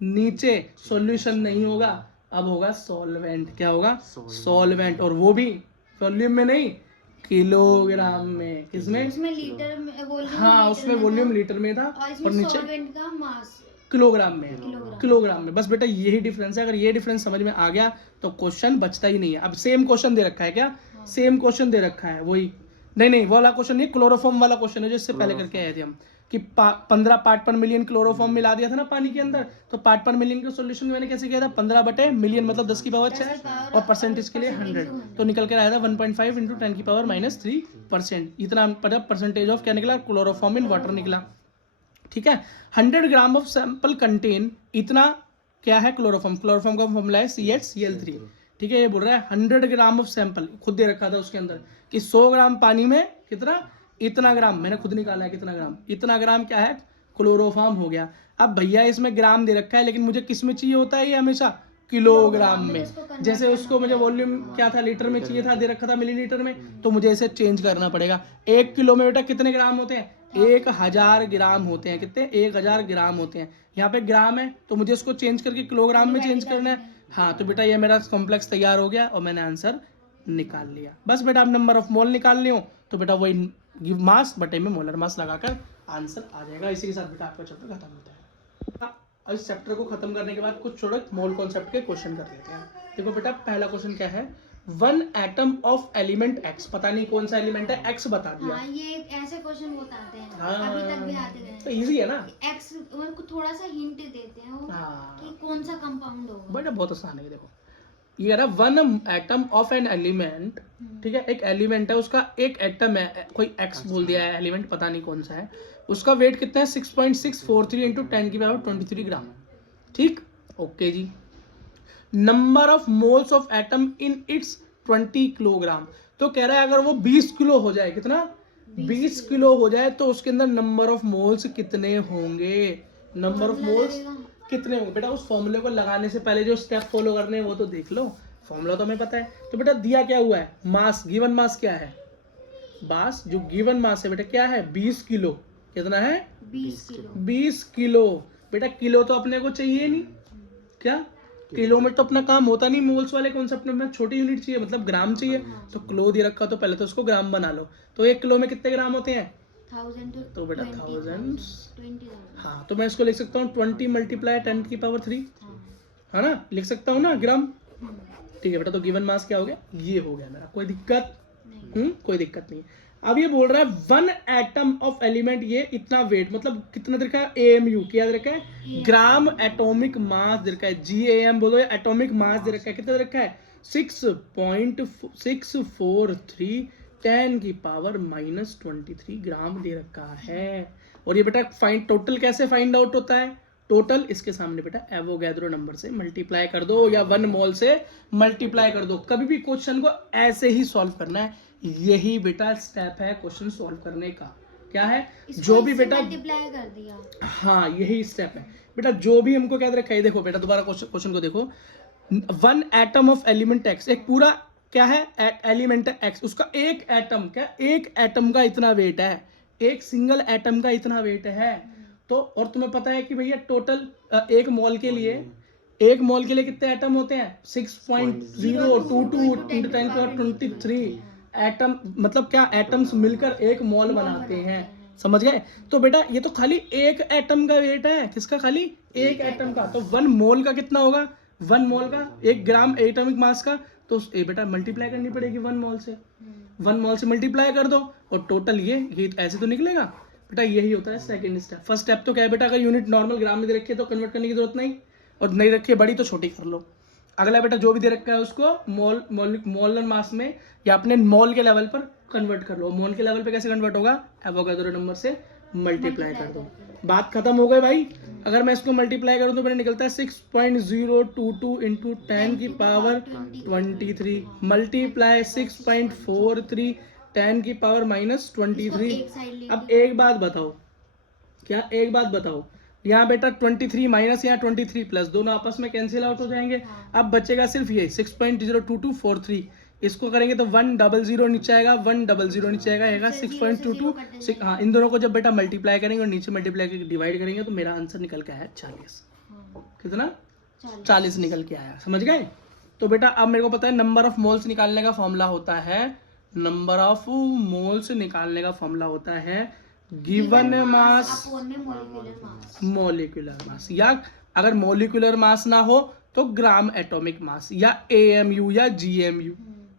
नीचे सॉल्यूशन नहीं होगा, अब होगा सॉल्वेंट, क्या होगा, सॉल्वेंट, और वो भी वॉल्यूम में नहीं, किलोग्राम में, किसमें, उसमें लीटर में वॉल्यूम, हाँ उसमें वॉल्यूम लीटर में था, और और इसमें नीचे सॉल्वेंट का मास किलोग्राम में, किलोग्राम में। बस बेटा यही डिफरेंस है, अगर ये डिफरेंस समझ में आ गया तो क्वेश्चन बचता ही नहीं है। अब सेम क्वेश्चन दे रखा है क्या, सेम क्वेश्चन दे रखा है, वही नहीं वो वाला क्वेश्चन नहीं, क्लोरोफॉर्म वाला क्वेश्चन है जो इससे पहले करके आए थे हम, कि 15 पार्ट पर मिलियन क्लोरोफॉर्म मिला दिया था ना पानी के अंदर, तो पार्ट पर मिलियन का सॉल्यूशन मैंने कैसे किया था, 15 बटे मिलियन मतलब 10 की पावर 6, और परसेंटेज के लिए 100, तो निकल के आया था 1.5 इंटू 10 की पावर -3%, इतना परसेंटेज ऑफ क्या निकला, क्लोरोफॉर्म इन वाटर निकला, ठीक है। 100 ग्राम ऑफ सैंपल कंटेन, इतना क्या है, क्लोरोफॉर्म का फॉर्मूला है CH_Cl3, ठीक है। ये बोल रहा है 100 ग्राम ऑफ सैंपल, खुद दे रखा था उसके अंदर कि 100 ग्राम पानी में कितना, इतना ग्राम, मैंने खुद निकाला है कितना ग्राम, इतना ग्राम क्या है, क्लोरोफॉर्म हो गया। अब भैया इसमें ग्राम दे रखा है, लेकिन मुझे किस में चाहिए होता है ये हमेशा, किलोग्राम में। जैसे उसको मुझे वॉल्यूम क्या था, लीटर में चाहिए था, दे रखा था मिलीलीटर में, तो मुझे इसे चेंज करना पड़ेगा। 1 किलो में बेटा कितने ग्राम होते हैं, 1000 ग्राम होते हैं, कितने, 1000 ग्राम होते हैं। यहाँ पे ग्राम है तो मुझे इसको चेंज करके किलोग्राम में चेंज करना है, हाँ। तो बेटा ये मेरा कॉम्प्लेक्स तैयार हो गया और मैंने आंसर निकाल लिया। बस बेटा आप नंबर ऑफ मोल निकाल लियो तो बेटा वही गिव मास बटे में मोलर मास लगाकर आंसर आ जाएगा। इसी के साथ बेटा आपका चैप्टर खत्म होता है। अब इस चैप्टर को खत्म करने के बाद कुछ छोड़ो मोल कॉन्सेप्ट के क्वेश्चन कर लेते हैं। देखो बेटा पहला क्वेश्चन क्या है, 1 एटम ऑफ एलिमेंट एक्स, पता नहीं कौन सा एलिमेंट है, एक्स बता दिया। हाँ, ये ऐसे क्वेश्चन बताते हैं, हाँ, अभी तक भी आते हैं, तो इजी है ना, एक्स को थोड़ा सा हिंट देते हैं वो, हाँ। कि कौन सा कंपाउंड होगा। बेटा बहुत आसान है, देखो ये है ना 1 एटम ऑफ एन एलिमेंट, ठीक है। एक एलिमेंट है, उसका एक एटम है, कोई एक्स बोल दिया है एलिमेंट, पता नहीं कौन सा है, उसका वेट कितना है 6.643 इंटू 10 की पावर 23 ग्राम, ठीक, ओके जी। Number of moles of atom in its 20 kilogram, तो कह रहा है अगर वो 20 किलो हो जाए, कितना, 20 किलो हो जाए तो उसके अंदर नंबर ऑफ मोल्स कितने होंगे, नंबर ऑफ मोल्स कितने होंगे। बेटा उस फॉर्मूले को लगाने से पहले जो स्टेप फॉलो करने हैं वो तो देख लो, फॉर्मूला तो हमें पता है। तो बेटा दिया क्या हुआ है, मास, गिवन मास क्या है, बास जो गिवन मास है बेटा क्या है 20 किलो। कितना है 20 किलो। 20 किलो। बेटा किलो तो अपने को चाहिए नहीं, क्या किलो में तो अपना काम होता नहीं, मोल्स वाले कॉन्सेप्ट में छोटी यूनिट चाहिए, मतलब ग्राम चाहिए। तो किलो दे रखा तो पहले तो उसको ग्राम बना लो। तो 1 किलो में कितने ग्राम होते हैं, 1000 तो बेटा 1000। 20,000। हाँ तो मैं इसको लिख सकता हूँ 20 मल्टीप्लाई 10⁻³ है ना, लिख सकता हूँ ना ग्राम। ठीक है बेटा, तो गिवन मास क्या हो गया, ये हो गया मेरा, कोई दिक्कत कोई दिक्कत नहीं। अब ये बोल रहा है 1 एटम ऑफ एलिमेंट, ये इतना वेट मतलब कितना दे रखा है, AMU क्या दे रखा है, ग्राम एटॉमिक मास दे रखा है, GAM बोलो, एटॉमिक मास दे रखा है, कितना दे रखा है 6.643 10⁻⁻23 ग्राम दे रखा है। और ये बेटा फाइंड टोटल कैसे फाइंड आउट होता है, टोटल इसके सामने बेटा एवोगैड्रो नंबर से मल्टीप्लाई कर दो या 1 मोल से मल्टीप्लाई कर दो। कभी भी क्वेश्चन को ऐसे ही सॉल्व करना है, यही बेटा स्टेप है क्वेश्चन सॉल्व करने का। क्या है, जो भी बेटा मल्टीप्लाई कर दिया, हाँ यही स्टेप है बेटा, जो भी हमको क्या रखा है, देखो बेटा दोबारा क्वेश्चन को देखो, 1 एटम ऑफ एलिमेंट एक्स, एक पूरा क्या है एलिमेंट एक्स, उसका एक एटम, क्या एक एटम का इतना वेट है, एक सिंगल एटम का इतना वेट है। तो और तुम्हें पता है कि भैया टोटल एक मोल के लिए कितने एटम होते हैं 6.022 × 10⁻23 एटम, मतलब क्या एटम्स मिलकर एक मोल बनाते हैं, समझ गए। तो बेटा ये तो खाली एक एटम का वेट है, किसका, खाली एक एटम का। तो 1 मोल का कितना होगा, 1 मोल का 1 ग्राम एटॉमिक मास का, तो ये बेटा मल्टीप्लाई करनी पड़ेगी 1 मोल से, 1 मोल से मल्टीप्लाई कर दो और टोटल ये ऐसे तो निकलेगा बेटा। यही होता है सेकंड स्टेप। फर्स्ट स्टेप तो क्या है बेटा, अगर यूनिट नॉर्मल ग्राम में दे रखी है तो कन्वर्ट करने की जरूरत नहीं, और नहीं रखी है बड़ी तो छोटी कर लो। अगला बेटा जो भी दे रखा है उसको मोलर मास में या अपने मोल के लेवल पर कन्वर्ट कर लो। मोल के लेवल पे कैसे कन्वर्ट होगा, एवोगैड्रो नंबर से मल्टीप्लाई कर दो, बात खत्म हो गई भाई। अगर मैं इसको मल्टीप्लाई करूं तो मेरा निकलता है 6.022 × 10⁻23 मल्टीप्लाई 6.43 10⁻⁻23। अब एक बात बताओ, क्या एक बात बताओ, यहाँ बेटा 23 माइनस यहाँ 23 प्लस दोनों आपस में कैंसिल आउट हो जाएंगे। अब बचेगा सिर्फ ये 6.02243, इसको करेंगे तो 100 नीचे आएगा, 100 नीचे आएगा 6.22। हाँ इन दोनों को जब बेटा मल्टीप्लाई करेंगे और नीचे मल्टीप्लाई करके डिवाइड करेंगे तो मेरा आंसर निकल के आया 40। कितना 40 निकल के आया, समझ गए। तो बेटा अब मेरे को पता है नंबर ऑफ मोल्स निकालने का फॉर्मूला होता है, नंबर ऑफ मोल्स निकालने का फॉर्मूला होता है गिवन मास मॉलिक्यूलर मास, या अगर मॉलिक्यूलर मास ना हो तो ग्राम एटॉमिक मास या AMU या GMU,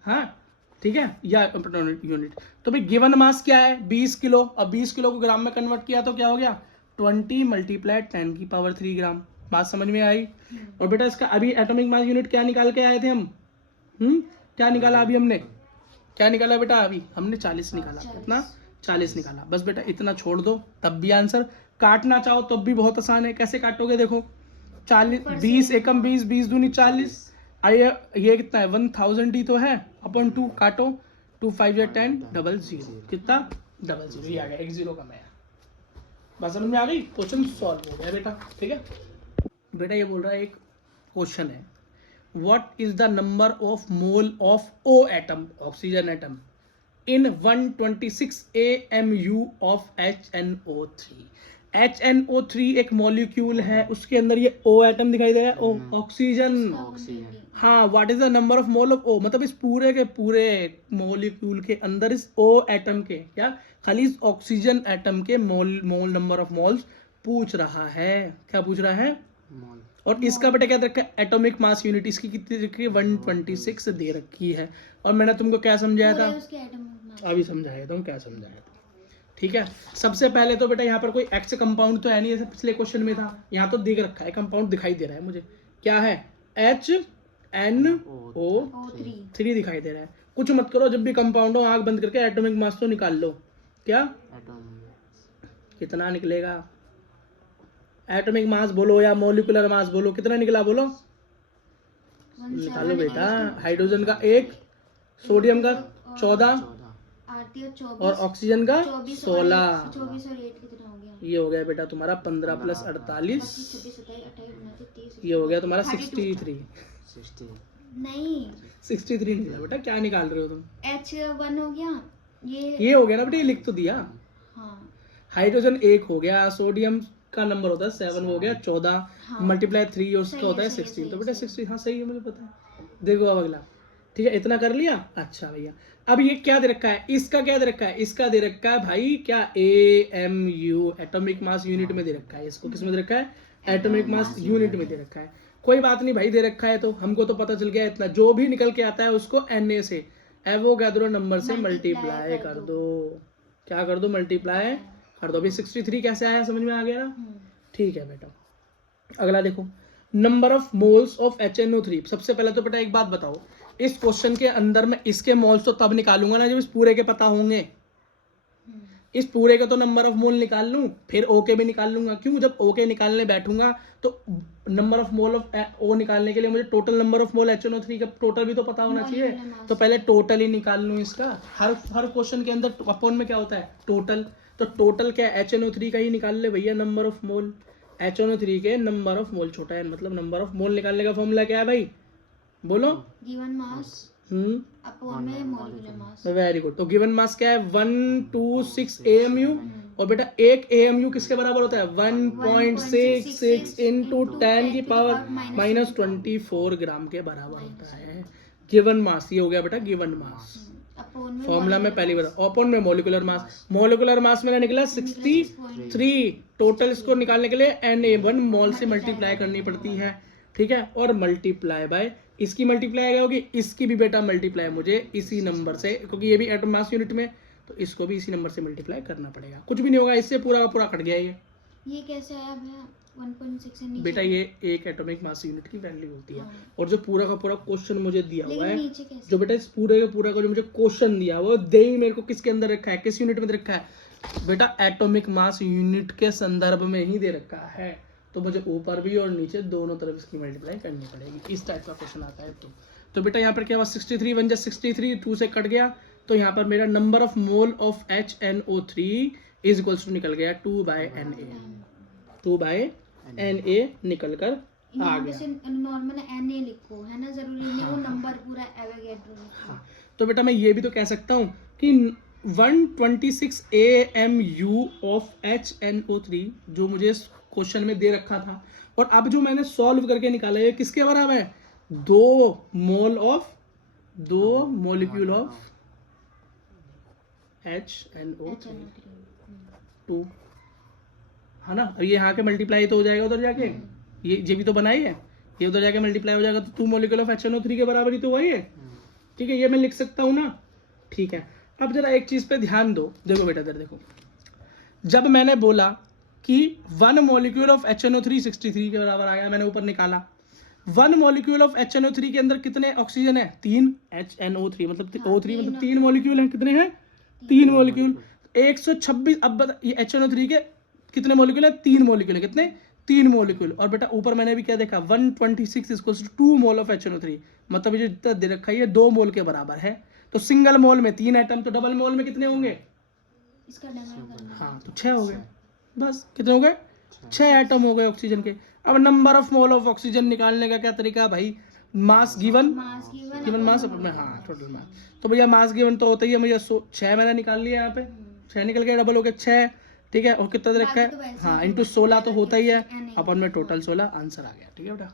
हाँ ठीक है, या यूनिट। तो भाई गिवन मास क्या है 20 किलो, अब 20 किलो को ग्राम में कन्वर्ट किया तो क्या हो गया 20 × 10⁻³ ग्राम। बात समझ में आई। और बेटा इसका अभी एटॉमिक मास यूनिट क्या निकाल के आए थे हम, क्या निकाला अभी हमने, क्या निकाला बेटा, अभी हमने 40 निकाला, कितना 40 निकाला। बस बेटा इतना छोड़ दो तब भी आंसर, काटना चाहो तब भी बहुत आसान है। कैसे काटोगे, देखो 40 20 एकम 20 20 दूनी 40, आइए ये कितना है 1000 ही तो है अपॉन 2, काटो 2 5 10 00, कितना 00, ये आ गया, 1 0 कम है। बात समझ में आ गई, क्वेश्चन सॉल्व हो गया बेटा। ठीक है बेटा, ये बोल रहा है एक क्वेश्चन है, what is the number of mole of O atom, oxygen atom, in 126 AMU of HNO3। HNO3 एक मॉलिक्यूल है, उसके अंदर ये O एटम दिखाई दे रहा है, O ऑक्सीजन। हाँ, what is the number of mole of O, मतलब इस पूरे के पूरे मॉलिक्यूल के अंदर इस O एटम के, क्या खाली इस ऑक्सीजन एटम के मोल नंबर ऑफ मोल्स पूछ रहा है। क्या पूछ रहा है, मोल। और इसका बेटा क्या दे रखा है एटॉमिक मास यूनिट, इसकी कितनी रखी है 126 दे रखी है। और मैंने तुमको क्या समझाया था, अभी समझाया था, क्या समझाया था, ठीक है। सबसे पहले तो बेटा यहाँ पर कोई एक्स कंपाउंड तो है नहीं, जैसे पिछले क्वेश्चन में था, यहाँ तो दिख रखा है कंपाउंड दिखाई दे रहा है मुझे, क्या है HNO3 दिखाई दे रहा है। कुछ मत करो, जब भी कंपाउंड हो आंख बंद करके एटॉमिक मास तो निकाल लो, क्या कितना निकलेगा, एटॉमिक मास बोलो या मॉलिक्यूलर मास बोलो, कितना निकला बोलो, निकालो बेटा। हाइड्रोजन का 1, सोडियम का 14 और ऑक्सीजन का 16, ये हो गया बेटा तुम्हारा 15 + 48, ये हो गया तुम्हारा 63। नहीं 63 नहीं था बेटा, क्या निकाल रहे हो तुम? H1 हो गया, ये हो गया ना बेटा, ये लिख तो दिया। हाँ हाइड्रोजन 1 हो गया, सोडियम का नंबर होता है 7 हो गया 14, हाँ। मल्टीप्लाई 3 और उसका सही होता है है, सही है, 16, तो सही बेटा है, 60, हाँ सही है, मुझे पता है। देखो अब अगला, ठीक है, इतना कर लिया। अच्छा भैया, अब ये क्या दे रखा है, इसका क्या दे रखा है, इसका दे रखा है भाई क्या, AMU, एटॉमिक मास यूनिट में दे रखा है। इसको किस में दे रखा है, एटॉमिक मास यूनिट में दे रखा है। कोई बात नहीं भाई, दे रखा है तो हमको तो पता चल गया इतना, जो भी निकल के आता है उसको Na से, एवोगाड्रो नंबर से मल्टीप्लाई कर दो। क्या कर दो, मल्टीप्लाई कर दो। अभी 63 कैसे आया, समझ में आ गया ना? ठीक है बेटा, अगला देखो, number of moles of HNO3। सबसे पहले तो बेटा एक बात बताओ, इस क्वेश्चन के अंदर मैं इसके मोल्स तो तब निकालूंगा ना जब इस पूरे के पता होंगे। इस पूरे का तो नंबर ऑफ मोल निकाल लूं, फिर ओ के भी निकाल लूंगा। क्यों, जब ओ के निकालने बैठूंगा तो number of mole of O निकालने के लिए मुझे total number of mole HNO3 का टोटल भी तो पता होना चाहिए। तो पहले टोटल ही निकाल लूं इसका। हर क्वेश्चन के अंदर अपॉन में क्या होता है, टोटल। तो टोटल क्या है, HNO3 का ही निकाल ले भैया, नंबर ऑफ मोल। HNO3 के नंबर ऑफ मोल छोटा है, मतलब नंबर ऑफ मोल निकालने का फॉर्मूला क्या है भाई, बोलो। गिवन मास अपॉन में मॉलिक्यूलर मास। Very good. तो गिवन मास क्या है, 126 AMU, और बेटा एक AMU किसके बराबर होता है, 1.66 इंटू 10 की पावर -24 ग्राम के बराबर होता है गिवन मास। ये हो गया बेटा गिवन मास। फॉर्मूला में पहली बार अपॉन में मॉलिक्यूलर मास। मॉलिक्यूलर मास मेरा निकला 63। टोटल इसको निकालने के लिए Na1 मोल से मल्टीप्लाई करनी पड़ती है, ठीक है, और मल्टीप्लाई बाय इसकी मल्टीप्लाई क्या होगी, इसकी भी बेटा मल्टीप्लाई मुझे इसी नंबर से, क्योंकि ये भी एटम मास यूनिट में, तो इसको भी इसी नंबर से मल्टीप्लाई करना पड़ेगा। कुछ भी नहीं होगा इससे, पूरा का पूरा कट गया ये कैसे आया भैया 1.6 से नीचे? बेटा ये एक एटॉमिक मास यूनिट की वैल्यू होती है। और जो पूरा का पूरा क्वेश्चन मुझे दिया हुआ है, जो बेटा इस पूरे का पूरा का जो मुझे क्वेश्चन दिया हुआ है, दे ही मेरे को किसके अंदर रखा है, किस यूनिट में दे रखा है बेटा, एटॉमिक मास यूनिट के संदर्भ में ही दे रखा है। तो मुझे ऊपर भी और नीचे दोनों तरफ इसकी मल्टीप्लाई करनी पड़ेगी। इस टाइप का क्वेश्चन आता है। तो बेटा यहाँ पर क्या हुआ, 63 बन जाए 63, 2 से कट गया, तो यहाँ पर मेरा number of mole of HNO3 is equals to निकल गया 2/Na। 2/Na निकल कर आ गया। नॉर्मल Na लिखो, है ना, जरूरी नहीं वो नंबर पूरा एवोगाड्रो। हाँ, तो बेटा मैं ये भी तो कह सकता हूँ कि 126 AMU ऑफ HNO3 जो मुझे क्वेश्चन में दे रखा था, और अब जो मैंने सॉल्व करके निकाला है किसके बराबर है, 2 मॉलिक्यूल ऑफ HNO3 2, है ना। अब ये यहाँ के मल्टीप्लाई तो हो जाएगा उधर जाके, ये भी तो बनाई है, ये उधर जाके मल्टीप्लाई हो जाएगा, तो 2 मॉलिक्यूल ऑफ HNO3 के बराबर ही तो वही है, ठीक है, ये मैं लिख सकता हूँ ना, ठीक है। अब जरा एक चीज पे ध्यान दो, देखो बेटा इधर देखो, जब मैंने बोला कि 1 मॉलिक्यूल ऑफ HNO3 63 के बराबर आ गया, मैंने ऊपर निकाला 1 मॉलिक्यूल ऑफ HNO3 के अंदर कितने ऑक्सीजन है, 3, HNO3 मतलब O3 मतलब 3 मॉलिक्यूल हैं, कितने हैं, 3 मॉलिक्यूल, 126। अब बता ये HNO3 के कितने मॉलिक्यूल है, 3 मॉलिक्यूल है, कितने, 3 मॉलिक्यूल। और बेटा ऊपर मैंने भी क्या देखा, 126 equals to 2 mole of HNO3, मतलब ये जितना दे रखा है ये 2 मोल के बराबर है। तो सिंगल मोल में 3 एटम, तो डबल मोल में कितने होंगे, इसका डबल करना, हाँ तो 6 हो गए, बस कितने हो गए, 6 एटम हो गए ऑक्सीजन के। अब number of mole of oxygen निकालने का क्या तरीका है भाई, मास गिवन मास में, हाँ टोटल मास। तो भैया मास गिवन तो होता ही है, मुझे 6 मैंने निकाल लिया, यहाँ पे 6 निकल गया, डबल हो गया 6, ठीक है, और कितना दे रखा है, हाँ इंटू 16 तो होता ही है, अपन में टोटल 16 आंसर आ गया, ठीक है बेटा।